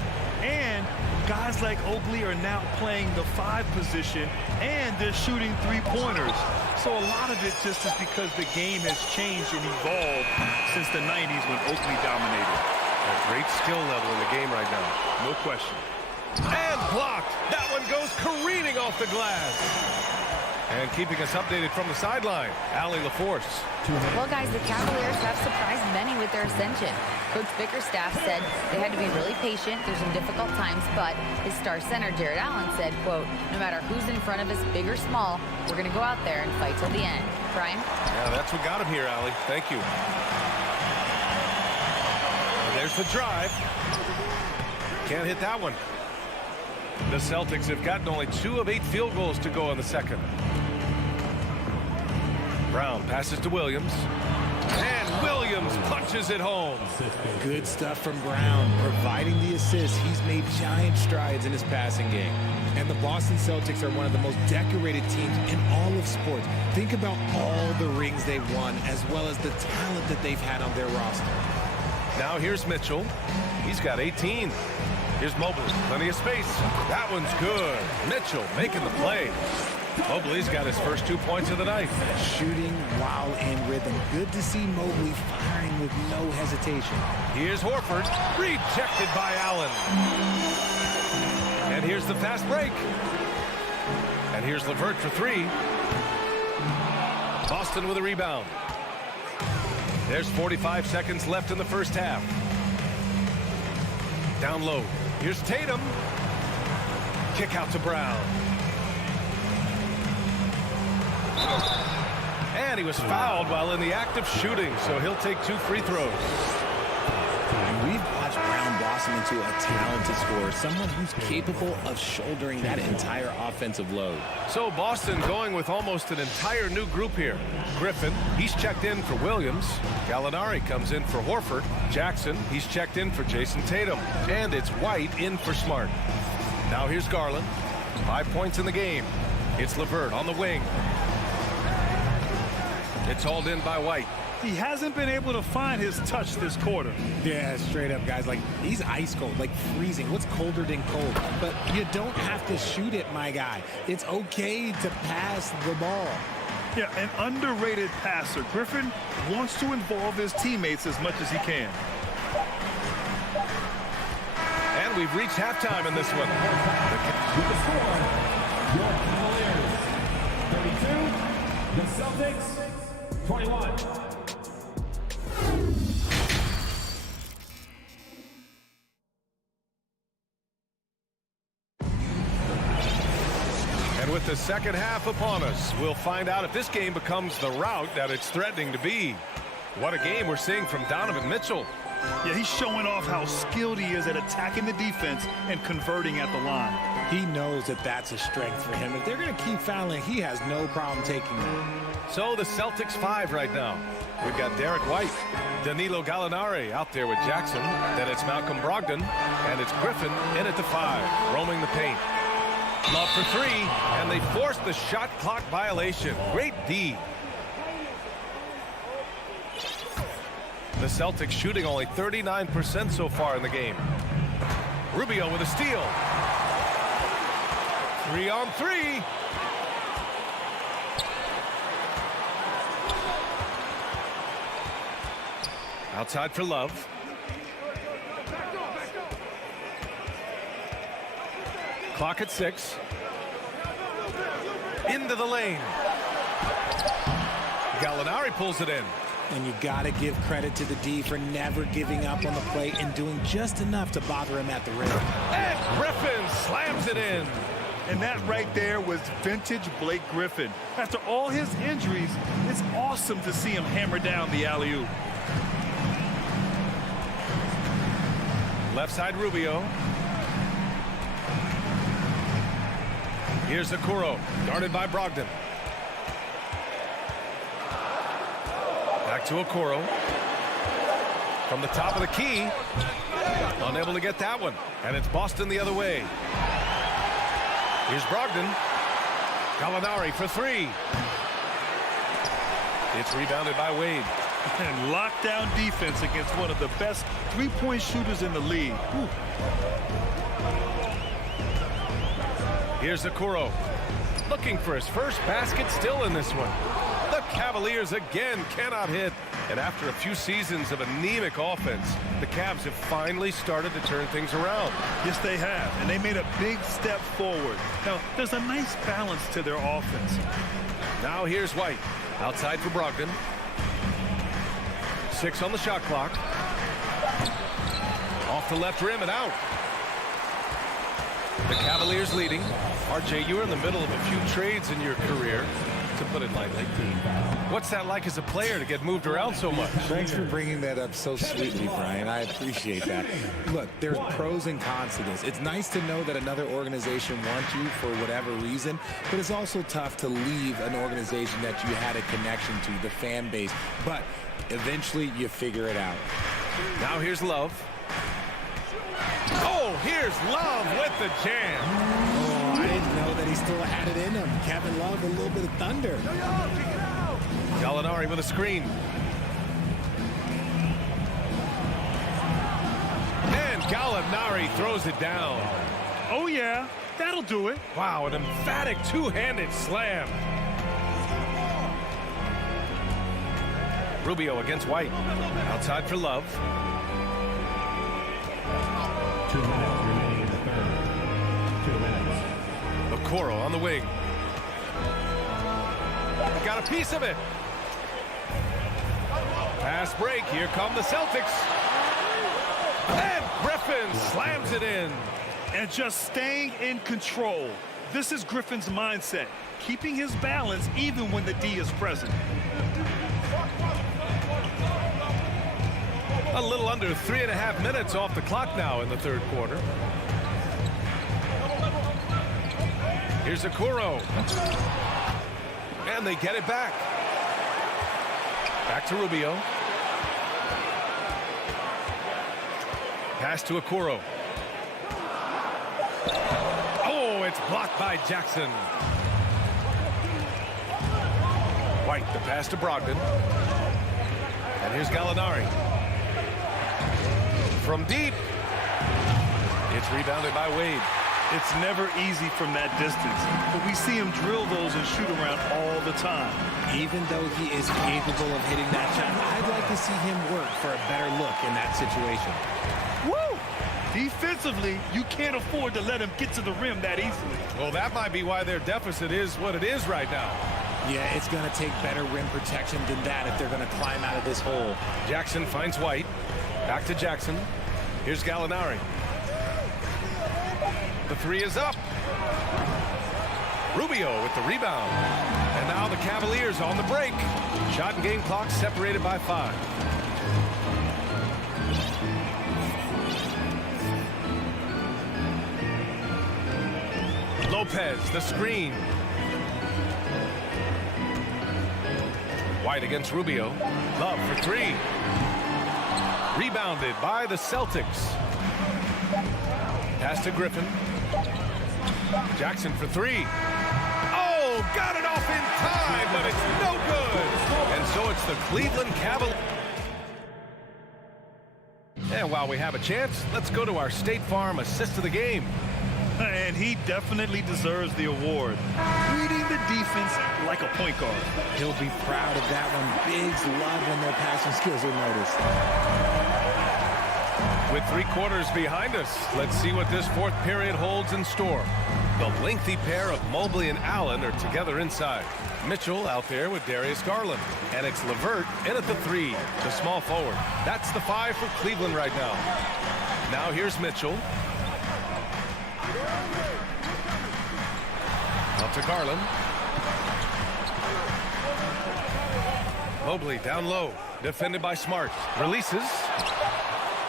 And guys like Oakley are now playing the 5 position, and they're shooting 3-pointers. So a lot of it just is because the game has changed and evolved since the 90s when Oakley dominated. A great skill level in the game right now. No question. And blocked. That one goes careening off the glass. And keeping us updated from the sideline, Allie LaForce. Well, guys, the Cavaliers have surprised many with their ascension. Coach Bickerstaff said they had to be really patient through some difficult times, but his star center, Jared Allen, said, quote, no matter who's in front of us, big or small, we're going to go out there and fight till the end. Brian? Yeah, that's what got him here, Allie. Thank you. There's the drive. Can't hit that one. The Celtics have gotten only 2 of 8 field goals to go in the second. Brown passes to Williams. And Williams punches it home. Good stuff from Brown. Providing the assist, he's made giant strides in his passing game. And the Boston Celtics are one of the most decorated teams in all of sports. Think about all the rings they've won, as well as the talent that they've had on their roster. Now here's Mitchell. He's got 18. Here's Mobley. Plenty of space. That one's good. Mitchell making the play. Mobley's got his first 2 points of the night. Shooting while in rhythm. Good to see Mobley firing with no hesitation. Here's Horford. Rejected by Allen. And here's the fast break. And here's LeVert for 3. Boston with a rebound. There's 45 seconds left in the first half. Down low. Here's Tatum. Kick out to Brown. And he was fouled while in the act of shooting, so he'll take 2 free throws. And we've watched Brown blossom into a talented scorer, someone who's capable of shouldering that entire offensive load. So Boston going with almost an entire new group here. Griffin, he's checked in for Williams. Gallinari comes in for Horford. Jackson, he's checked in for Jason Tatum. And it's White in for Smart. Now here's Garland. 5 points in the game. It's LeVert on the wing. It's hauled in by White. He hasn't been able to find his touch this quarter. Yeah, straight up, guys. Like, he's ice cold, like freezing. What's colder than cold? But you don't have to shoot it, my guy. It's okay to pass the ball. Yeah, an underrated passer. Griffin wants to involve his teammates as much as he can. And we've reached halftime in this one. With the score, your Cavaliers 32, the Celtics 21. And with the second half upon us, we'll find out if this game becomes the rout that it's threatening to be. What a game we're seeing from Donovan Mitchell. Yeah, he's showing off how skilled he is at attacking the defense and converting at the line. He knows that that's a strength for him. If they're going to keep fouling, he has no problem taking them. So the Celtics 5 right now. We've got Derek White, Danilo Gallinari out there with Jackson. Then it's Malcolm Brogdon, and it's Griffin in at the 5, roaming the paint. Love for 3, and they forced the shot clock violation. Great D. The Celtics shooting only 39% so far in the game. Rubio with a steal. 3 on 3. Outside for Love. Clock at 6. Into the lane. Gallinari pulls it in. And you got to give credit to the D for never giving up on the play and doing just enough to bother him at the rim. And Griffin slams it in. And that right there was vintage Blake Griffin. After all his injuries, it's awesome to see him hammer down the alley-oop. Left side Rubio. Here's Okoro, guarded by Brogdon. Back to Okoro. From the top of the key. Unable to get that one. And it's Boston the other way. Here's Brogdon. Gallinari for 3. It's rebounded by Wade. And lockdown defense against one of the best three-point shooters in the league. Whew. Here's Okoro. Looking for his first basket still in this one. The Cavaliers again cannot hit. And after a few seasons of anemic offense, the Cavs have finally started to turn things around. Yes, they have. And they made a big step forward. Now, there's a nice balance to their offense. Now here's White. Outside for Brogdon. 6 on the shot clock. Off the left rim and out. The Cavaliers leading. RJ, you were in the middle of a few trades in your career, to put it lightly. What's that like as a player to get moved around so much? Thanks for bringing that up so sweetly, Brian. I appreciate that. Look, there's pros and cons to this. It's nice to know that another organization wants you for whatever reason, but it's also tough to leave an organization that you had a connection to, the fan base. But eventually you figure it out. Now here's Love. Oh, here's Love with the jam. Oh, I didn't know that he still had it in him. Kevin Love, a little bit of thunder. Gallinari with a screen. And Gallinari throws it down. Oh, yeah. That'll do it. Wow, an emphatic two-handed slam. Rubio against White. Outside for Love. 2 minutes remaining in the third. 2 minutes. Okoro on the wing. Got a piece of it. Pass break. Here come the Celtics. And Griffin slams it in. And just staying in control. This is Griffin's mindset. Keeping his balance even when the D is present. A little under 3.5 minutes off the clock now in the third quarter. Here's Okoro. And they get it back. Back to Rubio. Pass to Okoro. Oh, it's blocked by Jackson. White, the pass to Brogdon. And here's Gallinari. From deep. It's rebounded by Wade. It's never easy from that distance, but we see him drill those and shoot around all the time. Even though he is capable of hitting that shot, I'd like to see him work for a better look in that situation. Woo! Defensively, you can't afford to let him get to the rim that easily. Well, that might be why their deficit is what it is right now. Yeah, it's going to take better rim protection than that if they're going to climb out of this hole. Jackson finds White. Back to Jackson. Here's Gallinari. The three is up. Rubio with the rebound. And now the Cavaliers on the break. Shot and game clock separated by 5. Lopez, the screen. White against Rubio. Love for 3. Rebounded by the Celtics. Pass to Griffin. Jackson for 3. Oh, got it off in time, but it's no good. And so it's the Cleveland Cavaliers. And while we have a chance, let's go to our State Farm assist of the game. And he definitely deserves the award. Reading the defense like a point guard. He'll be proud of that one. Bigs love when their passing skills are noticed. With 3 quarters behind us, let's see what this fourth period holds in store. The lengthy pair of Mobley and Allen are together inside. Mitchell out there with Darius Garland. And it's LeVert in at the 3, the small forward. That's the 5 for Cleveland right now. Now here's Mitchell. Up to Garland. Mobley down low. Defended by Smart. Releases.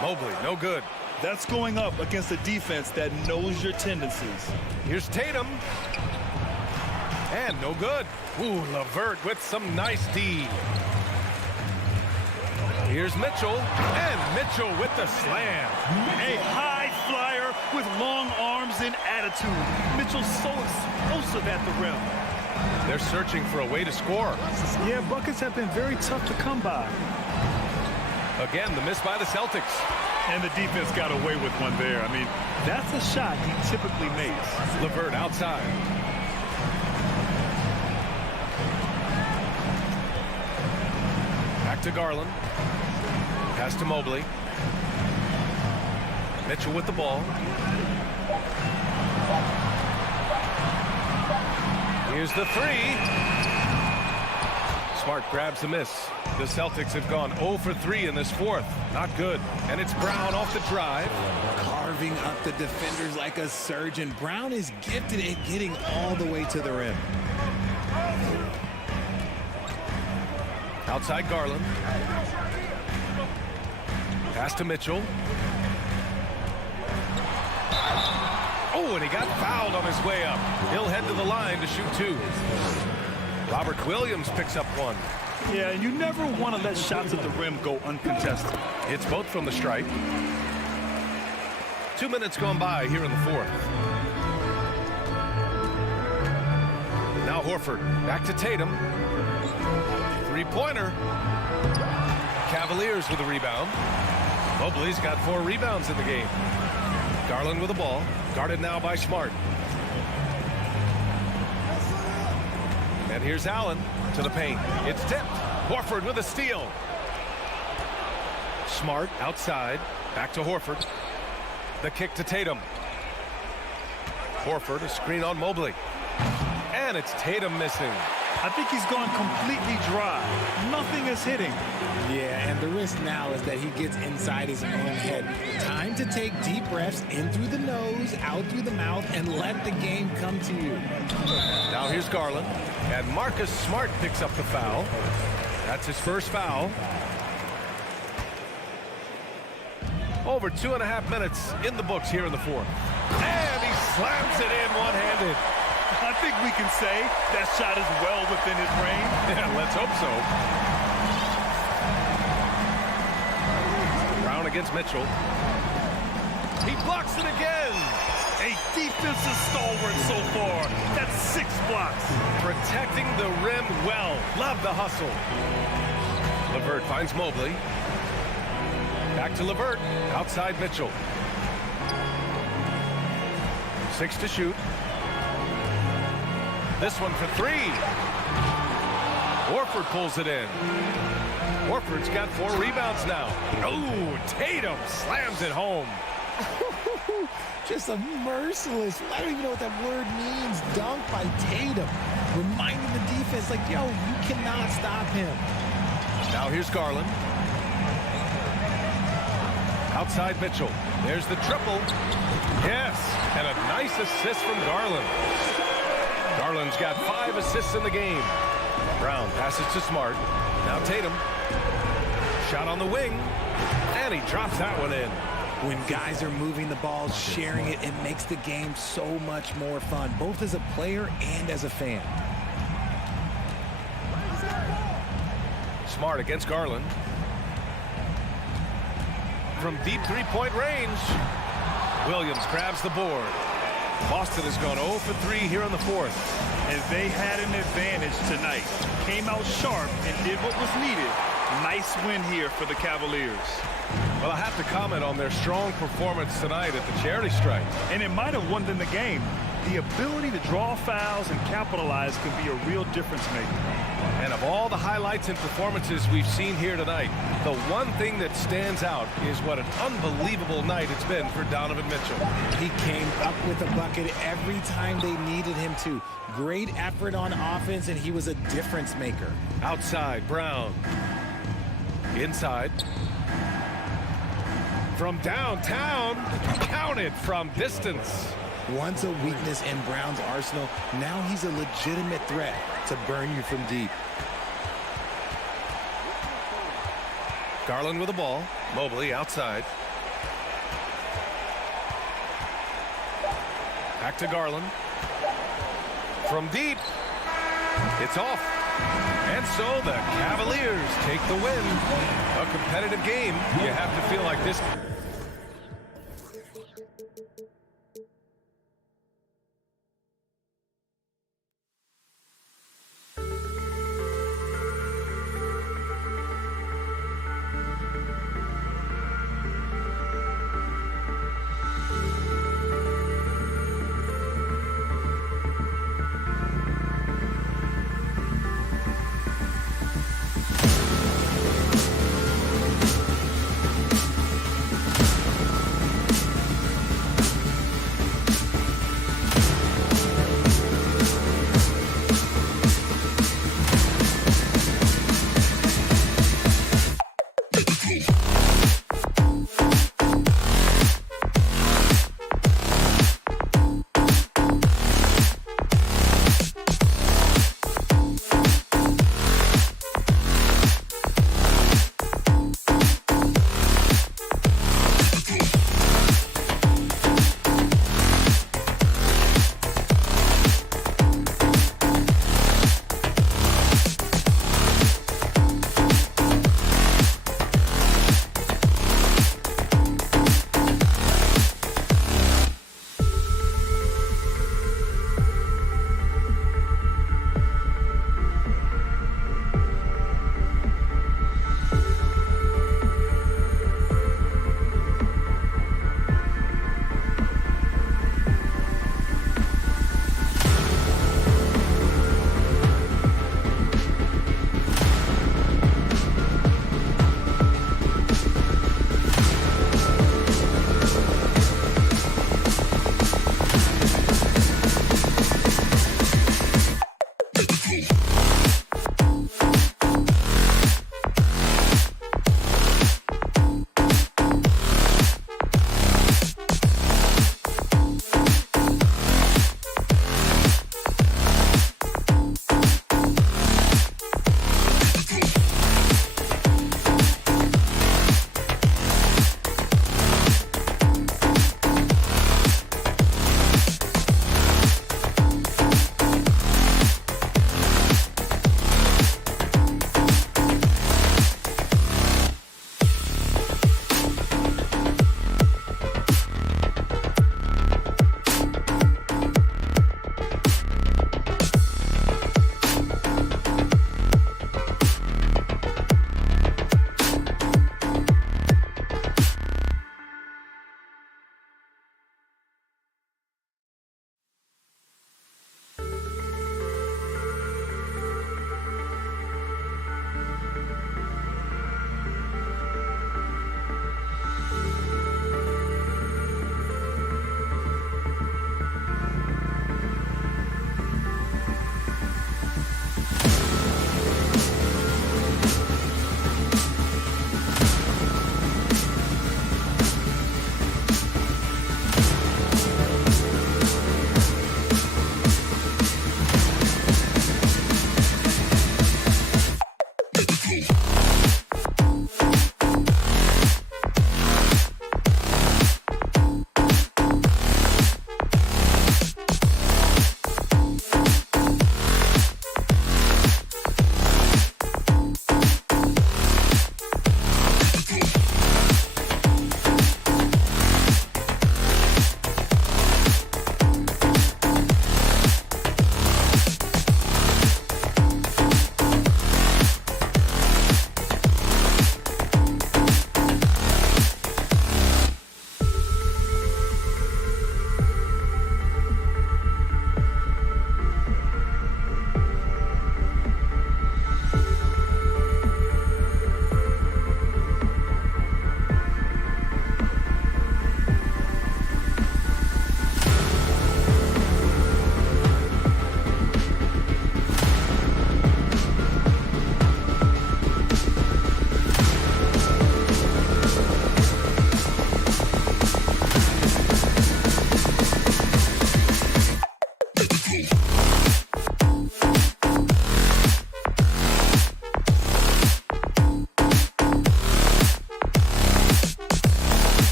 Mobley, no good. That's going up against a defense that knows your tendencies. Here's Tatum. And no good. Ooh, LeVert with some nice D. Here's Mitchell. And Mitchell with the slam. A high flyer with long arms and attitude. Mitchell's so explosive at the rim. They're searching for a way to score. Yeah, buckets have been very tough to come by. Again, the miss by the Celtics. And the defense got away with one there. I mean, that's a shot he typically makes. LeVert outside. Back to Garland. Pass to Mobley. Mitchell with the ball. Here's the three. Smart grabs the miss. The Celtics have gone 0 for 3 in this fourth. Not good. And it's Brown off the drive. Carving up the defenders like a surgeon. Brown is gifted at getting all the way to the rim. Outside Garland. Pass to Mitchell. Oh, and he got fouled on his way up. He'll head to the line to shoot 2. Robert Williams picks up 1. Yeah, you never want to let shots at the rim go uncontested. It's both from the stripe. 2 minutes gone by here in the fourth. Now Horford back to Tatum. Three-pointer. Cavaliers with a rebound. Mobley's got 4 rebounds in the game. Garland with the ball. Guarded now by Smart. And here's Allen to the paint. It's tipped. Horford with a steal. Smart outside. Back to Horford. The kick to Tatum. Horford, a screen on Mobley. And it's Tatum missing. I think he's gone completely dry. Nothing is hitting. Yeah, and the risk now is that he gets inside his own head. Time to take deep breaths in through the nose, out through the mouth, and let the game come to you. Now here's Garland. And Marcus Smart picks up the foul. That's his first foul. Over 2.5 minutes in the books here in the fourth. And he slams it in one-handed. I think we can say that shot is well within his range. Yeah, let's hope so. Brown against Mitchell. He blocks it again. A defensive stalwart so far. That's 6 blocks. Protecting the rim well. Love the hustle. LeVert finds Mobley. Back to LeVert. Outside Mitchell. 6 to shoot. This one for 3. Horford pulls it in. Horford's got 4 rebounds now. Oh, Tatum slams it home. Just a merciless, I don't even know what that word means, dunk by Tatum. Reminding the defense, like, yo, you cannot stop him. Now here's Garland. Outside Mitchell. There's the triple. Yes, and a nice assist from Garland. Garland's got 5 assists in the game. Brown passes to Smart. Now Tatum. Shot on the wing. And he drops that one in. When guys are moving the ball, sharing it, it makes the game so much more fun, both as a player and as a fan. Smart against Garland. From deep three-point range. Williams grabs the board. Boston has gone 0 for 3 here in the fourth. And they had an advantage tonight. Came out sharp and did what was needed. Nice win here for the Cavaliers. Well, I have to comment on their strong performance tonight at the charity stripe. And it might have won them the game. The ability to draw fouls and capitalize can be a real difference maker. And of all the highlights and performances we've seen here tonight, the one thing that stands out is what an unbelievable night it's been for Donovan Mitchell. He came up with a bucket every time they needed him to. Great effort on offense, and he was a difference maker. Outside, Brown. Inside. From downtown, counted from distance. Once a weakness in Brown's arsenal, now he's a legitimate threat to burn you from deep. Garland with the ball. Mobley outside. Back to Garland. From deep. It's off. And so the Cavaliers take the win. A competitive game. You have to feel like this.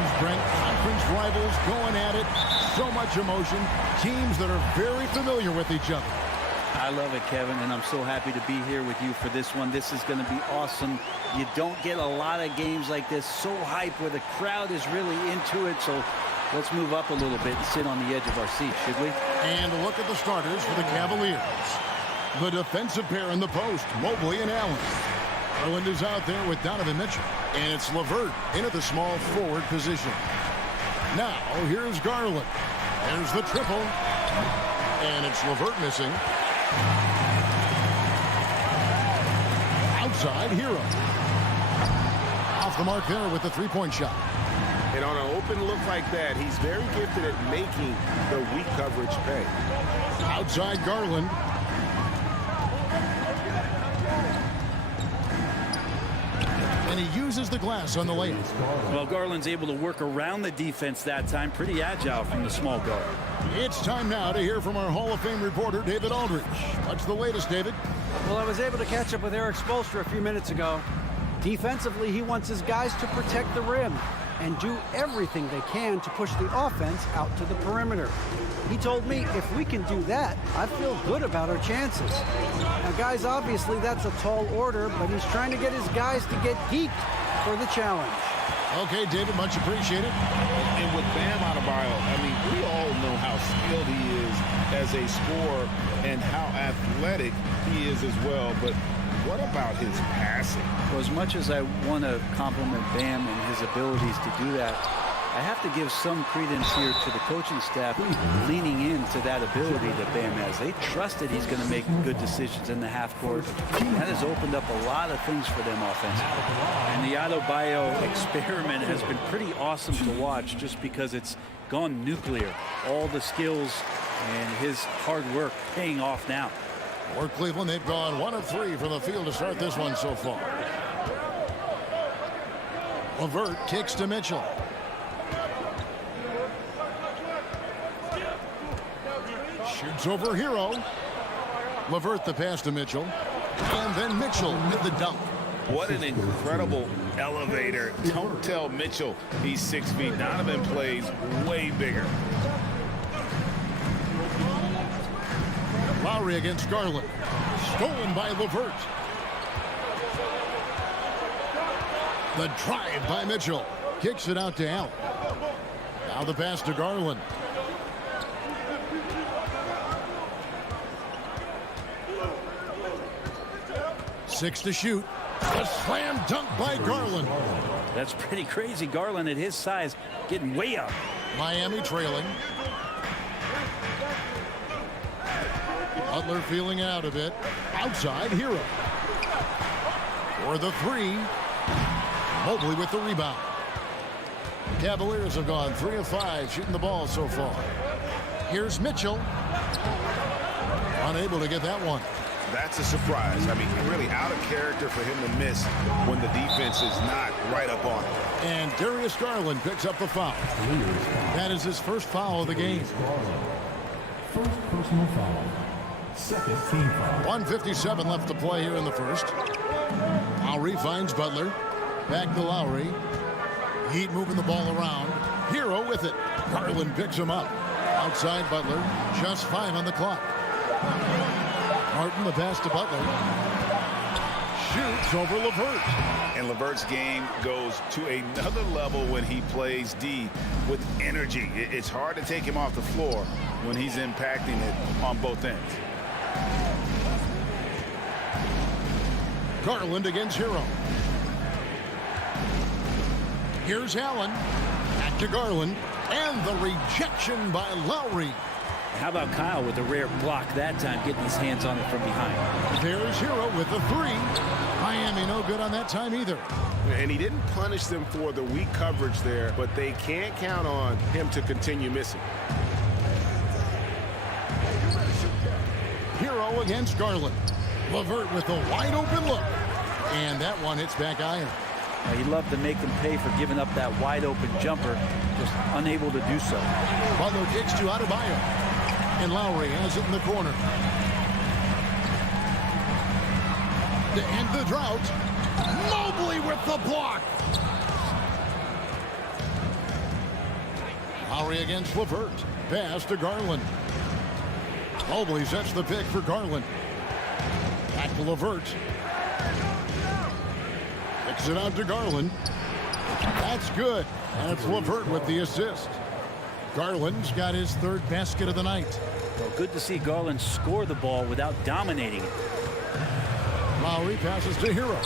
games, Brent. Conference rivals going at it. So much emotion. Teams that are very familiar with each other. I love it, Kevin, and I'm so happy to be here with you for this one. This is going to be awesome. You don't get a lot of games like this, so hype, where the crowd is really into it. So let's move up a little bit and sit on the edge of our seat, should we? And a look at the starters for the Cavaliers. The defensive pair in the post, Mobley and Allen. Garland is out there with Donovan Mitchell. And it's LeVert in at the small forward position. Now, here's Garland. There's the triple. And it's LeVert missing. Outside, Hero. Off the mark there with the three-point shot. And on an open look like that, he's very gifted at making the weak coverage pay. Outside, Garland. And he uses the glass on the layup. Well, Garland's able to work around the defense that time. Pretty agile from the small guard. It's time now to hear from our Hall of Fame reporter, David Aldridge. What's the latest, David? Well, I was able to catch up with Eric Spoelstra a few minutes ago. Defensively, he wants his guys to protect the rim and do everything they can to push the offense out to the perimeter. He told me if we can do that, I feel good about our chances. Now, guys, obviously that's a tall order, but he's trying to get his guys to get geeked for the challenge. Okay, David, much appreciated. And with Bam Adebayo, I mean, we all know how skilled he is as a scorer and how athletic he is as well. But what about his passing? Well, as much as I want to compliment Bam and his abilities to do that, I have to give some credence here to the coaching staff leaning into that ability that Bam has. They trust that he's going to make good decisions in the half court. That has opened up a lot of things for them offensively. And the Adebayo experiment has been pretty awesome to watch just because it's gone nuclear. All the skills and his hard work paying off now. For Cleveland, they've gone 1 of 3 from the field to start this one so far. LeVert kicks to Mitchell. Shoots over Hero. LeVert the pass to Mitchell. And then Mitchell with the dunk. What an incredible elevator. Don't tell Mitchell he's 6 feet. Donovan plays way bigger. Lowry against Garland. Stolen by LeVert. The drive by Mitchell. Kicks it out to Allen. Now the pass to Garland. Six to shoot. A slam dunk by Garland. That's pretty crazy. Garland at his size getting way up. Miami trailing. Butler feeling out a bit. Outside, Hero. For the three. Mobley with the rebound. Cavaliers have gone 3 of 5 shooting the ball so far. Here's Mitchell. Unable to get that one. That's a surprise. I mean, really out of character for him to miss when the defense is not right up on him. And Darius Garland picks up the foul. That is his first foul of the game. First personal foul. Second team foul. 1:57 left to play here in the first. Lowry finds Butler. Back to Lowry. Heat moving the ball around. Hero with it. Garland picks him up. Outside Butler. Just 5 on the clock. Martin the pass to Butler. Shoots over LeVert. And LeVert's game goes to another level when he plays D with energy. It's hard to take him off the floor when he's impacting it on both ends. Garland against Hero. Here's Allen. Back to Garland. And the rejection by Lowry. How about Kyle with a rare block that time, getting his hands on it from behind. There's Hero with the 3. Miami no good on that time either. And he didn't punish them for the weak coverage there, but they can't count on him to continue missing. Hero against Garland. LeVert with a wide open look. And that one hits back iron. He'd love to make them pay for giving up that wide open jumper, just unable to do so. Butler kicks to Adebayo. And Lowry has it in the corner. To end the drought, Mobley with the block. Lowry against LeVert. Pass to Garland. Mobley sets the pick for Garland. Back to LeVert. Kicks it out to Garland. That's good. And it's LeVert with the assist. Garland's got his third basket of the night. Well, good to see Garland score the ball without dominating it. Lowry passes to Hero.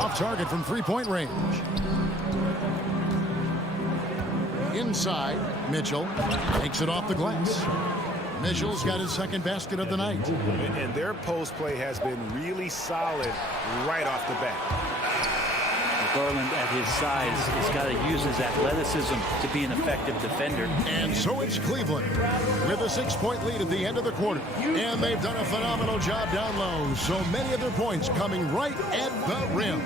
Off target from three-point range. Inside, Mitchell takes it off the glass. Mitchell's got his second basket of the night. And their post play has been really solid right off the bat. Garland at his size has got to use his athleticism to be an effective defender. And so it's Cleveland with a 6-point lead at the end of the quarter. And they've done a phenomenal job down low. So many of their points coming right at the rim.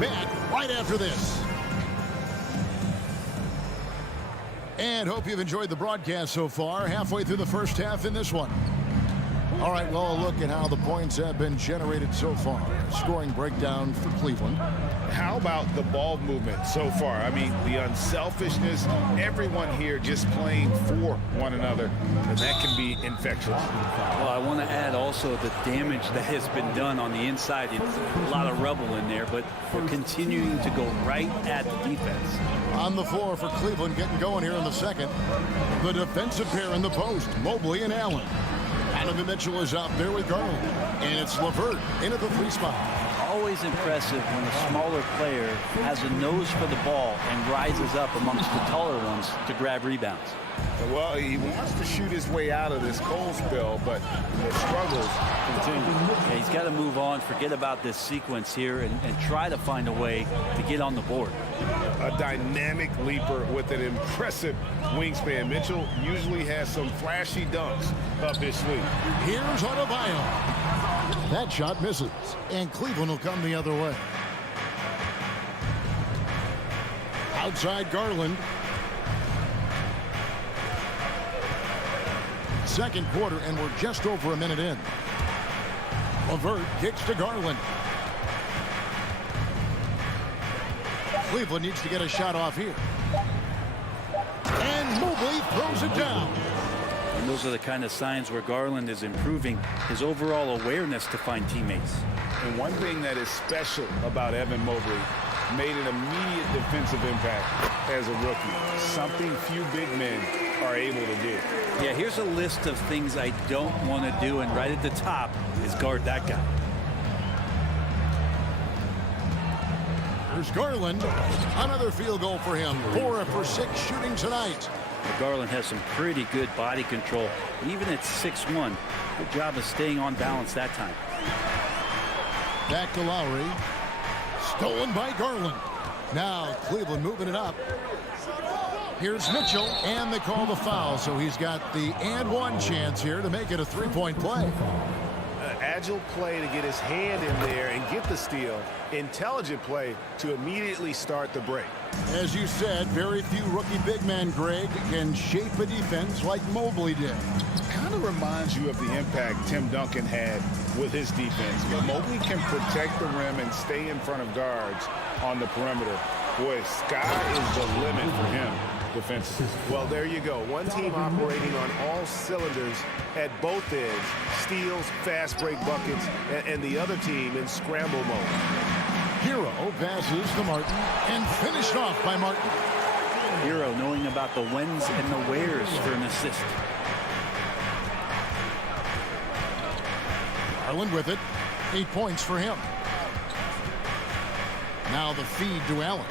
Back right after this. And hope you've enjoyed the broadcast so far. Halfway through the first half in this one. All right, well, a look at how the points have been generated so far. Scoring breakdown for Cleveland. How about the ball movement so far? I mean, the unselfishness, everyone here just playing for one another, and that can be infectious. Well, I want to add also the damage that has been done on the inside. It's a lot of rubble in there, but we're continuing to go right at the defense. On the floor for Cleveland, getting going here in the second. The defensive pair in the post, Mobley and Allen. Donovan Mitchell is out there with Garland. And it's LeVert into the three spot. Always impressive when a smaller player has a nose for the ball and rises up amongst the taller ones to grab rebounds. Well, he wants to shoot his way out of this cold spell, but the struggles continue. Yeah, he's got to move on, forget about this sequence here, and try to find a way to get on the board. A dynamic leaper with an impressive wingspan. Mitchell usually has some flashy dunks up his sleeve. Here's Adebayo. That shot misses, and Cleveland will come the other way. Outside Garland. Second quarter, and we're just over a minute in. LeVert kicks to Garland. Cleveland needs to get a shot off here. And Mobley throws it down. And those are the kind of signs where Garland is improving his overall awareness to find teammates. And one thing that is special about Evan Mobley, made an immediate defensive impact as a rookie. Something few big men are able to do. Yeah, here's a list of things I don't want to do, and right at the top is guard that guy. There's Garland. Another field goal for him. 4 for 6 shooting tonight. Garland has some pretty good body control. Even at 6'1", good job of staying on balance that time. Back to Lowry. Stolen by Garland. Now Cleveland moving it up. Here's Mitchell, and they call the foul, so he's got the and one chance here to make it a three-point play. Agile play to get his hand in there and get the steal. Intelligent play to immediately start the break. As you said, very few rookie big men, Greg, can shape a defense like Mobley did. Kind of reminds you of the impact Tim Duncan had with his defense. Mobley can protect the rim and stay in front of guards on the perimeter. Boy, sky is the limit for him defensively. Well, there you go. One team operating on all cylinders at both ends. Steals, fast break buckets, and the other team in scramble mode. Hero passes to Martin and finished off by Martin. Hero knowing about the whens and the wheres for an assist. Garland with it. 8 points for him. Now the feed to Allen.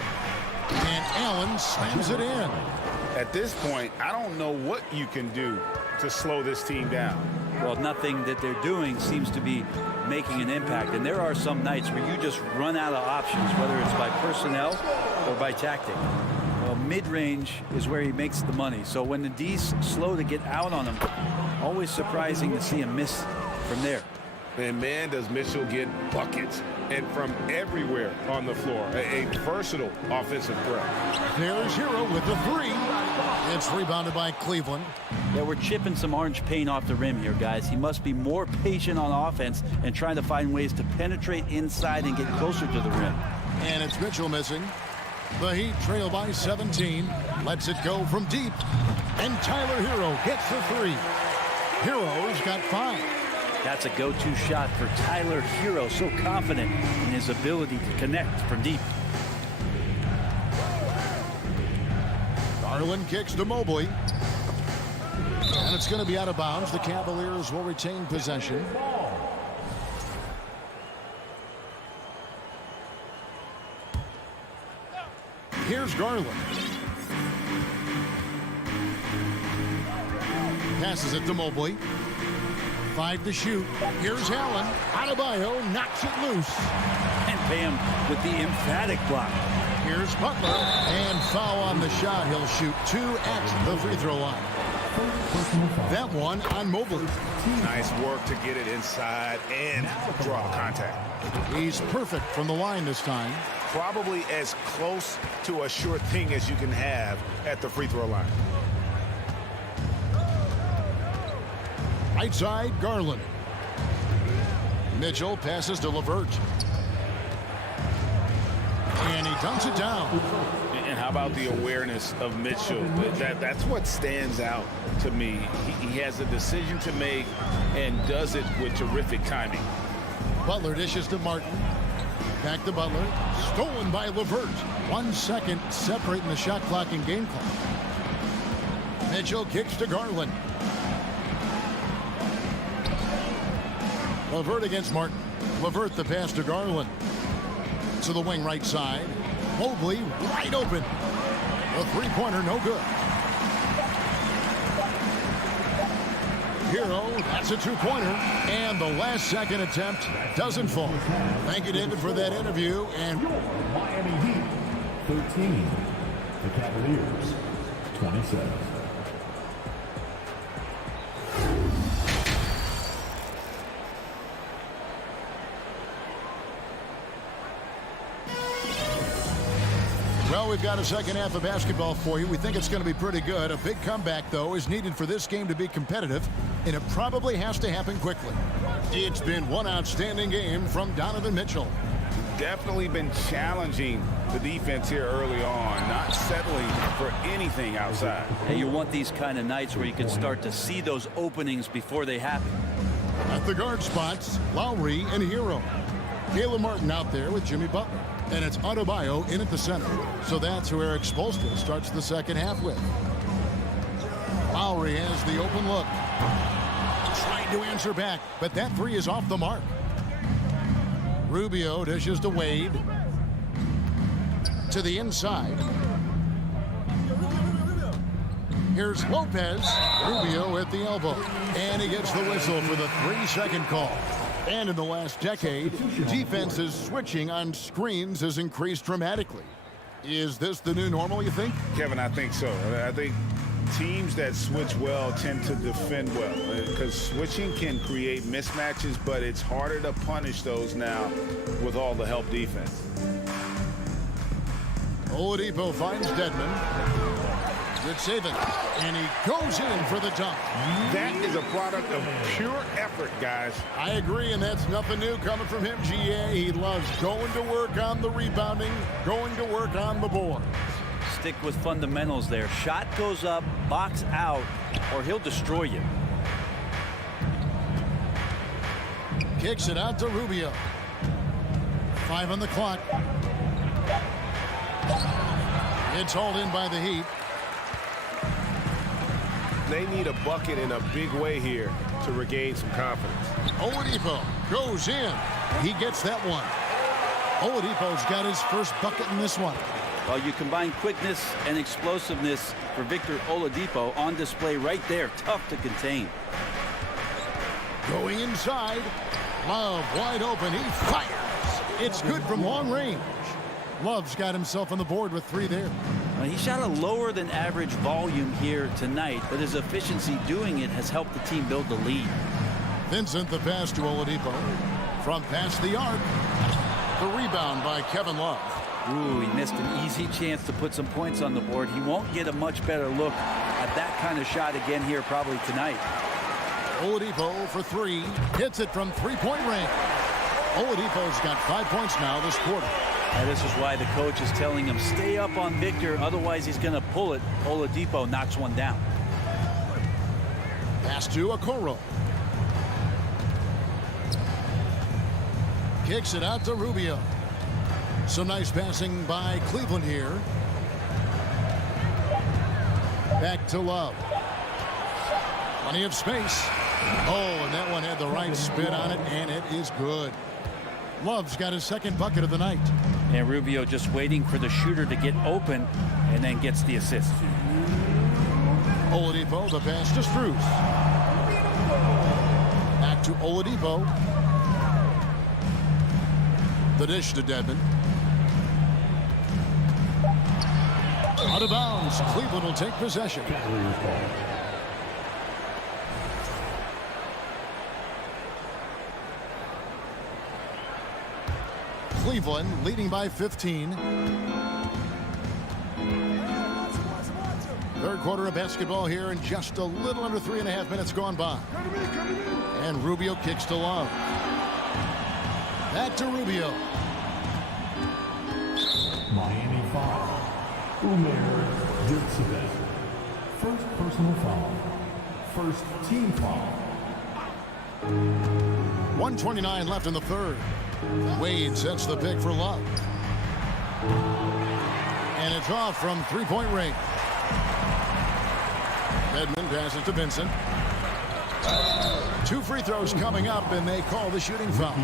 And Allen slams it in. At this point, I don't know what you can do to slow this team down. Well, nothing that they're doing seems to be making an impact. And there are some nights where you just run out of options, whether it's by personnel or by tactic. Well, mid-range is where he makes the money. So when the D's slow to get out on him, always surprising to see him miss from there. And man, does Mitchell get buckets, and from everywhere on the floor. A versatile offensive threat. There's Hero with the three. It's rebounded by Cleveland. Yeah, we're chipping some orange paint off the rim here, guys. He must be more patient on offense and trying to find ways to penetrate inside and get closer to the rim. And it's Mitchell missing. The Heat trail by 17. Lets it go from deep. And Tyler Hero hits the three. Hero's got 5. That's a go-to shot for Tyler Hero. So confident in his ability to connect from deep. Garland kicks to Mobley. And it's going to be out of bounds. The Cavaliers will retain possession. Here's Garland. Passes it to Mobley. 5 to shoot. Here's Allen. Adebayo knocks it loose. And Bam with the emphatic block. Here's Butler. And foul on the shot. He'll shoot 2 at the free throw line. That one on Mobley. Nice work to get it inside and draw the contact. He's perfect from the line this time. Probably as close to a sure thing as you can have at the free throw line. Right side, Garland. Mitchell passes to LeVert. And he dunks it down. And how about the awareness of Mitchell? That's what stands out to me. He has a decision to make and does it with terrific timing. Butler dishes to Martin. Back to Butler. Stolen by LeVert. 1 second separating the shot clock and game clock. Mitchell kicks to Garland. LeVert against Martin. LeVert the pass to Garland. To the wing right side. Mobley wide open. The three-pointer no good. Hero, that's a 2-pointer. And the last second attempt doesn't fall. Thank you, David, for that interview. And Miami Heat 13. The Cavaliers 27. Well, we've got a second half of basketball for you. We think it's going to be pretty good. A big comeback, though, is needed for this game to be competitive, and it probably has to happen quickly. It's been one outstanding game from Donovan Mitchell. Definitely been challenging the defense here early on, not settling for anything outside. Hey, you want these kind of nights where you can start to see those openings before they happen. At the guard spots, Lowry and Hero. Caleb Martin out there with Jimmy Butler. And it's Adebayo in at the center. So that's who Eric Spoelstra starts the second half with. Lowry has the open look. Trying to answer back, but that three is off the mark. Rubio dishes to Wade. To the inside. Here's Lopez. Rubio at the elbow. And he gets the whistle for the 3-second call. And in the last decade, defenses switching on screens has increased dramatically. Is this the new normal, you think? Kevin, I think so. I think teams that switch well tend to defend well because switching can create mismatches, but it's harder to punish those now with all the help defense. Oladipo finds Dedmon. Good saving. And he goes in for the dunk. That is a product of pure effort, guys. I agree, and that's nothing new coming from him, GA. He loves going to work on the rebounding, going to work on the board. Stick with fundamentals there. Shot goes up, box out, or he'll destroy you. Kicks it out to Rubio. 5 on the clock. It's hauled in by the Heat. They need a bucket in a big way here to regain some confidence. Oladipo goes in. He gets that one. Oladipo's got his first bucket in this one. Well, you combine quickness and explosiveness for Victor Oladipo on display right there. Tough to contain. Going inside. Love wide open. He fires. It's good from long range. Love's got himself on the board with 3 there. Well, he shot a lower than average volume here tonight, but his efficiency doing it has helped the team build the lead. Vincent the pass to Oladipo. From past the arc. The rebound by Kevin Love. Ooh, he missed an easy chance to put some points on the board. He won't get a much better look at that kind of shot again here probably tonight. Oladipo for 3. Hits it from 3-point range. Oladipo's got 5 points now this quarter. And this is why the coach is telling him, stay up on Victor, otherwise he's going to pull it. Oladipo knocks one down. Pass to Okoro. Kicks it out to Rubio. Some nice passing by Cleveland here. Back to Love. Plenty of space. Oh, and that one had the right spin on it, and it is good. Love's got his second bucket of the night. And Rubio just waiting for the shooter to get open and then gets the assist. Oladipo, the pass to Strus. Back to Oladipo. The dish to Dedmon. Out of bounds. Cleveland will take possession. Cleveland leading by 15. Third quarter of basketball here, and just a little under 3.5 minutes gone by. And Rubio kicks to Love. Back to Rubio. Miami foul. Umair Dirksabet. First personal foul. First team foul. 1:29 left in the third. Wade sets the pick for Love. And it's off from three-point range. Dedmon passes to Vincent. 2 free throws coming up, and they call the shooting foul.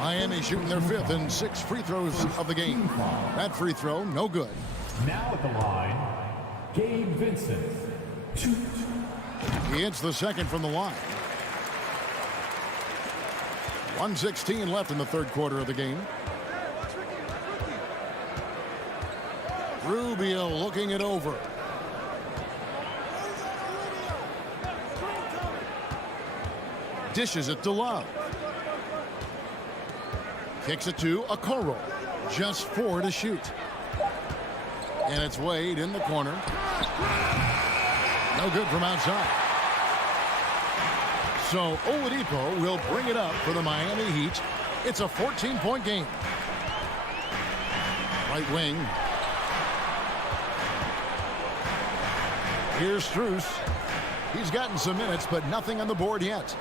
Miami shooting their 5th and 6th free throws of the game. That free throw, no good. Now at the line, Gabe Vincent. He hits the second from the line. 1:16 left in the third quarter of the game. Rubio looking it over. Dishes it to Love. Kicks it to Okoro. Just 4 to shoot. And it's Wade in the corner. No good from outside. So Oladipo will bring it up for the Miami Heat. It's a 14-point game. Right wing. Here's Strus. He's gotten some minutes, but nothing on the board yet.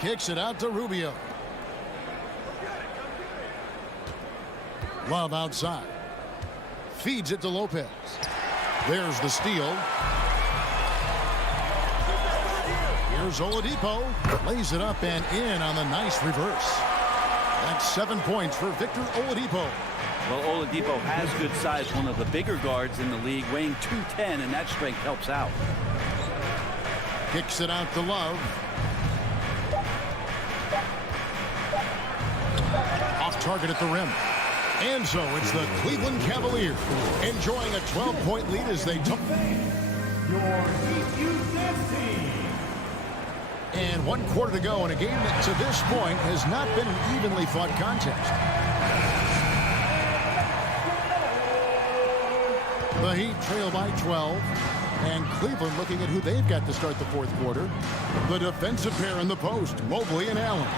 Kicks it out to Rubio. Love outside. Feeds it to Lopez. There's the steal. Here's Oladipo. Lays it up and in on the nice reverse. That's 7 points for Victor Oladipo. Well, Oladipo has good size, one of the bigger guards in the league, weighing 210, and that strength helps out. Kicks it out to Love. Off target at the rim. And so it's the Cleveland Cavaliers enjoying a 12-point lead as they took. Your team. And 1 quarter to go in a game that to this point has not been an evenly fought contest. The Heat trail by 12. And Cleveland looking at who they've got to start the fourth quarter. The defensive pair in the post, Mobley and Allen.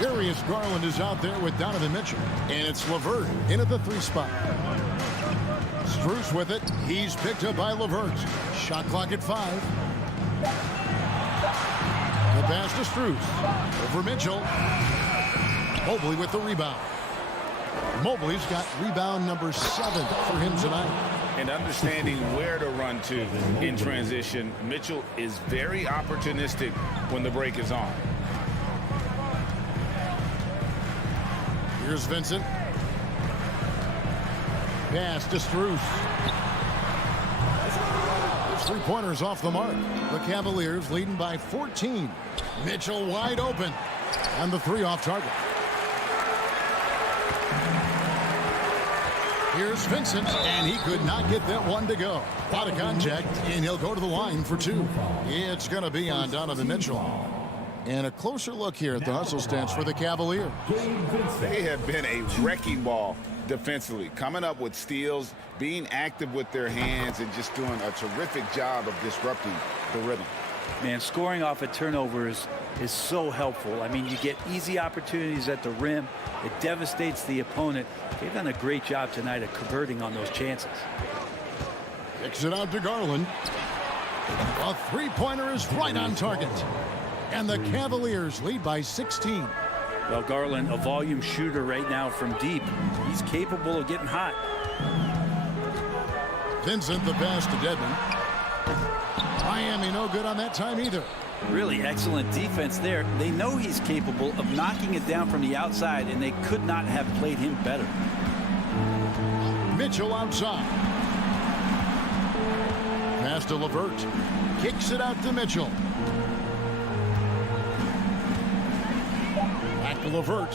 Darius Garland is out there with Donovan Mitchell. And it's LeVert in at the 3 spot. Strus with it. He's picked up by LeVert. Shot clock at 5. The pass to Strus. Over Mitchell. Mobley with the rebound. Mobley's got rebound number 7 for him tonight. And understanding where to run to in transition, Mitchell is very opportunistic when the break is on. Here's Vincent. Pass to Strus. His 3-pointers off the mark. The Cavaliers leading by 14. Mitchell wide open. And the 3 off target. Here's Vincent, and he could not get that one to go. Out of contact, and he'll go to the line for 2. It's going to be on Donovan Mitchell. And a closer look here at the hustle stance for the Cavaliers. They have been a wrecking ball defensively, coming up with steals, being active with their hands, and just doing a terrific job of disrupting the rhythm. Man, scoring off of turnovers is so helpful. I mean, you get easy opportunities at the rim. It devastates the opponent. They've done a great job tonight of converting on those chances. Kicks it out to Garland. A three-pointer is right on target. And the Cavaliers lead by 16. Well, Garland, a volume shooter right now from deep. He's capable of getting hot. Vincent the pass to Dedmon. Miami no good on that time either. Really excellent defense there. They know he's capable of knocking it down from the outside, and they could not have played him better. Mitchell outside. Pass to LeVert. Kicks it out to Mitchell. Back to LeVert.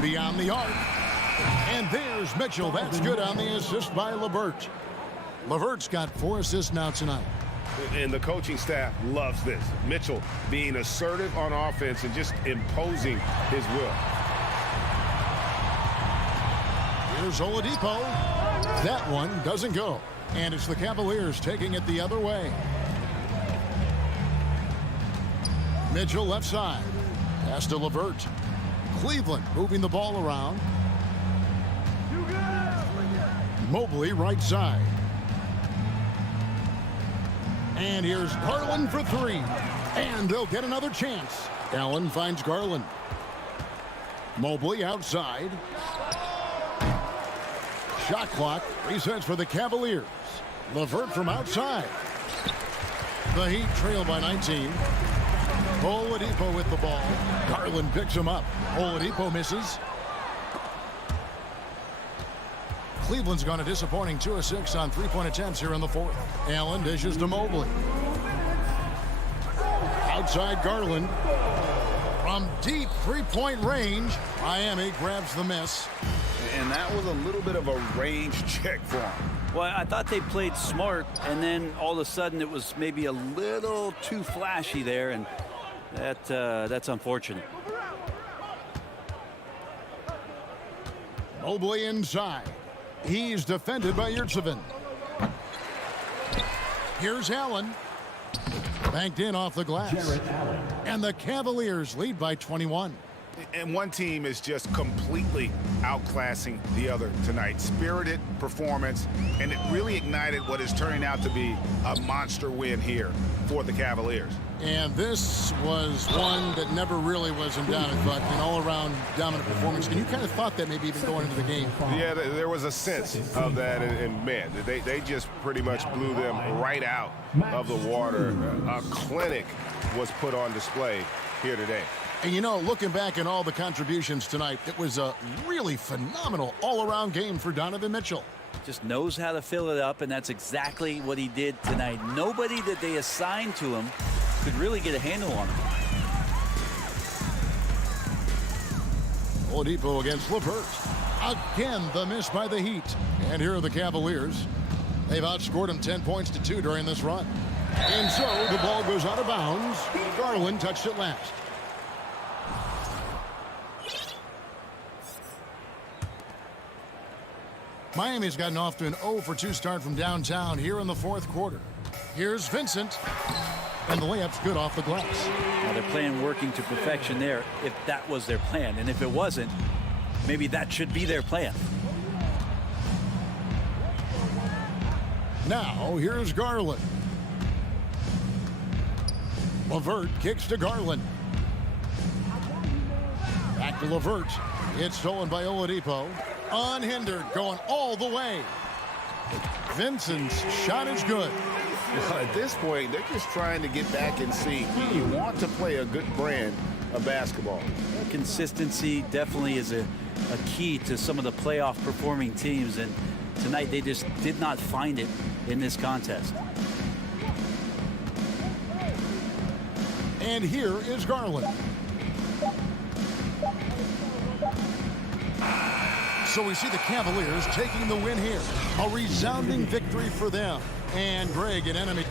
Beyond the arc. And there's Mitchell. That's good on the assist by LeVert. LeVert's got 4 assists now tonight. And the coaching staff loves this. Mitchell being assertive on offense and just imposing his will. Here's Oladipo. That one doesn't go. And it's the Cavaliers taking it the other way. Mitchell left side. Pass to LeVert. Cleveland moving the ball around. Mobley right side. And here's Garland for 3. And they'll get another chance. Allen finds Garland. Mobley outside. Shot clock resets for the Cavaliers. LeVert from outside. The Heat trail by 19. Oladipo with the ball. Garland picks him up. Oladipo misses. Cleveland's gone a disappointing 2 of 6 on 3-point attempts here in the 4th. Allen dishes to Mobley. Outside Garland. From deep 3-point range, Miami grabs the miss. And that was a little bit of a range check for him. Well, I thought they played smart, and then all of a sudden it was maybe a little too flashy there, and that's unfortunate. Mobley inside. He's defended by Yurtseven. Here's Allen. Banked in off the glass. And the Cavaliers lead by 21. And one team is just completely outclassing the other tonight. Spirited performance, and it really ignited what is turning out to be a monster win here for the Cavaliers. And this was one that never really was in doubt, but an all-around dominant performance. And you kind of thought that maybe even going into the game. Yeah, there was a sense of that, and man, they just pretty much blew them right out of the water. A clinic was put on display here today. And you know, looking back at all the contributions tonight, it was a really phenomenal all-around game for Donovan Mitchell. Just knows how to fill it up, and that's exactly what he did tonight. Nobody that they assigned to him could really get a handle on him. Oladipo against LeVert. Again, the miss by the Heat. And here are the Cavaliers. They've outscored them 10 points to 2 during this run. And so the ball goes out of bounds. Garland touched it last. Miami's gotten off to an 0-for-2 start from downtown here in the 4th quarter. Here's Vincent. And the layup's good off the glass. Now they're playing working to perfection there, if that was their plan. And if it wasn't, maybe that should be their plan. Now, here's Garland. LeVert kicks to Garland. Back to LeVert. It's stolen by Oladipo. Unhindered, going all the way. Vincent's shot is good. Well, at this point, they're just trying to get back and see. You want to play a good brand of basketball. Consistency definitely is a key to some of the playoff performing teams, and tonight they just did not find it in this contest. And here is Garland. So we see the Cavaliers taking the win here. A resounding victory for them. And Greg, an enemy.